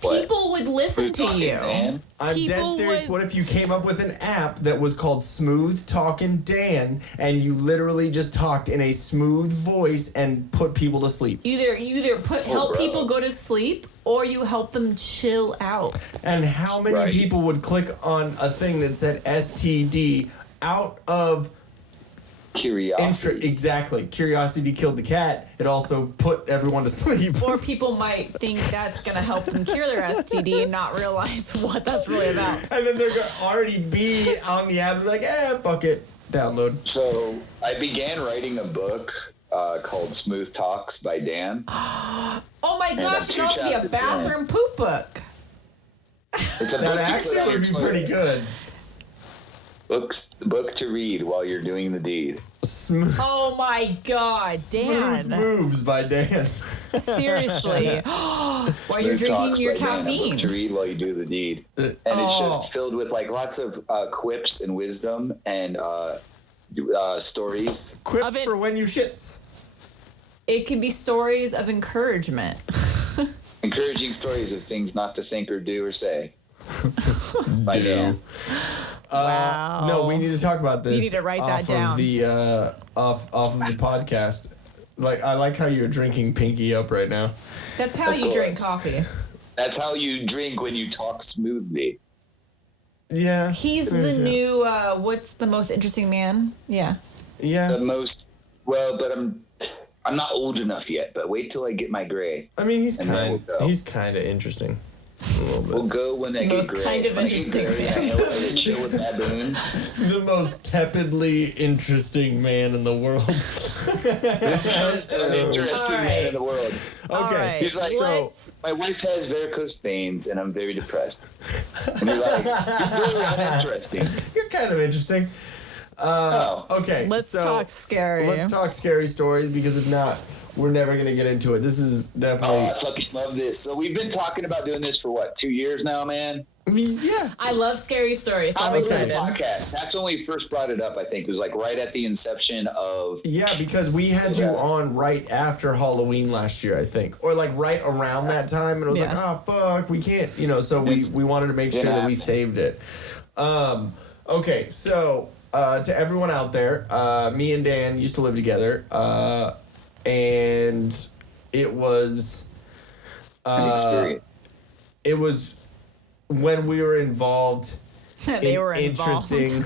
People would listen to you. Man? I'm dead serious. What if you came up with an app that was called Smooth Talking Dan, and you literally just talked in a smooth voice and put people to sleep? You either help people go to sleep, or you help them chill out. And how many people would click on a thing that said STD out of curiosity? Exactly. Curiosity killed the cat. It also put everyone to sleep. Or people might think that's going to help them cure their STD and not realize what that's really about. And then they're going to already be on the app like, fuck it. Download. So I began writing a book called Smooth Talks by Dan. Oh my gosh, it ought to be a bathroom poop book. It's a that book actually would be pretty good. Book to read while you're doing the deed. Oh my God, Dan. Smooth Moves by Dan. Seriously. While you're drinking your caffeine. Book to read while you do the deed. And it's just filled with like lots of quips and wisdom and stories. Quips for when you shits. It can be stories of encouragement. Encouraging stories of things not to think or do or say. By Dan. Wow. No, we need to talk about this. You need to write that down. Off of the podcast. Like, I like how you're drinking Pinky Up right now. That's how you drink coffee. That's how you drink when you talk smoothly. Yeah. He's the new, what's the most interesting man? Yeah. Yeah. The most, but I'm not old enough yet, but wait till I get my gray. I mean, he's kind of interesting. A little bit. We'll go when I get gray. Kind of interesting man. Chill with baboons. The most tepidly interesting man in the world. The most uninteresting man in the world. Okay. Right. He's like, my wife has varicose veins, and I'm very depressed. And you're like, you're really uninteresting. You're kind of interesting. Okay. Let's talk scary. Let's talk scary stories, because if not, we're never going to get into it. This is definitely... Oh, I fucking love this. So we've been talking about doing this for, 2 years now, man? I mean, yeah. I love scary stories, so I'm excited. Podcast. That's when we first brought it up, I think. It was like right at the inception of... Yeah, because we had you on right after Halloween last year, I think. Or like right around that time. And it was like, oh, fuck, we can't, so we wanted to make sure that we saved it. Okay, so to everyone out there, me and Dan used to live together. And it was... an experience. It was... when we were involved they were interesting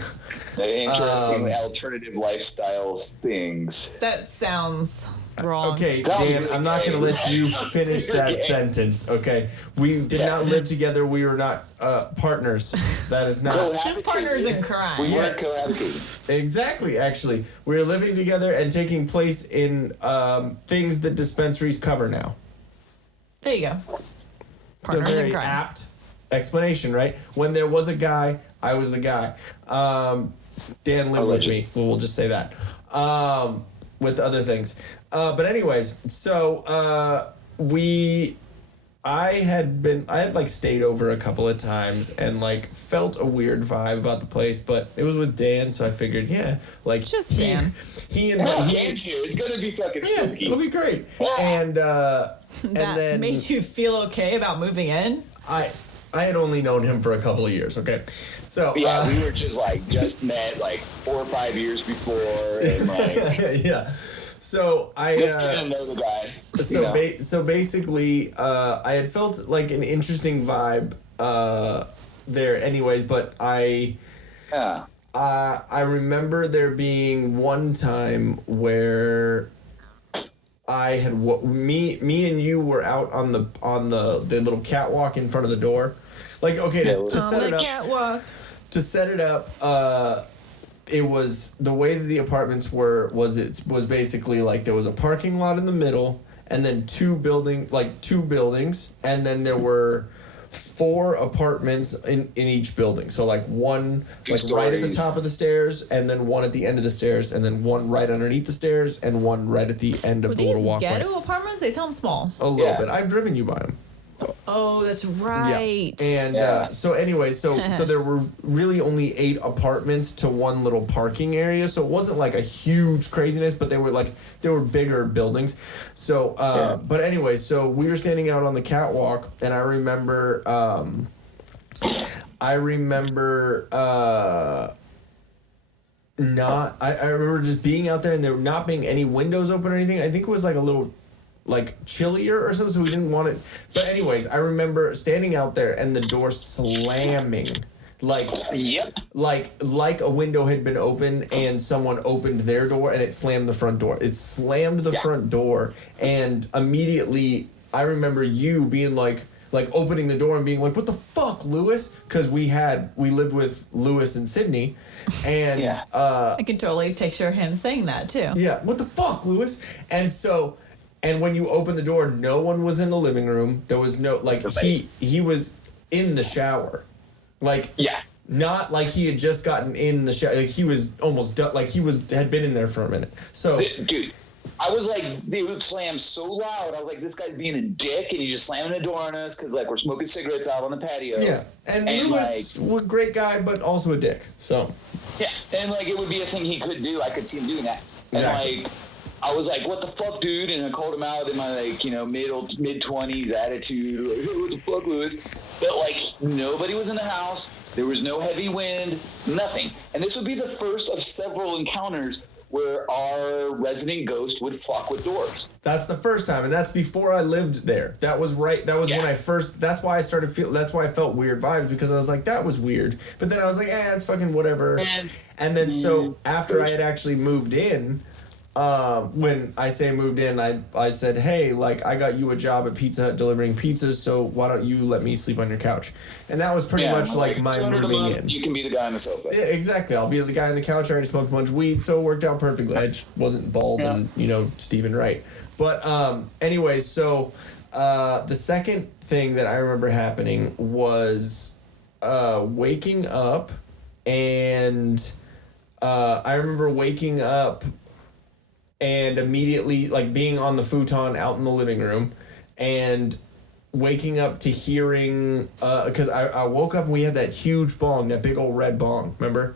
alternative lifestyle things. That sounds wrong. Okay, Dan, I'm not going to let you finish that sentence, okay? We did not live together. We were not partners. That is not... Just partners in crime. We weren't cohabitating. Exactly, actually. We were living together and taking place in things that dispensaries cover now. There you go. Partners The very in crime. apt explanation, right? When there was a guy, I was the guy. Dan lived with me. We'll just say that. With other things. But anyways, so I had like stayed over a couple of times and like felt a weird vibe about the place, but it was with Dan, so I figured, like just Dan. Can't you? It's gonna be fucking spooky. It'll be great. And then made you feel okay about moving in? I had only known him for a couple of years, okay? So we were just met like 4 or 5 years before, and like yeah. So I just didn't know the guy. So basically, I had felt like an interesting vibe there, anyways. But I remember there being one time where I had me and you were out on the little catwalk in front of the door. Like, okay, to set it up. Catwalk. To set it up, it was the way that the apartments was basically like there was a parking lot in the middle, and then two buildings, and then there were 4 apartments in each building. So like one right at the top of the stairs, and then one at the end of the stairs, and then one right underneath the stairs, and one right at the end of the little walkway. Were these ghetto apartments? They sound small. A little bit. I've driven you by them. Oh, that's right. Yeah. And so anyway, so there were really only 8 apartments to one little parking area. So it wasn't like a huge craziness, but they were bigger buildings. So, but anyway, so we were standing out on the catwalk, and I remember I remember just being out there and there not being any windows open or anything. I think it was like a little chillier or something, so we didn't want it. But anyways, I remember standing out there and the door slamming. Like a window had been open and someone opened their door and it slammed the front door. It slammed the front door, and immediately I remember you being like opening the door and being like, "What the fuck, Lewis?" Because we lived with Lewis and Sydney, and I can totally picture him saying that too. Yeah, "What the fuck, Lewis?" And when you opened the door, no one was in the living room. There was no he was in the shower. Not like he had just gotten in the shower. Like he was almost done. Like had been in there for a minute. So, dude, I was like, they would slam so loud. I was like, this guy's being a dick, and he's just slamming the door on us because we're smoking cigarettes out on the patio. Yeah, and Lewis was a great guy, but also a dick. So. Yeah, and it would be a thing he could do. I could see him doing that. Exactly. And I was like, "What the fuck, dude?" And I called him out in my mid-20s attitude, like, "Hey, what the fuck, Lewis?" But nobody was in the house. There was no heavy wind, nothing. And this would be the first of several encounters where our resident ghost would fuck with doors. That's the first time, and that's before I lived there. That was right. That was when I first. That's why I started that's why I felt weird vibes, because I was like, that was weird. But then I was like, it's fucking whatever. And then so after I had actually moved in. when I say moved in, I said, hey, like, I got you a job at Pizza Hut delivering pizzas, so why don't you let me sleep on your couch? And that was pretty much like my moving in. You can be the guy on the sofa. Yeah, exactly. I'll be the guy on the couch. I already smoked a bunch of weed, so it worked out perfectly. I just wasn't bald and, Stephen Wright. But anyways, so the second thing that I remember happening was waking up, and I remember waking up and immediately, like, being on the futon out in the living room and waking up to hearing, because I woke up and we had that huge bong, that big old red bong, remember?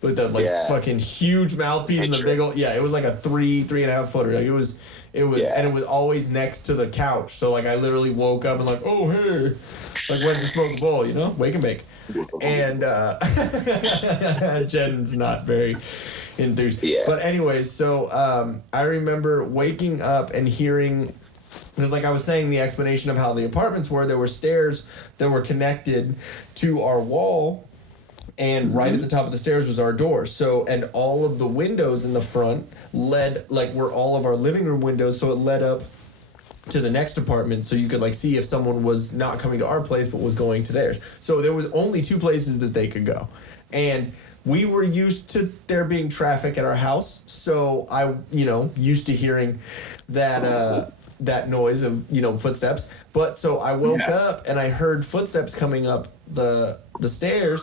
With the, fucking huge mouthpiece and the big old, it was like a 3.5 footer. Like, it was, and it was always next to the couch. So, like, I literally woke up and, like, oh, hey, like, went to smoke a bowl, wake and bake. And Jen's not very enthused. Yeah. But anyways, so I remember waking up and hearing, because like I was saying, the explanation of how the apartments were, there were stairs that were connected to our wall, and right at the top of the stairs was our door. So, and all of the windows in the front were all of our living room windows, so it led up to the next apartment, so you could like see if someone was not coming to our place but was going to theirs. So there was only two places that they could go, and we were used to there being traffic at our house, so I used to hearing that noise of footsteps. But so I woke up and I heard footsteps coming up the stairs,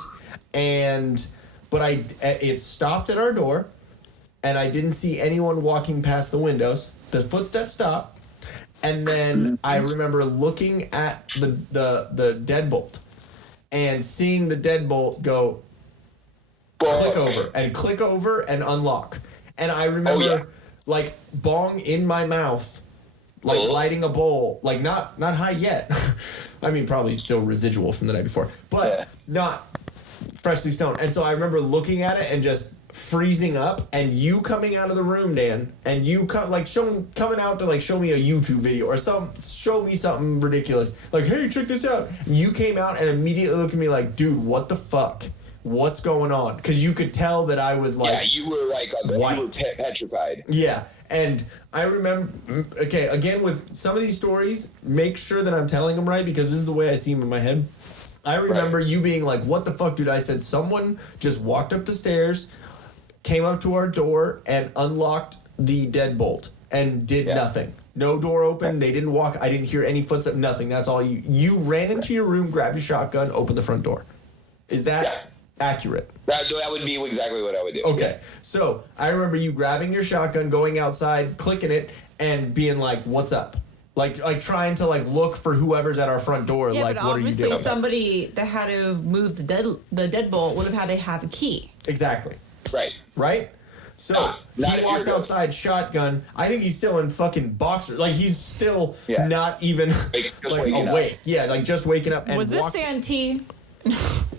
but it stopped at our door, and I didn't see anyone walking past the windows. The footsteps stopped. And then I remember looking at the deadbolt and seeing the deadbolt go click over and unlock. And I remember like bong in my mouth, like lighting a bowl, like not high yet. I mean, probably still residual from the night before, but not freshly stoned. And so I remember looking at it and just freezing up, and you coming out of the room, Dan, and you coming out to like show me a YouTube video or show me something ridiculous, like, hey, check this out. And you came out and immediately looked at me like, dude, what the fuck? What's going on? Because you could tell that I was like, you were like white. You were petrified. Yeah, and I remember. Okay, again with some of these stories, make sure that I'm telling them right, because this is the way I see them in my head. I remember you being like, what the fuck, dude? I said someone just walked up the stairs, came up to our door and unlocked the deadbolt and did nothing. No door open. They didn't walk. I didn't hear any footsteps. Nothing. That's all you ran into your room, grabbed your shotgun, opened the front door. Is that accurate? That would be exactly what I would do. Okay. Yes. So I remember you grabbing your shotgun, going outside, clicking it, and being like, what's up? Like trying to like look for whoever's at our front door. Yeah, like, but what are you doing? obviously somebody that had to move the deadbolt would have had to have a key. Exactly. Right? So he walks outside, shotgun. I think he's still in fucking boxers. Like, he's still not even awake. Yeah, like just waking up. And was this Santee?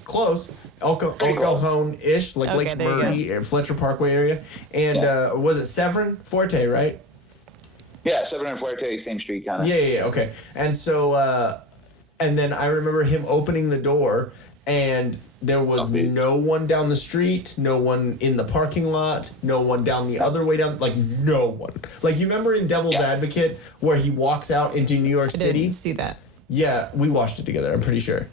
Close. El Cajon-ish, like Lake Murray, Fletcher Parkway area. And was it Severin Forte, right? Yeah, Severin and Forte, same street kind of. Yeah, okay. And so, and then I remember him opening the door, and there was no one down the street, no one in the parking lot, no one down the other way down, like no one. Like, you remember in Devil's Advocate where he walks out into New York City? I didn't see that. Yeah, we watched it together, I'm pretty sure.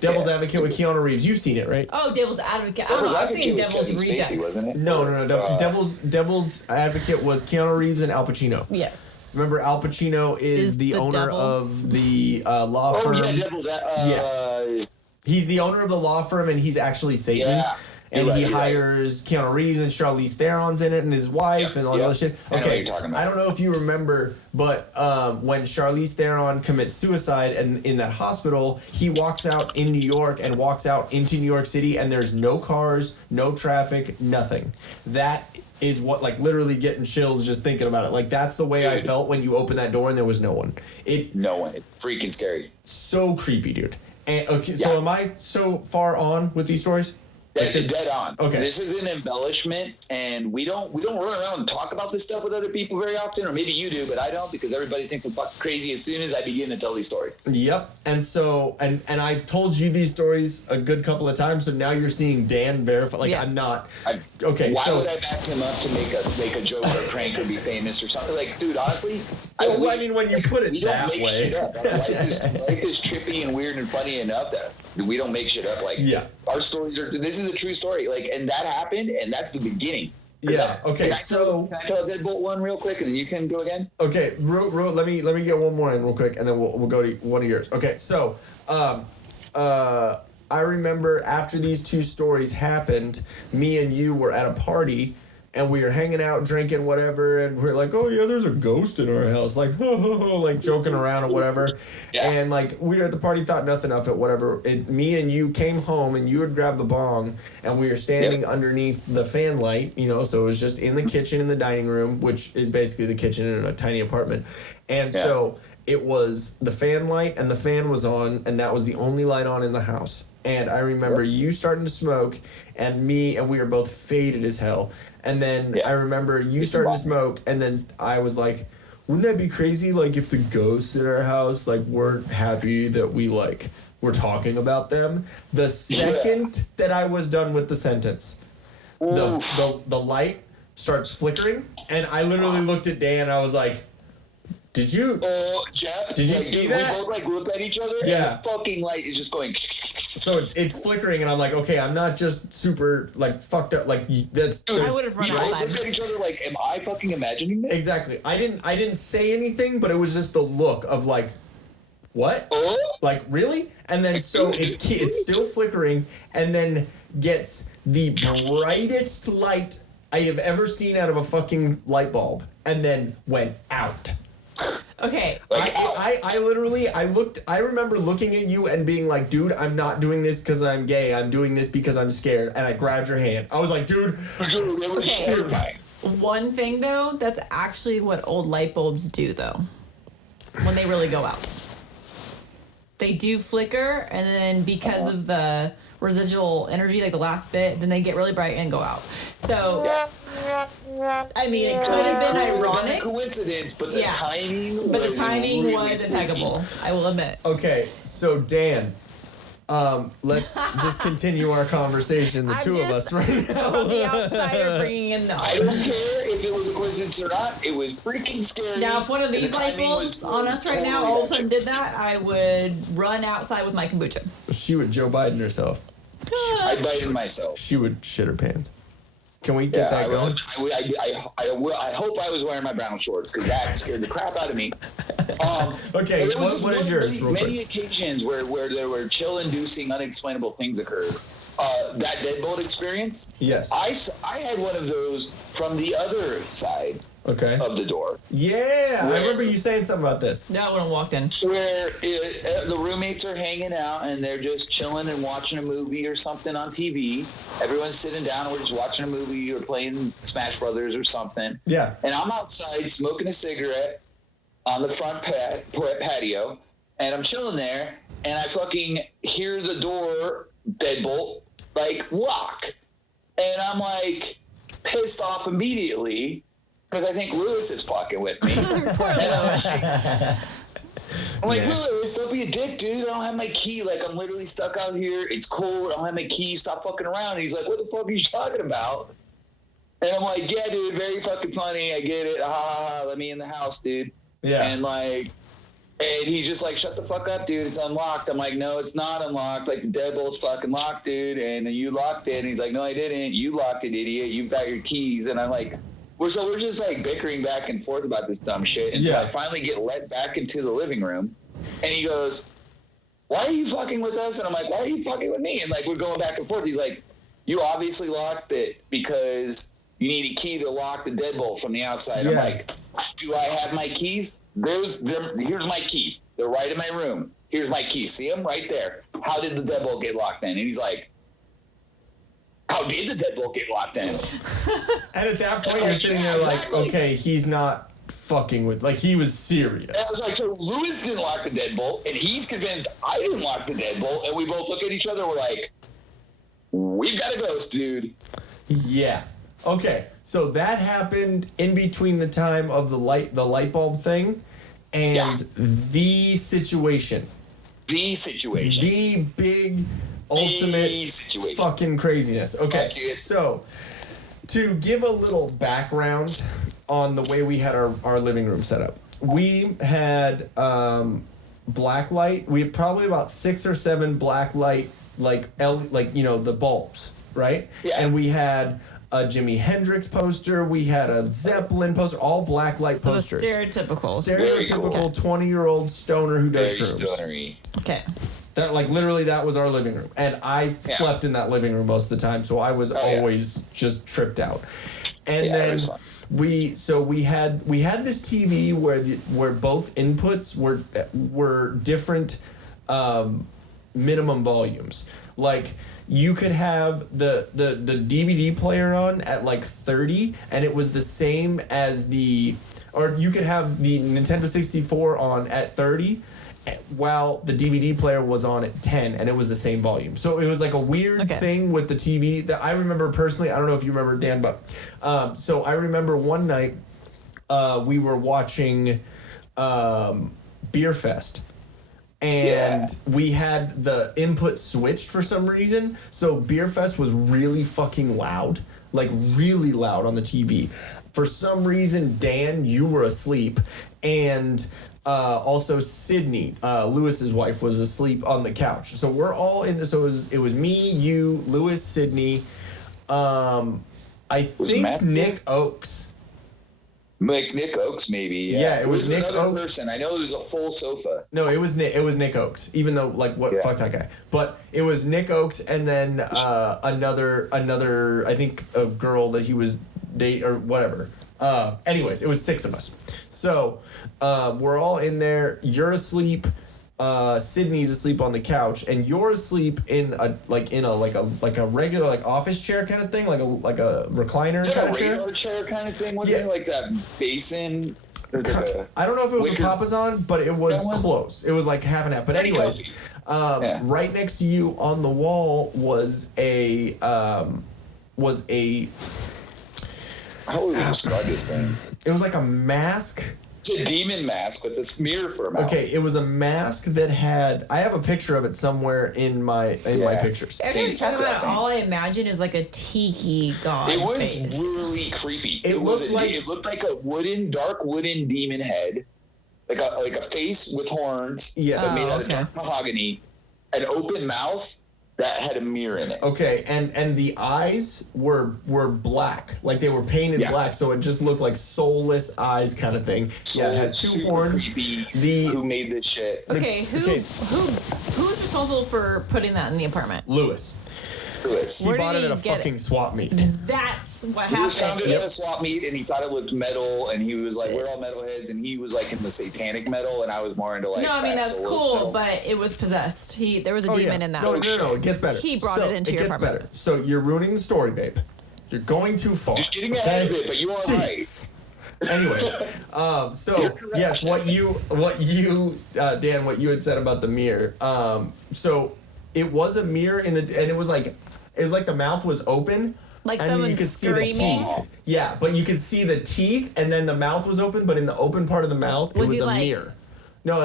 Devil's Advocate with Keanu Reeves. You've seen it, right? Oh, Devil's Advocate. I've seen Devil's Rejects. Wasn't it? No. Devil's Advocate was Keanu Reeves and Al Pacino. Yes. Remember, Al Pacino is the owner devil? of the law firm. Oh, yeah, Devil's He's the owner of the law firm, and he's actually Satan. Yeah. And he hires Keanu Reeves, and Charlize Theron's in it, and his wife, and all that other shit. Okay, I don't know if you remember, but when Charlize Theron commits suicide and in that hospital, he walks out in New York and walks out into New York City, and there's no cars, no traffic, nothing. That is what, like, literally getting chills just thinking about it. Like, that's the way I felt when you opened that door and there was no one. No one. It's freaking scary. So creepy, dude. And so am I so far on with these stories? Dead on. Okay. This is an embellishment, and we don't run around and talk about this stuff with other people very often, or maybe you do, but I don't, because everybody thinks I'm fucking crazy as soon as I begin to tell these stories. Yep. And so, and I've told you these stories a good couple of times, so now you're seeing Dan verify. Like, I'm not. Okay. Why would I back him up to make a joke or a prank or be famous or something? Like, dude, honestly, I mean, when you put it that way, shit up. Life is trippy and weird and funny enough that we don't make shit up. Like, our stories are. This is a true story. Like, and that happened, and that's the beginning. Yeah. Okay. Can I tell a Deadbolt one real quick, and then you can go again. Okay. Let me get one more in real quick, and then we'll go to one of yours. Okay. So, I remember after these two stories happened, me and you were at a party. And we were hanging out, drinking, whatever, and we're like, oh, yeah, there's a ghost in our house. Like, like joking around or whatever. Yeah. And, like, we were at the party, thought nothing of it, whatever. Me and you came home, and you had grabbed the bong, and we were standing underneath the fan light, you know, so it was just in the kitchen in the dining room, which is basically the kitchen in a tiny apartment. And so it was the fan light, and the fan was on, and that was the only light on in the house. And I remember you starting to smoke, and we were both faded as hell. And then I remember you starting to smoke, and then I was like, wouldn't that be crazy, like, if the ghosts in our house, like, weren't happy that we, like, were talking about them? The second that I was done with the sentence, the light starts flickering, and I literally looked at Dan, and I was like, Did you? Jeff. Did you see that? We both like looked at each other. Yeah. And the fucking light is just going. So it's flickering, and I'm like, okay, I'm not just super like fucked up. Like that's. Dude, I would have run outside. We looked at each other like, am I fucking imagining this? Exactly. I didn't say anything, but it was just the look of like, what? Like really? And then so it's still flickering, and then gets the brightest light I have ever seen out of a fucking light bulb, and then went out. Okay. I remember looking at you and being like, dude, I'm not doing this because I'm gay. I'm doing this because I'm scared. And I grabbed your hand. I was like, dude, that was terrifying. One thing, though, that's actually what old light bulbs do, though, when they really go out. They do flicker, and then because of the residual energy, like the last bit, then they get really bright and go out. So, I mean, it could have been ironic. Coincidence, but the timing. But the timing was impeccable. I will admit. Okay, so Dan, let's just continue our conversation. The two of us right now. On the outsider bringing in the. I don't care if it was a coincidence or not. It was freaking scary. Now, if one of these light bulbs on us right now all of a sudden did that, I would run outside with my kombucha. She would Joe Biden herself. I'd Biden myself. She would shit her pants. Can we get that going? I hope I was wearing my brown shorts because that scared the crap out of me. Okay, what is yours? Many occasions where there were chill-inducing, unexplainable things occurred. That deadbolt experience. Yes. I had one of those from the other side. Okay. Of the door. Yeah, I remember you saying something about this. Yeah, when I walked in. Where the roommates are hanging out and they're just chilling and watching a movie or something on TV. Everyone's sitting down and we're just watching a movie or playing Smash Brothers or something. Yeah. And I'm outside smoking a cigarette on the front patio, and I'm chilling there, and I fucking hear the door deadbolt like lock, and I'm like pissed off immediately. Because I think Lewis is fucking with me. I'm like, Lewis, don't be a dick, dude. I don't have my key. Like, I'm literally stuck out here. It's cold. I don't have my key. Stop fucking around. And he's like, what the fuck are you talking about? And I'm like, yeah, dude, very fucking funny. I get it. Let me in the house, dude. Yeah. And he's just like, shut the fuck up, dude. It's unlocked. I'm like, no, it's not unlocked. Like, the deadbolt's fucking locked, dude. And you locked it. And he's like, no, I didn't. You locked it, idiot. You've got your keys. And I'm like... We're just like bickering back and forth about this dumb shit until I finally get let back into the living room, and he goes, "Why are you fucking with us?" And I'm like, "Why are you fucking with me?" And like we're going back and forth. He's like, "You obviously locked it because you need a key to lock the deadbolt from the outside." Yeah. I'm like, "Do I have my keys? Here's my keys. They're right in my room. Here's my keys. See them right there. How did the deadbolt get locked in?" And he's like, how did the deadbolt get locked in? And at that point, you're sitting there like, okay, he's not fucking with, like, he was serious. And I was like, so Lewis didn't lock the deadbolt, and he's convinced I didn't lock the deadbolt, and we both look at each other, we're like, we've got a ghost, dude. Yeah. Okay, so that happened in between the time of the light bulb thing and the situation. The situation. The big, ultimate fucking craziness. Okay, so to give a little background on the way we had our living room set up, we had black light. We had probably about 6 or 7 black light, like the bulbs, right? Yeah. And we had a Jimi Hendrix poster. We had a Zeppelin poster. All black light posters. Stereotypical 20-year-old stoner who does shrooms. Stonery. Okay. That literally that was our living room, and I slept in that living room most of the time, so I was always just tripped out. And then we had this TV where both inputs were different minimum volumes. Like you could have the DVD player on at like 30, and it was the same as or you could have the Nintendo 64 on at 30. While the DVD player was on at 10, and it was the same volume. So it was like a weird thing with the TV that I remember personally. I don't know if you remember, Dan, but so I remember one night we were watching Beer Fest, and we had the input switched for some reason. So Beer Fest was really fucking loud, like really loud on the TV. For some reason, Dan, you were asleep, and also Sydney, Lewis's wife, was asleep on the couch. So we're all in this. So it was me, you, Lewis, Sydney. I think Nick Oakes. Nick Oakes, maybe. Yeah, it was Nick another Oakes. Person. I know it was a full sofa. No, it was Nick Oakes. Even though, fuck that guy. But it was Nick Oakes, and then another. I think a girl that he was dating or whatever. Anyways, it was 6 of us. So we're all in there. You're asleep. Sydney's asleep on the couch, and you're asleep in a regular office chair kind of thing, like a recliner kind of chair. Regular chair kind of thing. Wasn't it like that basin? I don't know if it was a Papasan, but it was close. It was like half and half. But anyways, right next to you on the wall was a. How would we describe this thing? It was like a mask. It's a demon mask with this mirror for a mouth. Okay, it was a mask that had. I have a picture of it somewhere in my pictures. Every time you talk about it, all I imagine is like a tiki god. It was face. really creepy. It looked like a dark wooden demon head, like a face with horns. Yeah, made out of dark mahogany, an open mouth that had a mirror in it. Okay, and the eyes were black, like they were painted black, so it just looked like soulless eyes kind of thing. It had 2 horns. Creepy. Who made this shit? Who's responsible for putting that in the apartment? Lewis. He bought it at a fucking swap meet. That's what happened. He just found it at a swap meet, and he thought it looked metal, and he was like, "We're all metalheads," and he was like in the satanic metal, and I was more into like. No, I mean that's cool, metal. But it was possessed. There was a demon in that. No, it gets better. He brought it into your apartment. It gets better. So you're ruining the story, babe. You're going too far. You're getting ahead of it, but you are right. Anyway, so yes, what you Dan, what you had said about the mirror. So it was a mirror and it was like the mouth was open. Like and someone you could screaming. See the teeth. Yeah, but you could see the teeth, and then the mouth was open. But in the open part of the mouth, it was a mirror. No,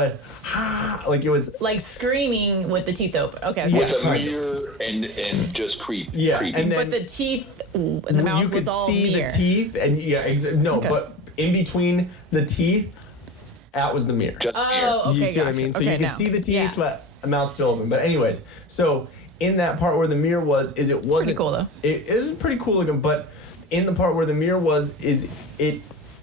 like it was like screaming with the teeth open. Okay. With a mirror and just creepy. Yeah, creepy. and then but the teeth in the mouth was all mirror. You could see the teeth, and but in between the teeth, that was the mirror. Just the mirror. Okay, you see what I mean? So you can see the teeth, but the mouth's still open. But anyways, so in that part where the mirror was, it wasn't pretty cool though. It is pretty cool looking, but in the part where the mirror was, it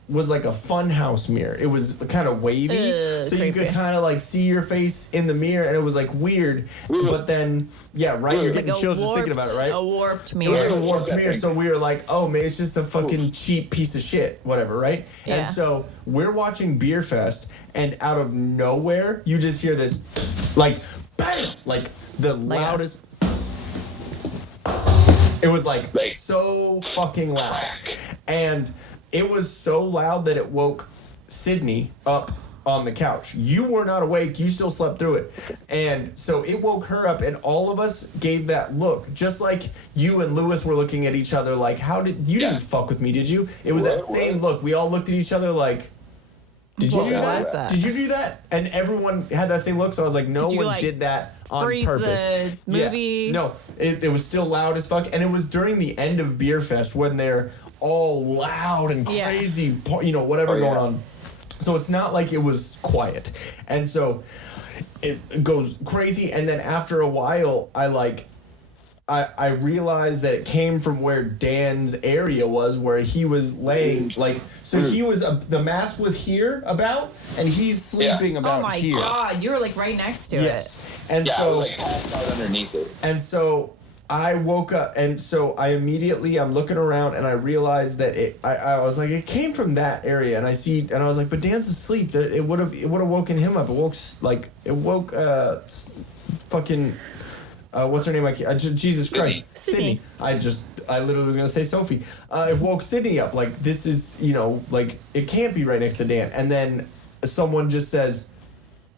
was like a fun house mirror. It was kind of wavy, so creepy. you could kind of like see your face in the mirror, and it was like weird. But then, you're getting like chills just thinking about it, right? A warped mirror. It was like a warped mirror, so we were like, oh man, it's just a fucking cheap piece of shit, whatever, right? Yeah. And so we're watching Beer Fest, and out of nowhere, you just hear this, like, bam, like the loudest. It was like so fucking loud, and it was so loud that it woke Sydney up on the couch. You were not awake. You still slept through it. And so it woke her up, and all of us gave that look. Just like you and Lewis were looking at each other like, how did... You didn't fuck with me, did you? It was that same look. We all looked at each other like... Did you do that? Did you do that? And everyone had that same look, so I was like, no one did that on purpose. The movie? Yeah. No, it was still loud as fuck, and it was during the end of Beer Fest when they're all loud and crazy, whatever going on. So it's not like it was quiet. And so it goes crazy, and then after a while, I realized that it came from where Dan's area was, where he was laying, he was, the mask was here about, and he's sleeping about here. Oh my God, you were like right next to it. And I was like passed out underneath it. And so I woke up, and so I'm looking around, and I realized that I was like, it came from that area, and I was like, but Dan's asleep. It would have woken him up. It woke fucking. What's her name? Jesus Christ. Sydney. I literally was going to say Sophie. It woke Sydney up. Like, this is, it can't be right next to Dan. And then someone just says,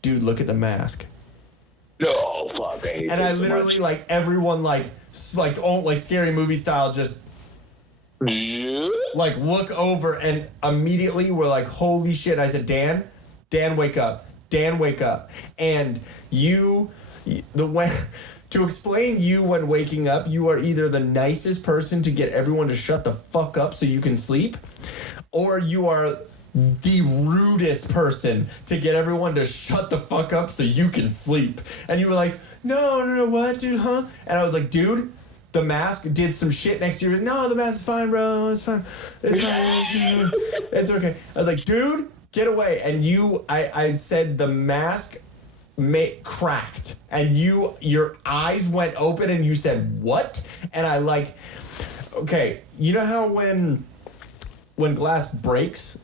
dude, look at the mask. No, fuck. I hate and I literally, everyone, scary movie style, just, look over, and immediately we're like, holy shit. I said, Dan, wake up. Dan, wake up. And to explain you when waking up, you are either the nicest person to get everyone to shut the fuck up so you can sleep, or you are the rudest person to get everyone to shut the fuck up so you can sleep. And you were like, no, what, dude, huh? And I was like, dude, the mask did some shit next to you. No, the mask is fine, bro. It's fine. It's okay. I was like, dude, get away. And I said the mask cracked, and your eyes went open, and you said, what? And I okay, you know how when glass breaks,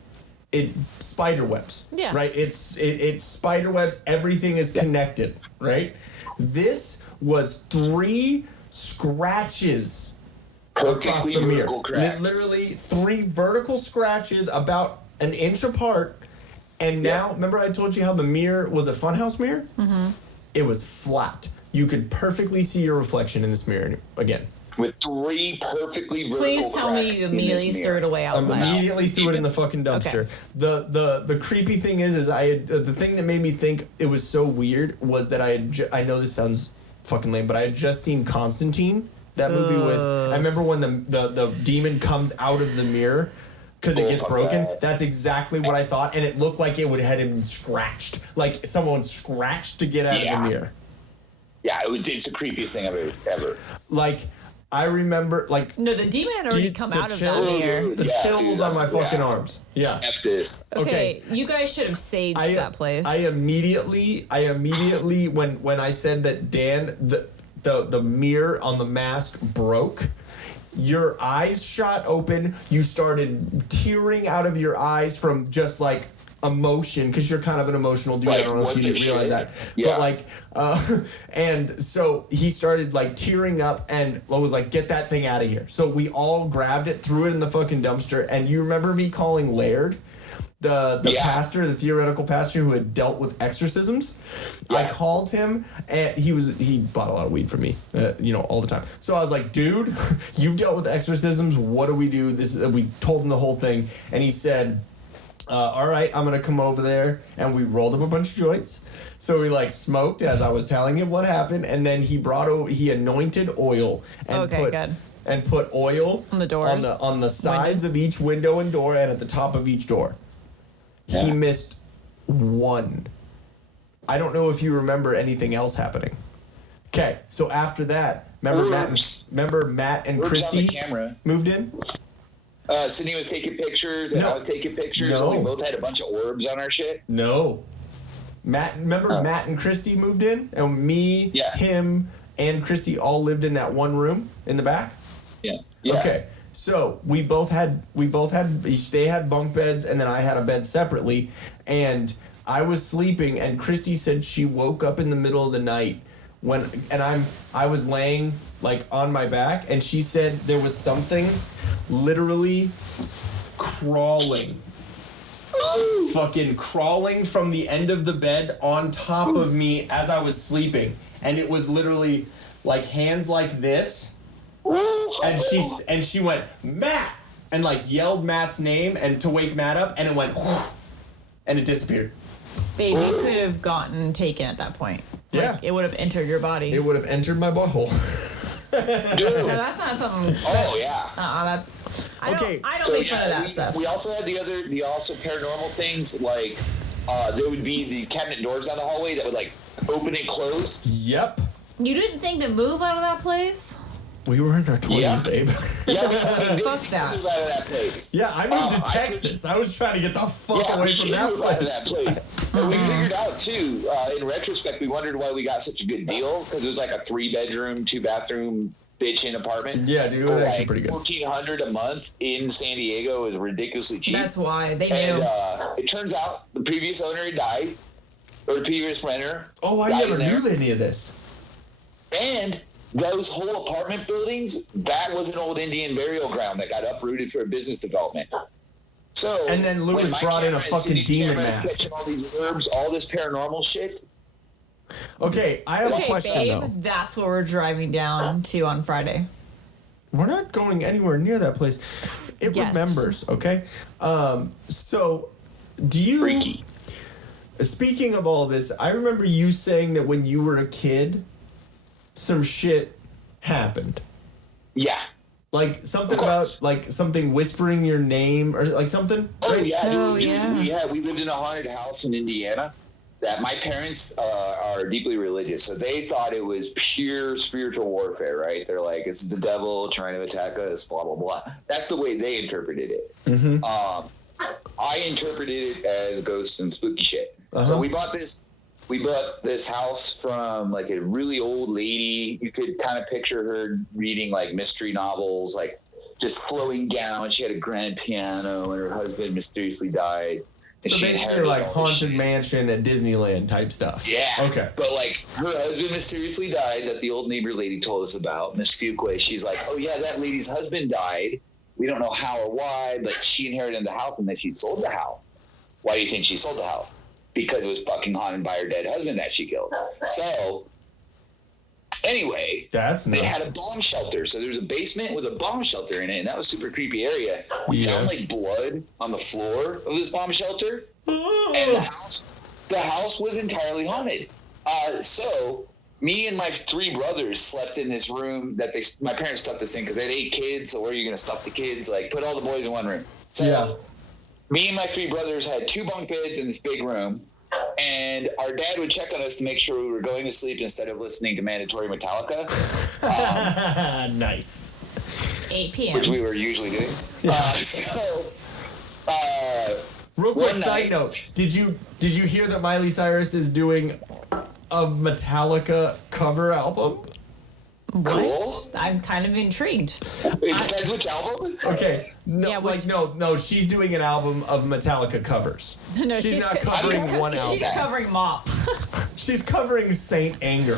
it spider webs, right? It spider webs, everything is connected, right? This was 3 scratches across the mirror. Literally 3 vertical scratches about an inch apart. And now, remember I told you how the mirror was a funhouse mirror? Mm-hmm. It was flat. You could perfectly see your reflection in this mirror again. With 3 perfectly vertical Please tell me you immediately threw it away outside. I immediately threw it in the fucking dumpster. Okay. The creepy thing is the thing that made me think it was so weird was that I know this sounds fucking lame, but I had just seen Constantine, that movie with, I remember when the demon comes out of the mirror, because it gets broken. That's exactly what I thought, and it looked like it would have him scratched, like someone scratched to get out of the mirror. Yeah, it's the creepiest thing ever. I remember, no, the demon had already come out of that mirror. The chills on my fucking arms. Yeah. F this. Okay, you guys should have saged that place. I immediately, when I said that Dan, the mirror on the mask broke, your eyes shot open. You started tearing out of your eyes from just emotion, because you're kind of an emotional dude. I don't know if you didn't realize that. Yeah. But and so he started tearing up, and was like, get that thing out of here. So we all grabbed it, threw it in the fucking dumpster. And you remember me calling Laird, the pastor, the theoretical pastor who had dealt with exorcisms? Yeah. I called him, and he bought a lot of weed from me, all the time. So I was like, dude, you've dealt with exorcisms. What do we do? We told him the whole thing, and he said, all right, I'm gonna come over there. And we rolled up a bunch of joints. So we smoked as I was telling him what happened, and then he anointed oil and put oil on the doors, on the sides of each window and door, and at the top of each door. Yeah. He missed one. I don't know if you remember anything else happening. Okay, so after that, remember Matt and Christy moved in? Sydney was taking pictures, and I was taking pictures, and we both had a bunch of orbs on our shit. No. Matt and Christy moved in, and me, him, and Christy all lived in that one room in the back? Yeah. Okay. So they had bunk beds, and then I had a bed separately, and I was sleeping, and Christy said she woke up in the middle of the night I was laying on my back, and she said there was something literally crawling fucking crawling from the end of the bed on top of me as I was sleeping. And it was literally like hands like this. And she went, Matt! And like yelled Matt's name and to wake Matt up, and it went, and it disappeared. Baby could have gotten taken at that point. Yeah. Like, it would have entered your body. It would have entered my butthole. No, that's not something. That's. I don't make fun of that stuff. We also had the paranormal things, like there would be these cabinet doors down the hallway that would like open and close. Yep. You didn't think to move out of that place? We were in our 20s, babe. Fuck that. Move out of that place. Yeah, I moved to Texas. I was trying to get the fuck away from that place. And we figured out, too, in retrospect, we wondered why we got such a good deal, because it was like a 3-bedroom, 2-bathroom bitchin' apartment. Yeah, dude, it was actually pretty good. $1,400 a month in San Diego is ridiculously cheap. That's why. They knew. And it turns out the previous owner had died, or the previous renter. Oh, I never knew any of this. And those whole apartment buildings, that was an old Indian burial ground that got uprooted for business development. So, and then Lewis brought in a fucking demon mask. All these herbs, all this paranormal shit. Okay, I have a question, babe, though. That's what we're driving down to on Friday. We're not going anywhere near that place. It remembers, okay? So, do you... Freaky. Speaking of all this, I remember you saying that when you were a kid, some shit happened. Yeah. Like something about like something whispering your name or like something. Oh right? Yeah. We lived in a haunted house in Indiana. That my parents are deeply religious, so they thought it was pure spiritual warfare. Right? They're like, it's the devil trying to attack us. Blah blah blah. That's the way they interpreted it. Mm-hmm. I interpreted it as ghosts and spooky shit. So we bought this house from like a really old lady. You could kind of picture her reading like mystery novels, like just flowing down. She had a grand piano and her husband mysteriously died. And so basically like Haunted Mansion at Disneyland type stuff. Yeah. Okay. But like her husband mysteriously died that the old neighbor lady told us about, Miss Fuquay. She's like, oh yeah, that lady's husband died. We don't know how or why, but she inherited the house and then she sold the house. Why do you think she sold the house? Because it was fucking haunted by her dead husband that she killed. So, anyway, that's nuts. They had a bomb shelter. So there's a basement with a bomb shelter in it, and that was a super creepy area. We found like blood on the floor of this bomb shelter, and the house was entirely haunted. So me and my 3 brothers slept in this room that my parents stuffed us in because they had 8 kids. So where are you going to stuff the kids? Like put all the boys in one room. So me and my 3 brothers had 2 bunk beds in this big room, and our dad would check on us to make sure we were going to sleep instead of listening to mandatory Metallica. Nice. 8 p.m. Which we were usually doing. Real quick side note: Did you hear that Miley Cyrus is doing a Metallica cover album? What? Cool. I'm kind of intrigued. It depends which album. Okay. No, no. She's doing an album of Metallica covers. No, she's not covering one album. She's covering Mop. She's covering Saint Anger.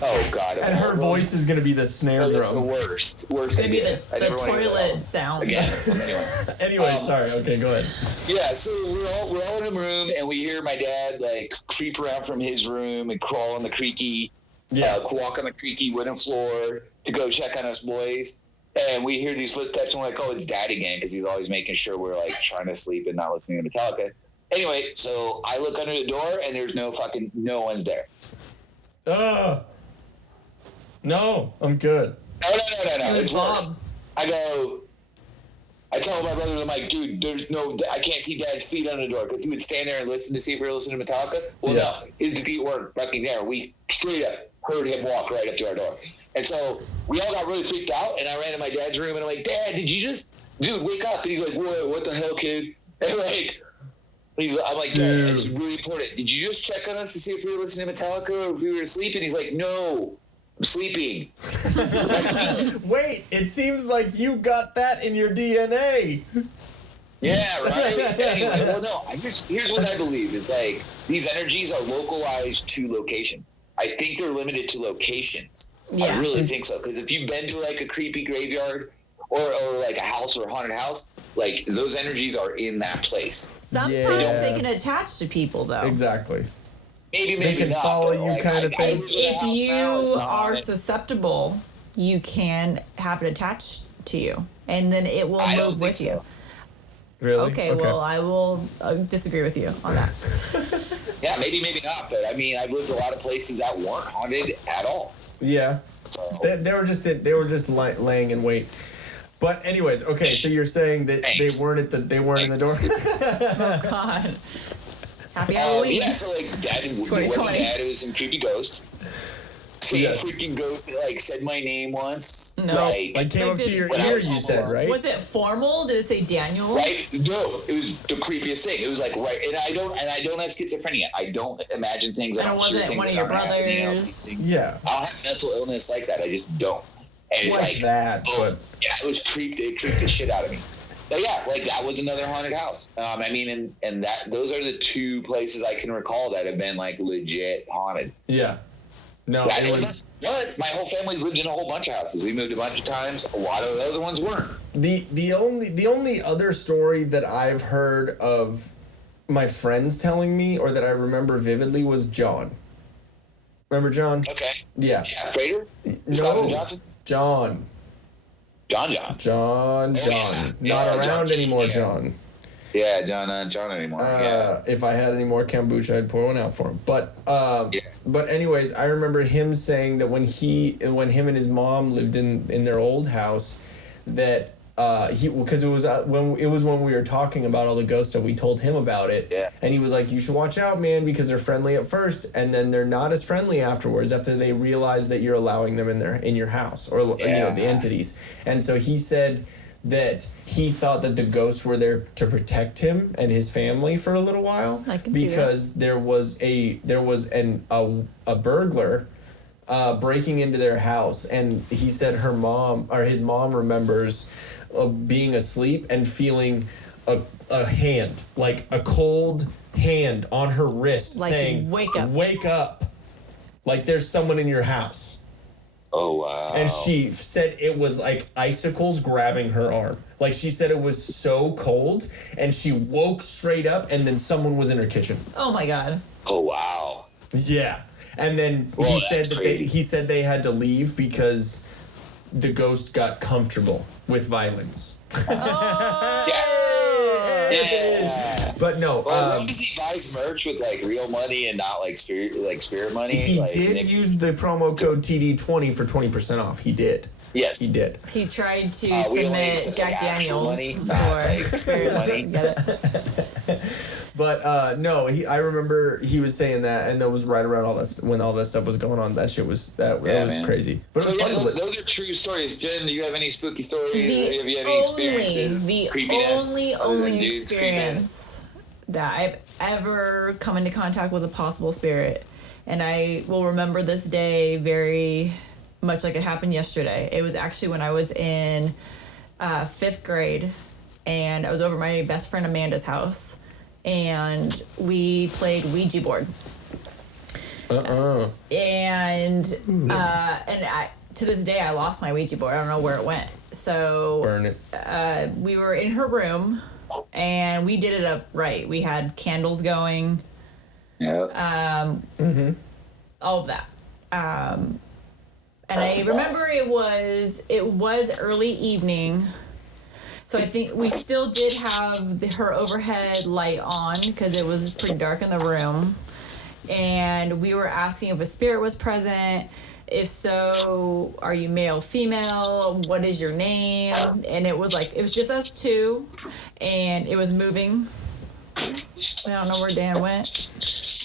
Oh God! And her voice is going to be the snare drum. That's the worst. It's going to be the toilet sound. Again. Anyway, sorry. Okay, go ahead. Yeah, so we're all in a room, and we hear my dad like creep around from his room and crawl on the creaky. Walk on the creaky wooden floor to go check on us boys, and we hear these footsteps and we're like, oh, it's dad again, because he's always making sure we're like trying to sleep and not listening to Metallica. Anyway, so I look under the door and there's no one's there. No, I'm good. No, it's worse. I tell my brothers, I'm like, dude, I can't see dad's feet under the door, because he would stand there and listen to see if we were listening to Metallica. Well, no, his feet weren't fucking there. We straight up heard him walk right up to our door. And so we all got really freaked out, and I ran to my dad's room, and I'm like, Dad, dude, wake up. And he's like, what the hell, kid? And I'm like, Dad, it's really important. Did you just check on us to see if we were listening to Metallica or if we were asleep? And he's like, no, I'm sleeping. Wait, it seems like you got that in your DNA. Yeah, right? Anyway, well, no, here's what I believe. It's like these energies are localized to locations. I think they're limited to locations. Yeah. I really think so. Because if you've been to like a creepy graveyard or like a house or a haunted house, like those energies are in that place. Sometimes they can attach to people, though. Exactly. Maybe they can not, follow you, like, kind of thing. If you are susceptible, you can have it attached to you, and then it will move with you. Really? Okay, well, I will disagree with you on that. Yeah, maybe not, but I mean, I've lived a lot of places that weren't haunted at all. Yeah, so. they were just laying in wait. But anyways, okay, so you're saying that they weren't in the door. Oh God! Happy Halloween. Yeah, so like it wasn't Dad, it was some creepy ghost. Same freaking ghost that like said my name once. No, like came up to your ear. You said, right? Was it formal? Did it say Daniel? Right? No, it was the creepiest thing. It was like right, and I don't have schizophrenia. I don't imagine things. And it wasn't one of your brothers. Yeah. I don't have mental illness like that. I just don't. And it's like that. But yeah, it was creeped. It creeped the shit out of me. But yeah, like that was another haunted house. I mean, and those are the two places I can recall that have been like legit haunted. Yeah. No, it was. But my whole family's lived in a whole bunch of houses. We moved a bunch of times. A lot of the other ones weren't. The only other story that I've heard of my friends telling me, or that I remember vividly, was John. Remember John? Okay. Yeah. Yeah, Frater? No. Johnson? John. Yeah. Not around anymore, yeah. John. Yeah, John anymore. Yeah. If I had any more kombucha, I'd pour one out for him. But anyways, I remember him saying that when him and his mom lived in their old house, that because it was when we were talking about all the ghost stuff, we told him about it. Yeah. And he was like, "You should watch out, man, because they're friendly at first, and then they're not as friendly afterwards after they realize that you're allowing them in your house, or the entities." And so he said that he thought that the ghosts were there to protect him and his family for a little while, because there was a burglar breaking into their house, and he said his mom remembers being asleep and feeling a hand, like a cold hand on her wrist, like, saying, wake up, like there's someone in your house. Oh, wow. And she said it was like icicles grabbing her arm. Like, she said it was so cold, and she woke straight up, and then someone was in her kitchen. Oh, my God. Oh, wow. Yeah. And then he said they had to leave because the ghost got comfortable with violence. Oh! Yeah. But no. Well, as long as he buys merch with like real money and not like spirit money. He did use the promo code TD20 for 20% off. He did. Yes. He did. He tried to submit Jack Daniels for spirit money. Get it? But no, I remember he was saying that, and that was right around when all that stuff was going on. That shit was crazy. But so those are true stories. Jen, do you have any spooky stories? Have you had any experiences? The only experience that I've ever come into contact with a possible spirit, and I will remember this day very much like it happened yesterday. It was actually when I was in 5th grade, and I was over at my best friend Amanda's house, and we played Ouija board. And to this day, I lost my Ouija board. I don't know where it went. So burn it. We were in her room, and we did it up right. We had candles going. Yeah. All of that. And I remember it was early evening. So I think we still did have her overhead light on because it was pretty dark in the room. And we were asking if a spirit was present. If so, are you male, female? What is your name? And it was just us two, and it was moving. I don't know where Dan went.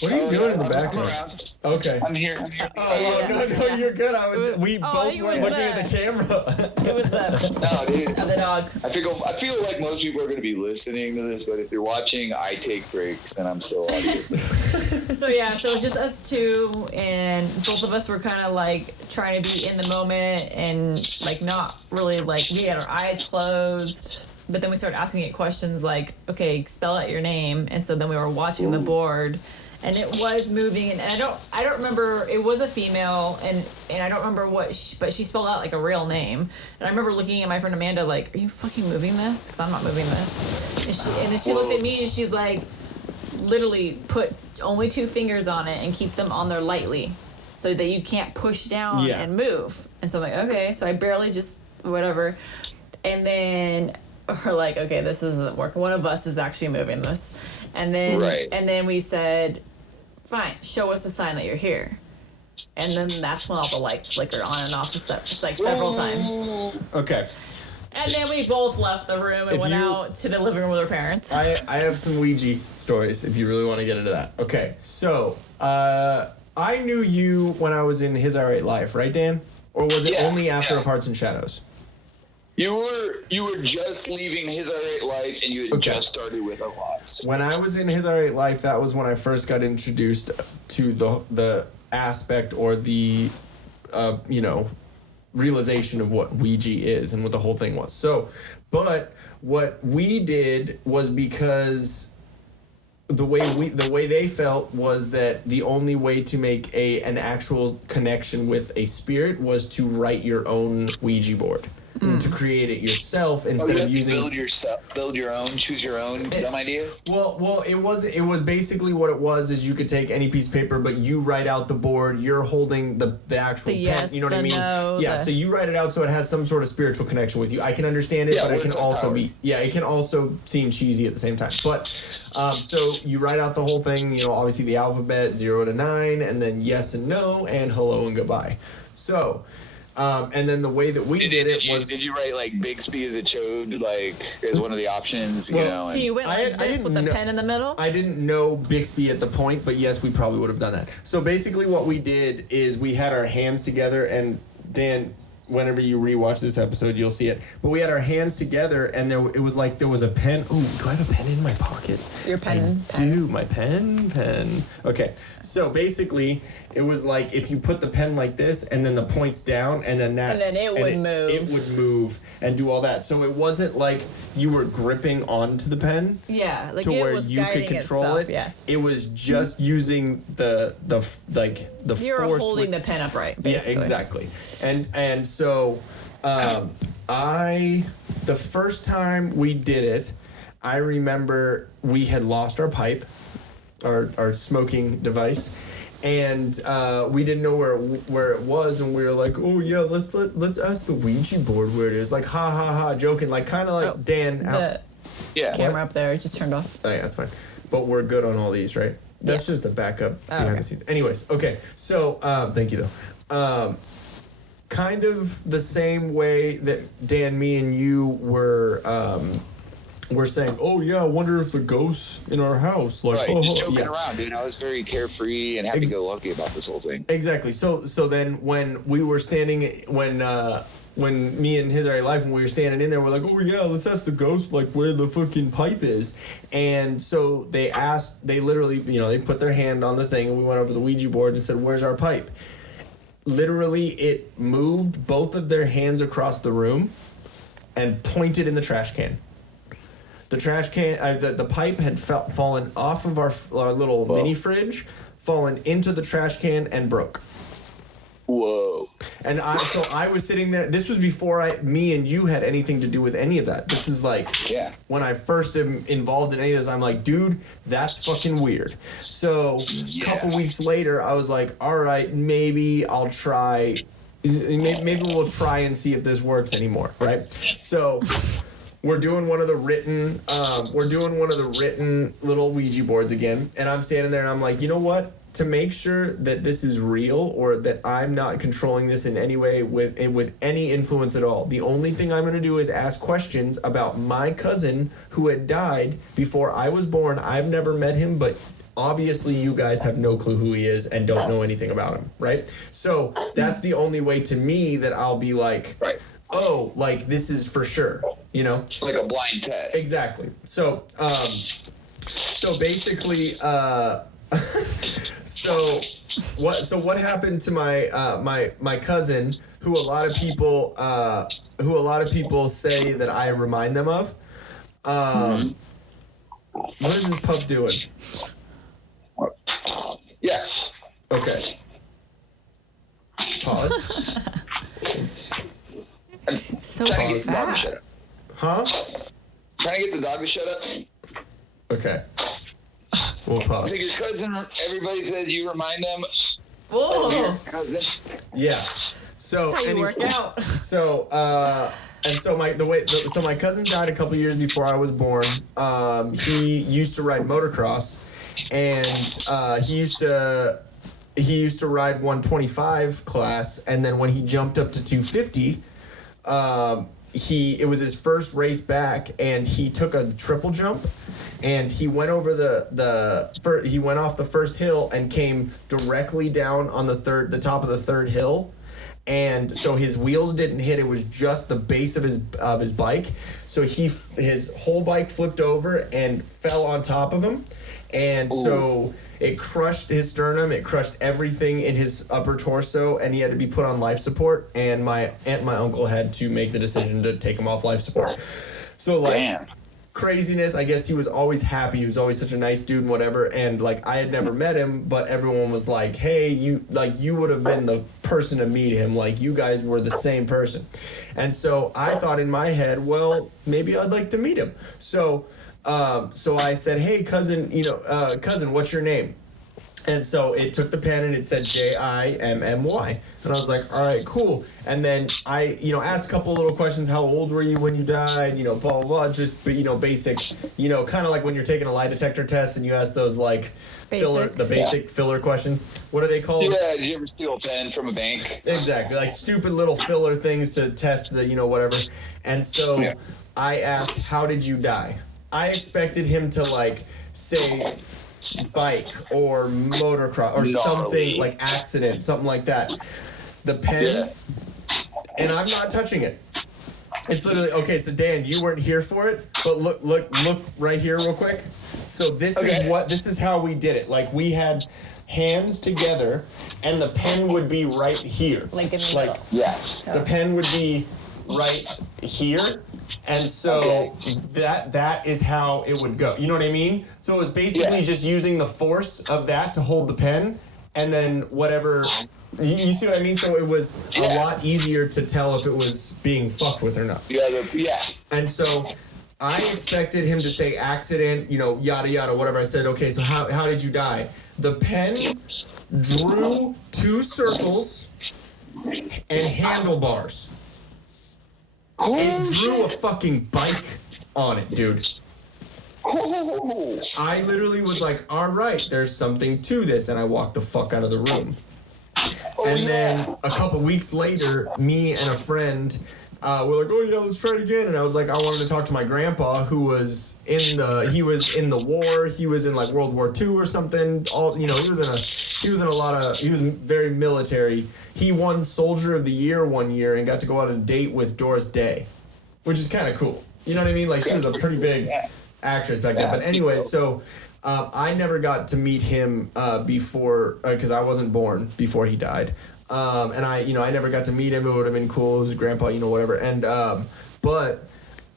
What are you doing in the background? Okay. I'm here. No, you're good. We both were looking at the camera. It was the dog. I feel like most people are going to be listening to this, but if you're watching, I take breaks, and I'm still on here. So it was just us two, and both of us were kind of like trying to be in the moment and like not really like we had our eyes closed, but then we started asking it questions like, okay, spell out your name. And so then we were watching the board, and it was moving. And I don't remember, it was a female, and I don't remember but she spelled out like a real name. And I remember looking at my friend Amanda like, are you fucking moving this? Because I'm not moving this. And then she looked at me and she's like, literally put only 2 fingers on it and keep them on there lightly so that you can't push down and move. And so I'm like, okay. So I barely just whatever. And then we're like, okay, this isn't working. One of us is actually moving this. And then we said, fine, show us a sign that you're here. And then that's when all the lights flickered on and off. It's like several times. Okay. And then we both left the room and went out to the living room with our parents. I have some Ouija stories if you really want to get into that. Okay, so I knew you when I was in His Alright Life, right, Dan? Or was it only after Of Hearts and Shadows? You were just leaving His Alright Life, and you had just started with Lost. When I was in His Alright Life, that was when I first got introduced to the aspect or the realization of what Ouija is and what the whole thing was. So, but what we did was because the way they felt was that the only way to make an actual connection with a spirit was to write your own Ouija board. To create it yourself instead of using build your own, choose your own dumb idea. Well, it was basically what it was is you could take any piece of paper, but you write out the board. You're holding the actual pen. Yes, you know what I mean? No, so you write it out so it has some sort of spiritual connection with you. I can understand it, but it can also it can also seem cheesy at the same time. But so you write out the whole thing. Obviously the alphabet 0 to 9, and then yes and no, and hello and goodbye. So. And then the way that we did it was... Did you write, like, Bixby as it showed, like, as one of the options, So you went like this with the pen in the middle? I didn't know Bixby at the point, but yes, we probably would have done that. So basically what we did is we had our hands together, and Dan, whenever you rewatch this episode, you'll see it. But we had our hands together, and it was like there was a pen. Ooh, do I have a pen in my pocket? Your pen. I do. My pen. Okay. So basically, it was like if you put the pen like this, and then the points down, and then it would move. It would move and do all that. So it wasn't like you were gripping onto the pen. Yeah, like to it where was you could control itself, it. Yeah. It was just using the you were force holding the pen upright, basically. Yeah, exactly. And so the first time we did it, I remember we had lost our pipe, our smoking device, and we didn't know where it was, and we were like, oh yeah, let's ask the Ouija board where it is, like ha ha ha, joking, like kind of like Dan. The camera up there just turned off. Oh yeah, that's fine. But we're good on all these, right? That's just a backup behind the scenes. Anyways, okay. So thank you though. Kind of the same way that Dan, me, and you were saying, oh yeah, I wonder if the ghosts in our house, like, right, just joking around, dude. I was very carefree and happy-go-lucky about this whole thing. Exactly. So then when we were standing, when me and His Alright Life, when we were standing in there, we're like, oh yeah, let's ask the ghost like where the fucking pipe is. And so they literally, they put their hand on the thing, and we went over the Ouija board and said, where's our pipe? Literally, it moved both of their hands across the room and pointed in the trash can. The trash can, the pipe had fallen off of our little mini fridge, fallen into the trash can, and broke. Whoa. And I was sitting there. This was before me and you had anything to do with any of that. This is like when I first am involved in any of this, I'm like, dude, that's fucking weird. So a couple weeks later, I was like, all right, maybe I'll try. Maybe we'll try and see if this works anymore, right? So we're doing one of the written little Ouija boards again, and I'm standing there and I'm like, you know what? To make sure that this is real or that I'm not controlling this in any way with any influence at all, the only thing I'm going to do is ask questions about my cousin who had died before I was born. I've never met him, but obviously you guys have no clue who he is and don't know anything about him, right? So that's the only way to me that I'll be like, oh, like this is for sure, Like a blind test. Exactly. So basically, So what happened to my cousin, who a lot of people say that I remind them of? What is this pup doing? Yes. Okay. Pause. So Trying to get the dog to fat. shut up. Huh? Trying to get the dog to shut up. Okay. We'll pause. So your cousin, everybody says you remind them Whoa. of your cousin. Yeah. So That's how you work out. So my cousin died a couple years before I was born. He used to ride motocross, and he used to ride 125 class, and then when he jumped up to 250, it was his first race back, and he took a triple jump, and he went over he went off the first hill and came directly down on the top of the third hill. And so his wheels didn't hit, it was just the base of his bike. So his whole bike flipped over and fell on top of him. And so it crushed his sternum, it crushed everything in his upper torso, and he had to be put on life support. And my aunt and my uncle had to make the decision to take him off life support. So Damn. Craziness. I guess he was always happy. He was always such a nice dude and whatever. And I had never met him, but everyone was like, "Hey, you would have been the person to meet him. Like, you guys were the same person." And so I thought in my head, well, maybe I'd like to meet him. So I said, "Hey, cousin, cousin, what's your name?" And so it took the pen and it said Jimmy. And I was like, all right, cool. And then I, asked a couple little questions. How old were you when you died? Blah, blah, blah. Just, basic, kind of like when you're taking a lie detector test and you ask those basic filler questions. What are they called? Yeah, did you ever steal a pen from a bank? Exactly. Like stupid little filler things to test the, whatever. And so I asked, how did you die? I expected him to say bike or motocross or something like accident, something like that. The pen, and I'm not touching it. It's literally, okay, so Dan, you weren't here for it, but look right here real quick. So this is how we did it. We had hands together and the pen would be right here. Like in the middle. The pen would be right here. And so that is how it would go. You know what I mean? So it was basically just using the force of that to hold the pen, and then whatever. You see what I mean? So it was a lot easier to tell if it was being fucked with or not. Yeah. And so I expected him to say accident, yada yada, whatever. I said, okay, so how did you die? The pen drew 2 circles and handlebars. It drew a fucking bike on it, dude. I literally was like, all right, there's something to this, and I walked the fuck out of the room. And then a couple weeks later, me and a friend were like, oh yeah, let's try it again. And I was like, I wanted to talk to my grandpa, who was in the war. He was in World War II or something. He was very military. He won Soldier of the Year one year and got to go on a date with Doris Day, which is kind of cool. You know what I mean? She was a pretty big actress back then. But anyway, so I never got to meet him before, because I wasn't born before he died. And I never got to meet him. It would have been cool. It was grandpa, whatever. And but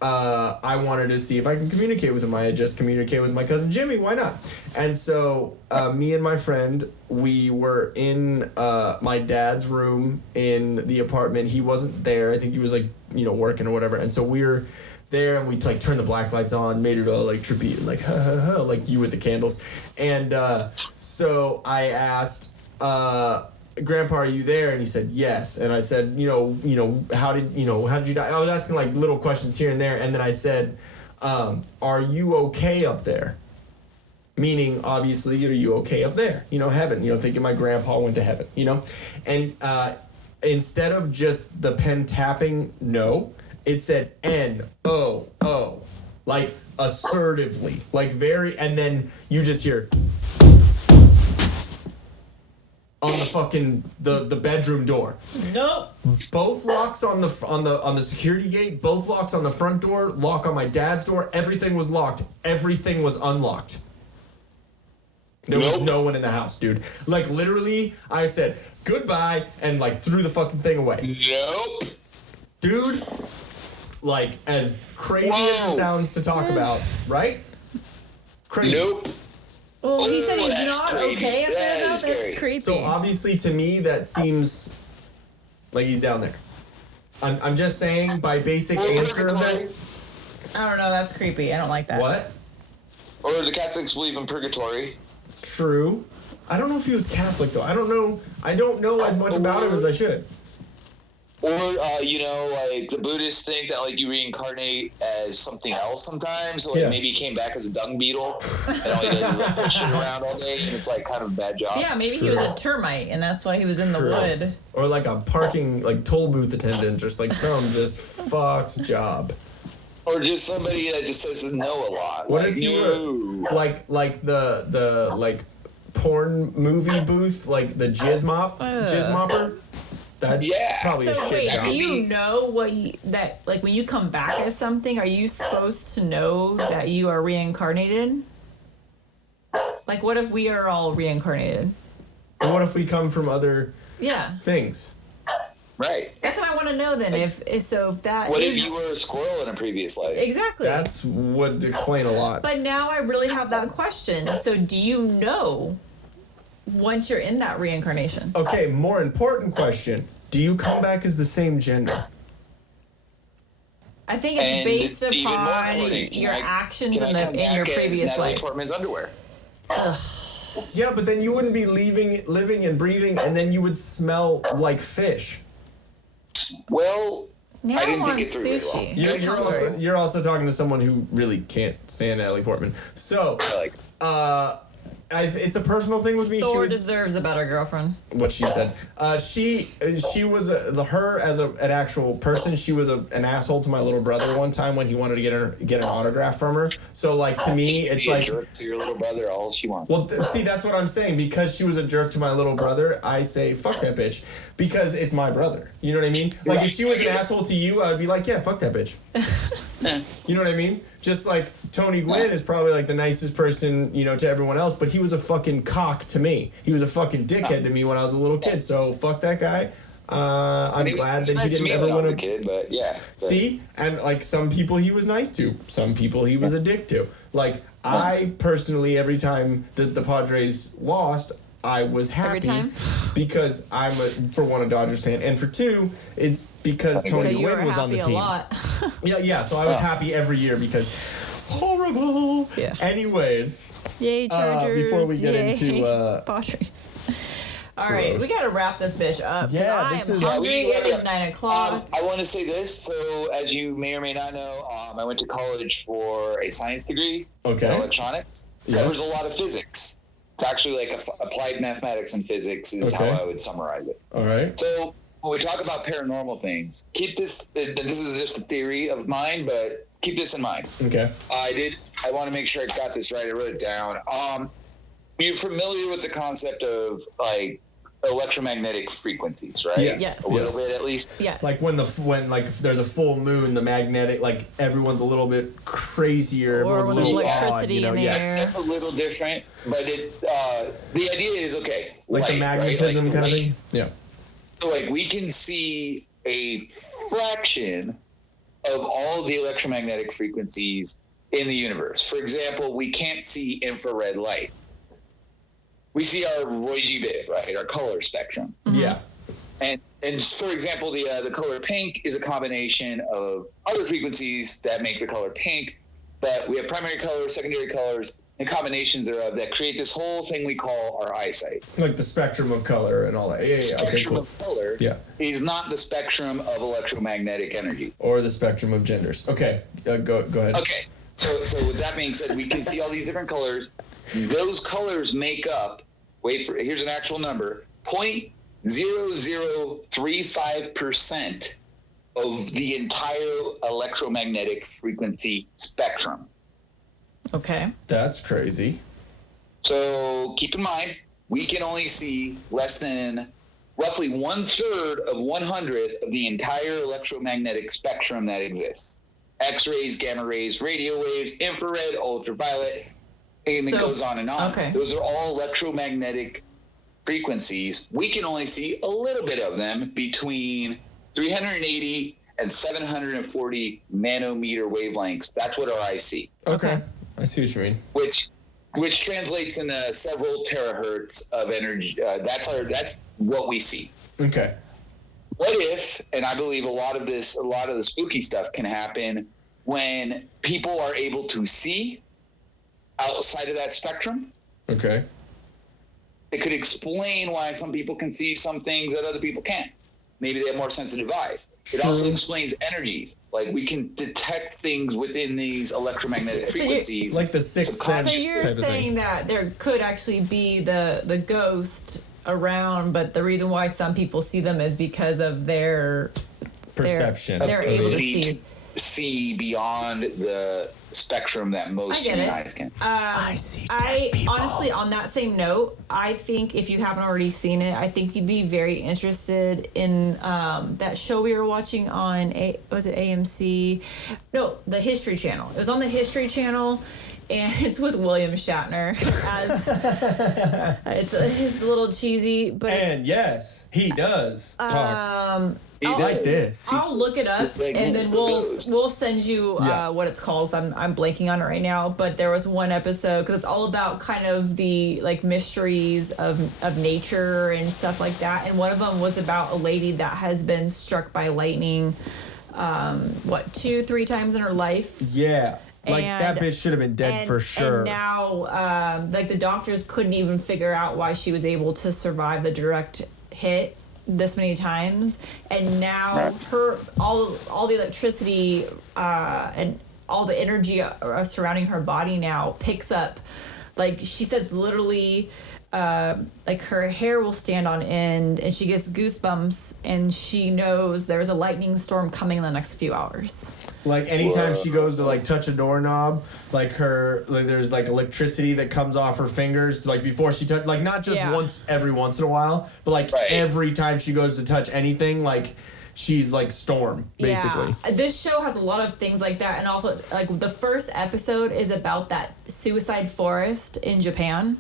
I wanted to see if I can communicate with him. I had just communicated with my cousin Jimmy. Why not? And so me and my friend, we were in my dad's room in the apartment. He wasn't there. I think he was working or whatever. And so we were there, and we turned the black lights on, made it all trippy and ha ha ha, like you with the candles. And so I asked, Grandpa, are you there? And he said yes. And I said, how did you die? I was asking little questions here and there, and then I said, are you okay up there? Meaning, obviously, are you okay up there? Heaven. Thinking my grandpa went to heaven. And instead of just the pen tapping, no, it said N-O-O, assertively, very, and then you just hear on the fucking the bedroom door. Nope. Both locks on the security gate, both locks on the front door, lock on my dad's door, everything was locked, everything was unlocked. There was no one in the house, dude. Literally, I said goodbye and threw the fucking thing away. Nope. Dude, Like, as crazy as it sounds to talk about, right? Crazy. Nope. Well, he said he's not creepy. okay up there, though. That's That's scary. creepy. So obviously, to me, that seems like he's down there. I'm just saying, by basic answer of it. I don't know. That's creepy. I don't like that. What? Or the Catholics believe in purgatory. True. I don't know if he was Catholic, though. I don't know as much about him as I should. Or, like the Buddhists think that like you reincarnate as something else sometimes. Like maybe he came back as a dung beetle and all he does is like shit around all day, and it's like kind of a bad job. Yeah, maybe he was a termite, and that's why he was in the wood. Or like a parking, like toll booth attendant, just like some just fucked job. Or just somebody that just says no a lot. What like, if you were like the like porn movie booth, like the jizz mopper? That's probably a so shit wait, job. do you know like when you come back as something, are you supposed to know that you are reincarnated? Like, what if we are all reincarnated? And what if we come from other things? Right. That's what I want to know then. If that what if you were a squirrel in a previous life? Exactly. That's would explain a lot. But now I really have that question. So do you know once you're in that reincarnation? Okay, more important question. Do you come back as the same gender? I think it's based upon your actions in your previous life. Portman's underwear. Ugh. Yeah, but then you wouldn't be living and breathing, and then you would smell like fish. Well, now I didn't want think it through sushi. Well. You're also talking to someone who really can't stand Natalie Portman. So, it's a personal thing with me. Thor deserves a better girlfriend. What she said. She was her as an actual person. She was an asshole to my little brother one time when he wanted to get an autograph from her. So like to me, it's like jerk to your little brother all she wants. Well, see, that's what I'm saying. Because she was a jerk to my little brother, I say fuck that bitch because it's my brother. You know what I mean? Like if she was an asshole to you, I would be like, yeah, fuck that bitch. You know what I mean? Just like Tony Gwynn is probably like the nicest person, to everyone else, but he was a fucking cock to me. He was a fucking dickhead to me when I was a little kid. So fuck that guy. I'm glad that he didn't ever want to. Kid, but yeah. See, and like some people he was nice to, some people he was a dick to. Like I personally, every time that the Padres lost, I was happy because I'm for one a Dodgers fan, and for two, it's because Tony Gwynn was on the team. A lot. yeah. So I was happy every year because horrible. Yeah. Anyways, yay Chargers! Before we get into Padres. All right, we gotta wrap this bitch up. Yeah, I am hungry. It is 9 o'clock. I want to say this. So, as you may or may not know, I went to college for a science degree in electronics. Yes. Covers a lot of physics. It's actually like applied mathematics and physics is how I would summarize it. All right. So when we talk about paranormal things, keep this. This is just a theory of mine, but keep this in mind. Okay. I want to make sure I got this right. I wrote it down. You're familiar with the concept of like electromagnetic frequencies, right? Yes. A little bit, at least. Yes. Like when if there's a full moon, the magnetic, like everyone's a little bit crazier. Or everyone's when a little there's electricity odd, in the air. That's a little different, but the idea is okay. Like light, the magnetism kind of thing. Yeah. So like we can see a fraction of all the electromagnetic frequencies in the universe. For example, we can't see infrared light. We see our Roy G. Biv, right? Our color spectrum. Mm-hmm. Yeah. And for example, the color pink is a combination of other frequencies that make the color pink, but we have primary colors, secondary colors, and combinations thereof that create this whole thing we call our eyesight. Like the spectrum of color and all that. Yeah. Spectrum Okay, cool. of color is not the spectrum of electromagnetic energy. Or the spectrum of genders. Okay, go ahead. Okay, so with that being said, we can see all these different colors. Those colors make up, here's an actual number, 0.0035% of the entire electromagnetic frequency spectrum. Okay. That's crazy. So keep in mind, we can only see less than roughly 1/3 of 1/100th of the entire electromagnetic spectrum that exists. X-rays, gamma rays, radio waves, infrared, ultraviolet, and it goes on and on. Okay. Those are all electromagnetic frequencies. We can only see a little bit of them between 380 and 740 nanometer wavelengths. That's what our eyes see. Okay. I see what you mean. Which translates into several terahertz of energy. That's what we see. Okay. What if, and I believe a lot of the spooky stuff can happen when people are able to see outside of that spectrum. Okay. It could explain why some people can see some things that other people can't. Maybe they have more sensitive eyes. It also explains energies. Like, we can detect things within these electromagnetic frequencies. Like the sixth sense. So you're type of saying thing. that there could actually be the ghost around, but the reason why some people see them is because of their perception. They're able to see beyond the spectrum that most human eyes can. I see dead people. Honestly, on that same note, I think if you haven't already seen it, I think you'd be very interested in that show we were watching on was it AMC? No, the History Channel. It was on the History Channel. And it's with William Shatner as it's a little cheesy, but yes, he does talk. Like this. I'll look it up and then we'll send you what it's called. 'Cause I'm blanking on it right now. But there was one episode because it's all about kind of the like mysteries of nature and stuff like that. And one of them was about a lady that has been struck by lightning, 2-3 times in her life. Yeah. Like, that bitch should have been dead for sure. And now, like, the doctors couldn't even figure out why she was able to survive the direct hit this many times. And now all the electricity and all the energy surrounding her body now picks up. Like, she says literally, like, her hair will stand on end and she gets goosebumps and she knows there's a lightning storm coming in the next few hours. Like, anytime she goes to, like, touch a doorknob, like, there's, like, electricity that comes off her fingers, like, before she touch, like, not just every once in a while, but, like, every time she goes to touch anything, like, she's, like, Storm, basically. Yeah. This show has a lot of things like that, and also, like, the first episode is about that suicide forest in Japan.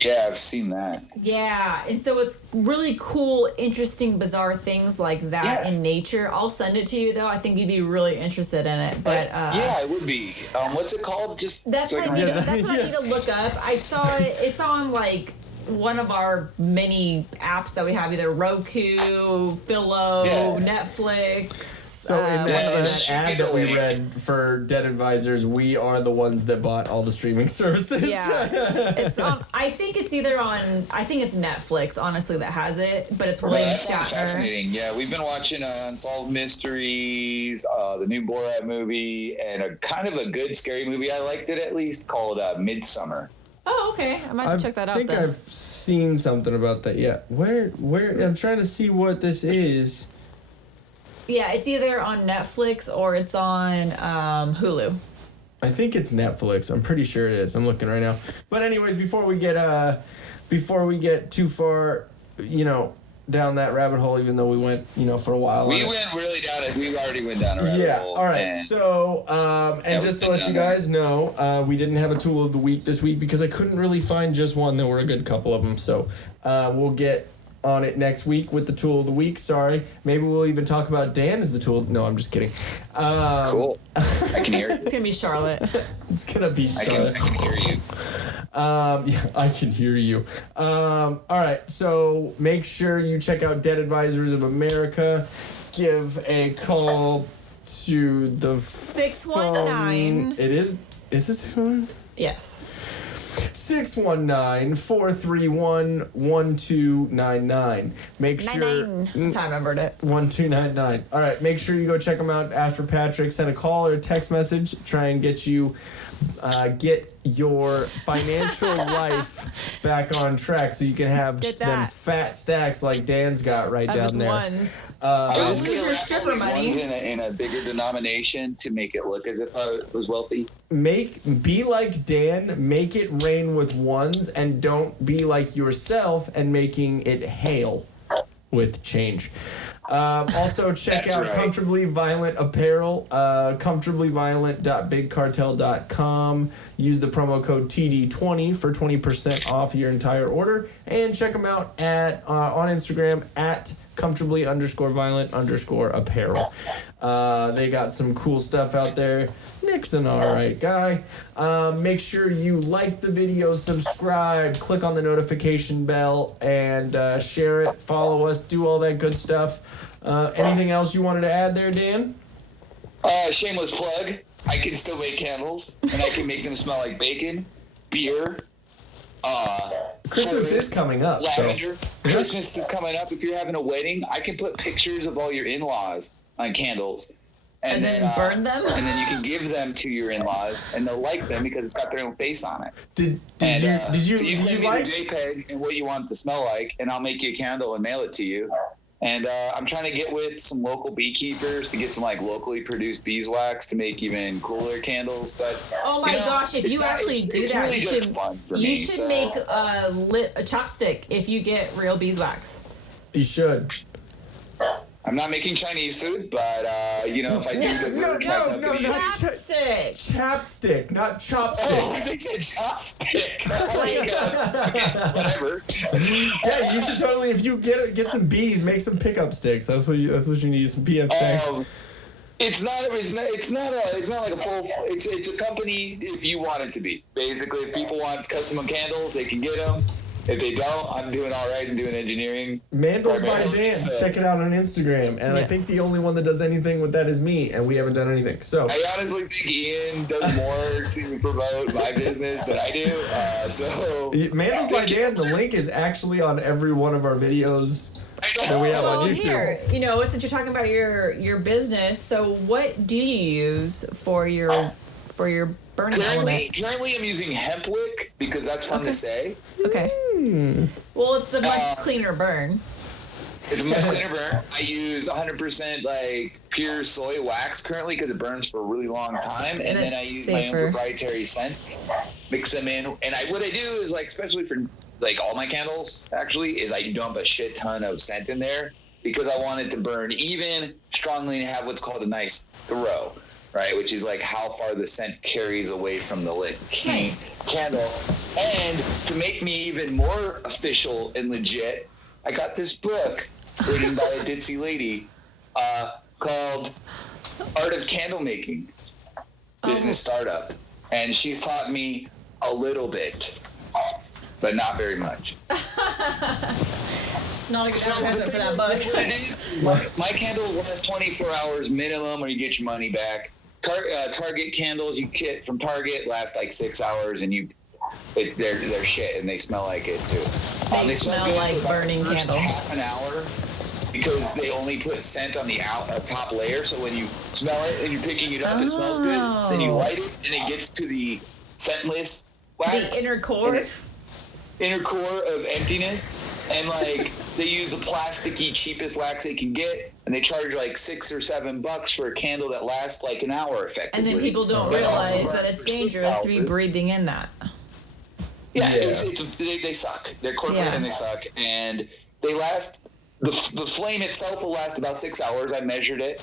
Yeah, I've seen that. Yeah, and so it's really cool, interesting, bizarre things like that in nature. I'll send it to you, though. I think you'd be really interested in it. But yeah, it would be. What's it called? That's what I need to look up. I saw it. It's on like one of our many apps that we have, either Roku, Philo, Netflix. So in that ad that we read for Dead Advisors, we are the ones that bought all the streaming services. Yeah, it's I think it's Netflix, honestly, that has it, but it's William Shatner. Fascinating. Yeah, we've been watching Unsolved Mysteries, the new Borat movie, and a kind of a good scary movie. I liked it at least, called Midsummer. Oh, okay. I might have to check that out. I think I've seen something about that. Yeah, where? I'm trying to see what this is. Yeah, it's either on Netflix or it's on Hulu. I think it's Netflix. I'm pretty sure it is. I'm looking right now. But anyways, before we get too far, down that rabbit hole, even though we went, for a while. We went really down it. We already went down a rabbit hole. All right. So, and just to let you guys know, we didn't have a tool of the week this week because I couldn't really find just one. There were a good couple of them. So, we'll get on it next week with the tool of the week. Sorry. Maybe we'll even talk about Dan as the tool. No, I'm just kidding. Cool. I can hear it. It's going to be Charlotte. It's going to be Charlotte. I can hear you. Yeah, I can hear you. All right. So make sure you check out Dead Advisors of America. Give a call to the 619. It is this 619? Yes. 619-431-1299. Make sure. That's how I remembered it. 1299. All right. Make sure you go check them out. Ask for Patrick. Send a call or a text message. Try and get you get your financial life back on track so you can have them fat stacks like Dan's got right down there. Ones. I was going to wrap all these ones in a bigger denomination to make it look as if I was wealthy. Be like Dan, make it rain with ones, and don't be like yourself and making it hail with change. Also, check out Comfortably Violent Apparel, comfortablyviolent.bigcartel.com. Use the promo code TD20 for 20% off your entire order. And check them out on Instagram at comfortably_violent_apparel. They got some cool stuff out there. Nick's an alright guy. Make sure you like the video, subscribe, click on the notification bell, and share it, follow us, do all that good stuff. Anything else you wanted to add there, Dan? Shameless plug. I can still make candles, and I can make them smell like bacon, beer, Christmas is coming up. Lavender. So. Christmas is coming up. If you're having a wedding, I can put pictures of all your in-laws on candles. And then burn them? And then you can give them to your in-laws, and they'll like them because it's got their own face on it. Did you send me like the JPEG and what you want it to smell like, and I'll make you a candle and mail it to you. And I'm trying to get with some local beekeepers to get some like locally produced beeswax to make even cooler candles. But oh my gosh, if you actually do that, really you should make a chopstick if you get real beeswax. You should. I'm not making Chinese food, but if I do, no, chapstick. Chapstick, not chopstick. Oh, they said chopstick. Oh, whatever. Yeah, you should totally. If you get some bees, make some pickup sticks. That's what you need. Some PF. It's not like a full. It's a company. If you want it to be, basically, if people want custom candles, they can get them. If they don't, I'm doing all right and doing engineering. Mandles by Dan. Check it out on Instagram. And I think the only one that does anything with that is me, and we haven't done anything. So I honestly think Ian does more to promote my business than I do. Mandles by Dan, the link is actually on every one of our videos that we have on YouTube. Here, since you're talking about your business, so what do you use for your burning element? Currently, I'm using hemp wick because that's fun to say. Okay. Well, it's a much cleaner burn. It's a much cleaner burn. I use 100% like pure soy wax currently because it burns for a really long time, and then I use my own proprietary scents, mix them in, and what I do is like, especially for like all my candles, actually, is I dump a shit ton of scent in there because I want it to burn even strongly and have what's called a nice throw. Right, which is like how far the scent carries away from the lit candle. And to make me even more official and legit, I got this book written by a ditzy lady called Art of Candle Making, Business Startup. And she's taught me a little bit, but not very much. Not a good advertisement for that book. What it is, my candles last 24 hours minimum, or you get your money back. Target candles you get from Target last like 6 hours, and they're shit, and they smell like it too. They smell like burning candle. Half an hour because they only put scent on the top layer. So when you smell it and you're picking it up, it smells good. Then you light it, and it gets to the scentless wax. The inner core. Inner core of emptiness, and like they use the plasticky cheapest wax they can get, and they charge like $6 or $7 for a candle that lasts like an hour effectively. And then people don't realize that it's dangerous to be breathing in that. Yeah. They suck. They're corporate and they suck, and they last. The flame itself will last about 6 hours. I measured it,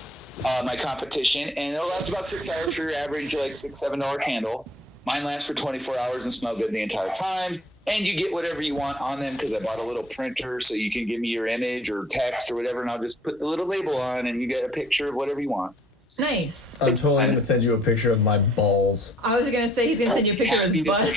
my competition, and it'll last about 6 hours for your average like $6-7 candle. Mine lasts for 24 hours and smell good the entire time. And you get whatever you want on them because I bought a little printer so you can give me your image or text or whatever, and I'll just put the little label on and you get a picture of whatever you want. Nice. I'm totally going to send you a picture of my balls. I was going to say he's going to send you a picture of his butt.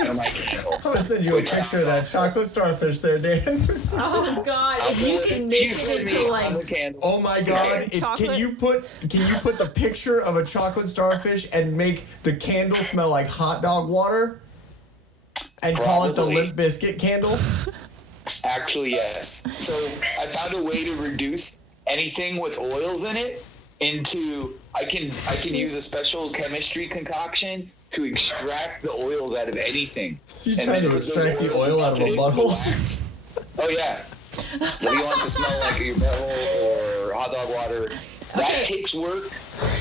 I'm going to send you a picture of that chocolate starfish there, Dan. Oh, God. If you can make it to like... Oh, my God. Can you put the picture of a chocolate starfish and make the candle smell like hot dog water? And call it the Limp Biscuit candle? Actually, yes. So I found a way to reduce anything with oils in it into I can use a special chemistry concoction to extract the oils out of anything. So you're trying to extract the oil out of a butthole? Oh yeah. So you want it to smell like your butthole or hot dog water. That takes work.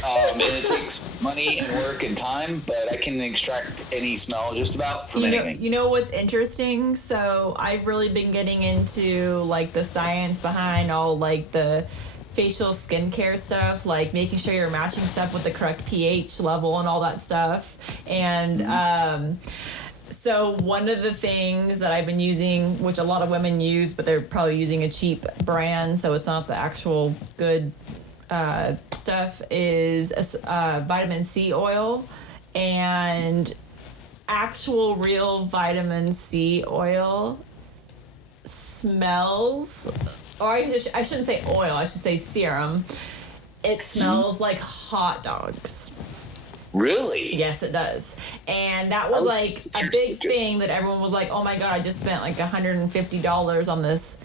And it takes money and work and time, but I can extract any smell just about from anything. You know what's interesting? So I've really been getting into like the science behind all like the facial skincare stuff, like making sure you're matching stuff with the correct pH level and all that stuff. And So one of the things that I've been using, which a lot of women use, but they're probably using a cheap brand, so it's not the actual good stuff, is vitamin C oil. And actual real vitamin C oil smells, or I shouldn't say oil, I should say serum. It smells like hot dogs. Really? Yes, it does. And that was like a big thing that everyone was like, oh my God, I just spent like $150 on this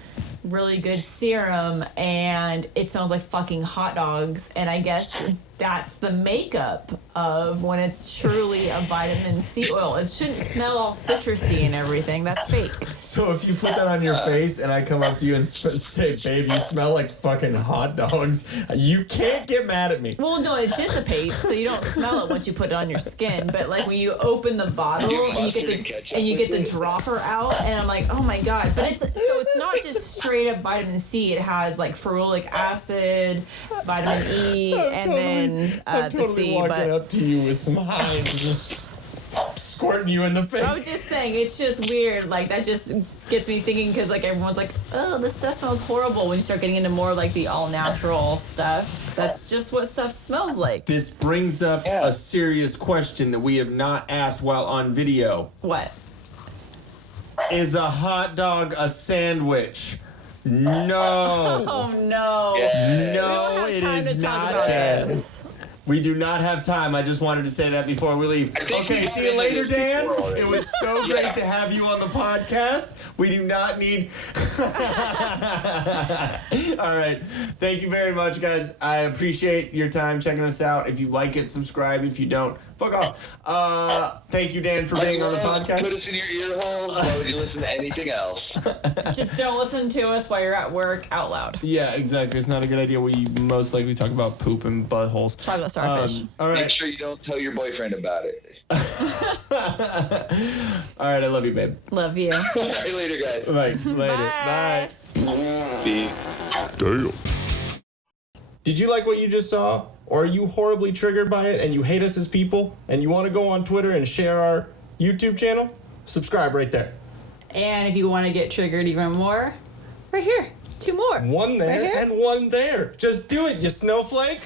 really good serum and it smells like fucking hot dogs. And I guess that's the makeup of when it's truly a vitamin C oil. It shouldn't smell all citrusy and everything. That's fake. So if you put that on your face and I come up to you and say, babe, you smell like fucking hot dogs, you can't get mad at me. Well, no, it dissipates, so you don't smell it once you put it on your skin. But like when you open the bottle and you get the dropper out, and I'm like, oh my God. But it's not just straight up vitamin C. It has like ferulic acid, vitamin E, I'm totally the C. walking up to you with some Heinz and just squirting you in the face. I was just saying, it's just weird. Like, that just gets me thinking, because like everyone's like, oh, this stuff smells horrible. When you start getting into more like the all-natural stuff, that's just what stuff smells like. This brings up a serious question that we have not asked while on video. What? Is a hot dog a sandwich? No. Oh, no. Yeah. No, it is not, Dan. We do not have time. I just wanted to say that before we leave. Okay, see you later, Dan. It was so great to have you on the podcast. We do not need... All right. Thank you very much, guys. I appreciate your time checking us out. If you like it, subscribe. If you don't, fuck off. Thank you, Dan, for being on the podcast. Put us in your ear hole. Why would you listen to anything else? Just don't listen to us while you're at work out loud. Yeah, exactly. It's not a good idea. We most likely talk about poop and buttholes. Talk about starfish. All right. Make sure you don't tell your boyfriend about it. All right, I love you, babe. Love you. All right, later, guys. Bye. Later. Bye. Damn. Did you like what you just saw? Or are you horribly triggered by it and you hate us as people and you want to go on Twitter and share our YouTube channel? Subscribe right there. And if you want to get triggered even more, right here. 2 more. One there right here. and one there. Just do it, you snowflake.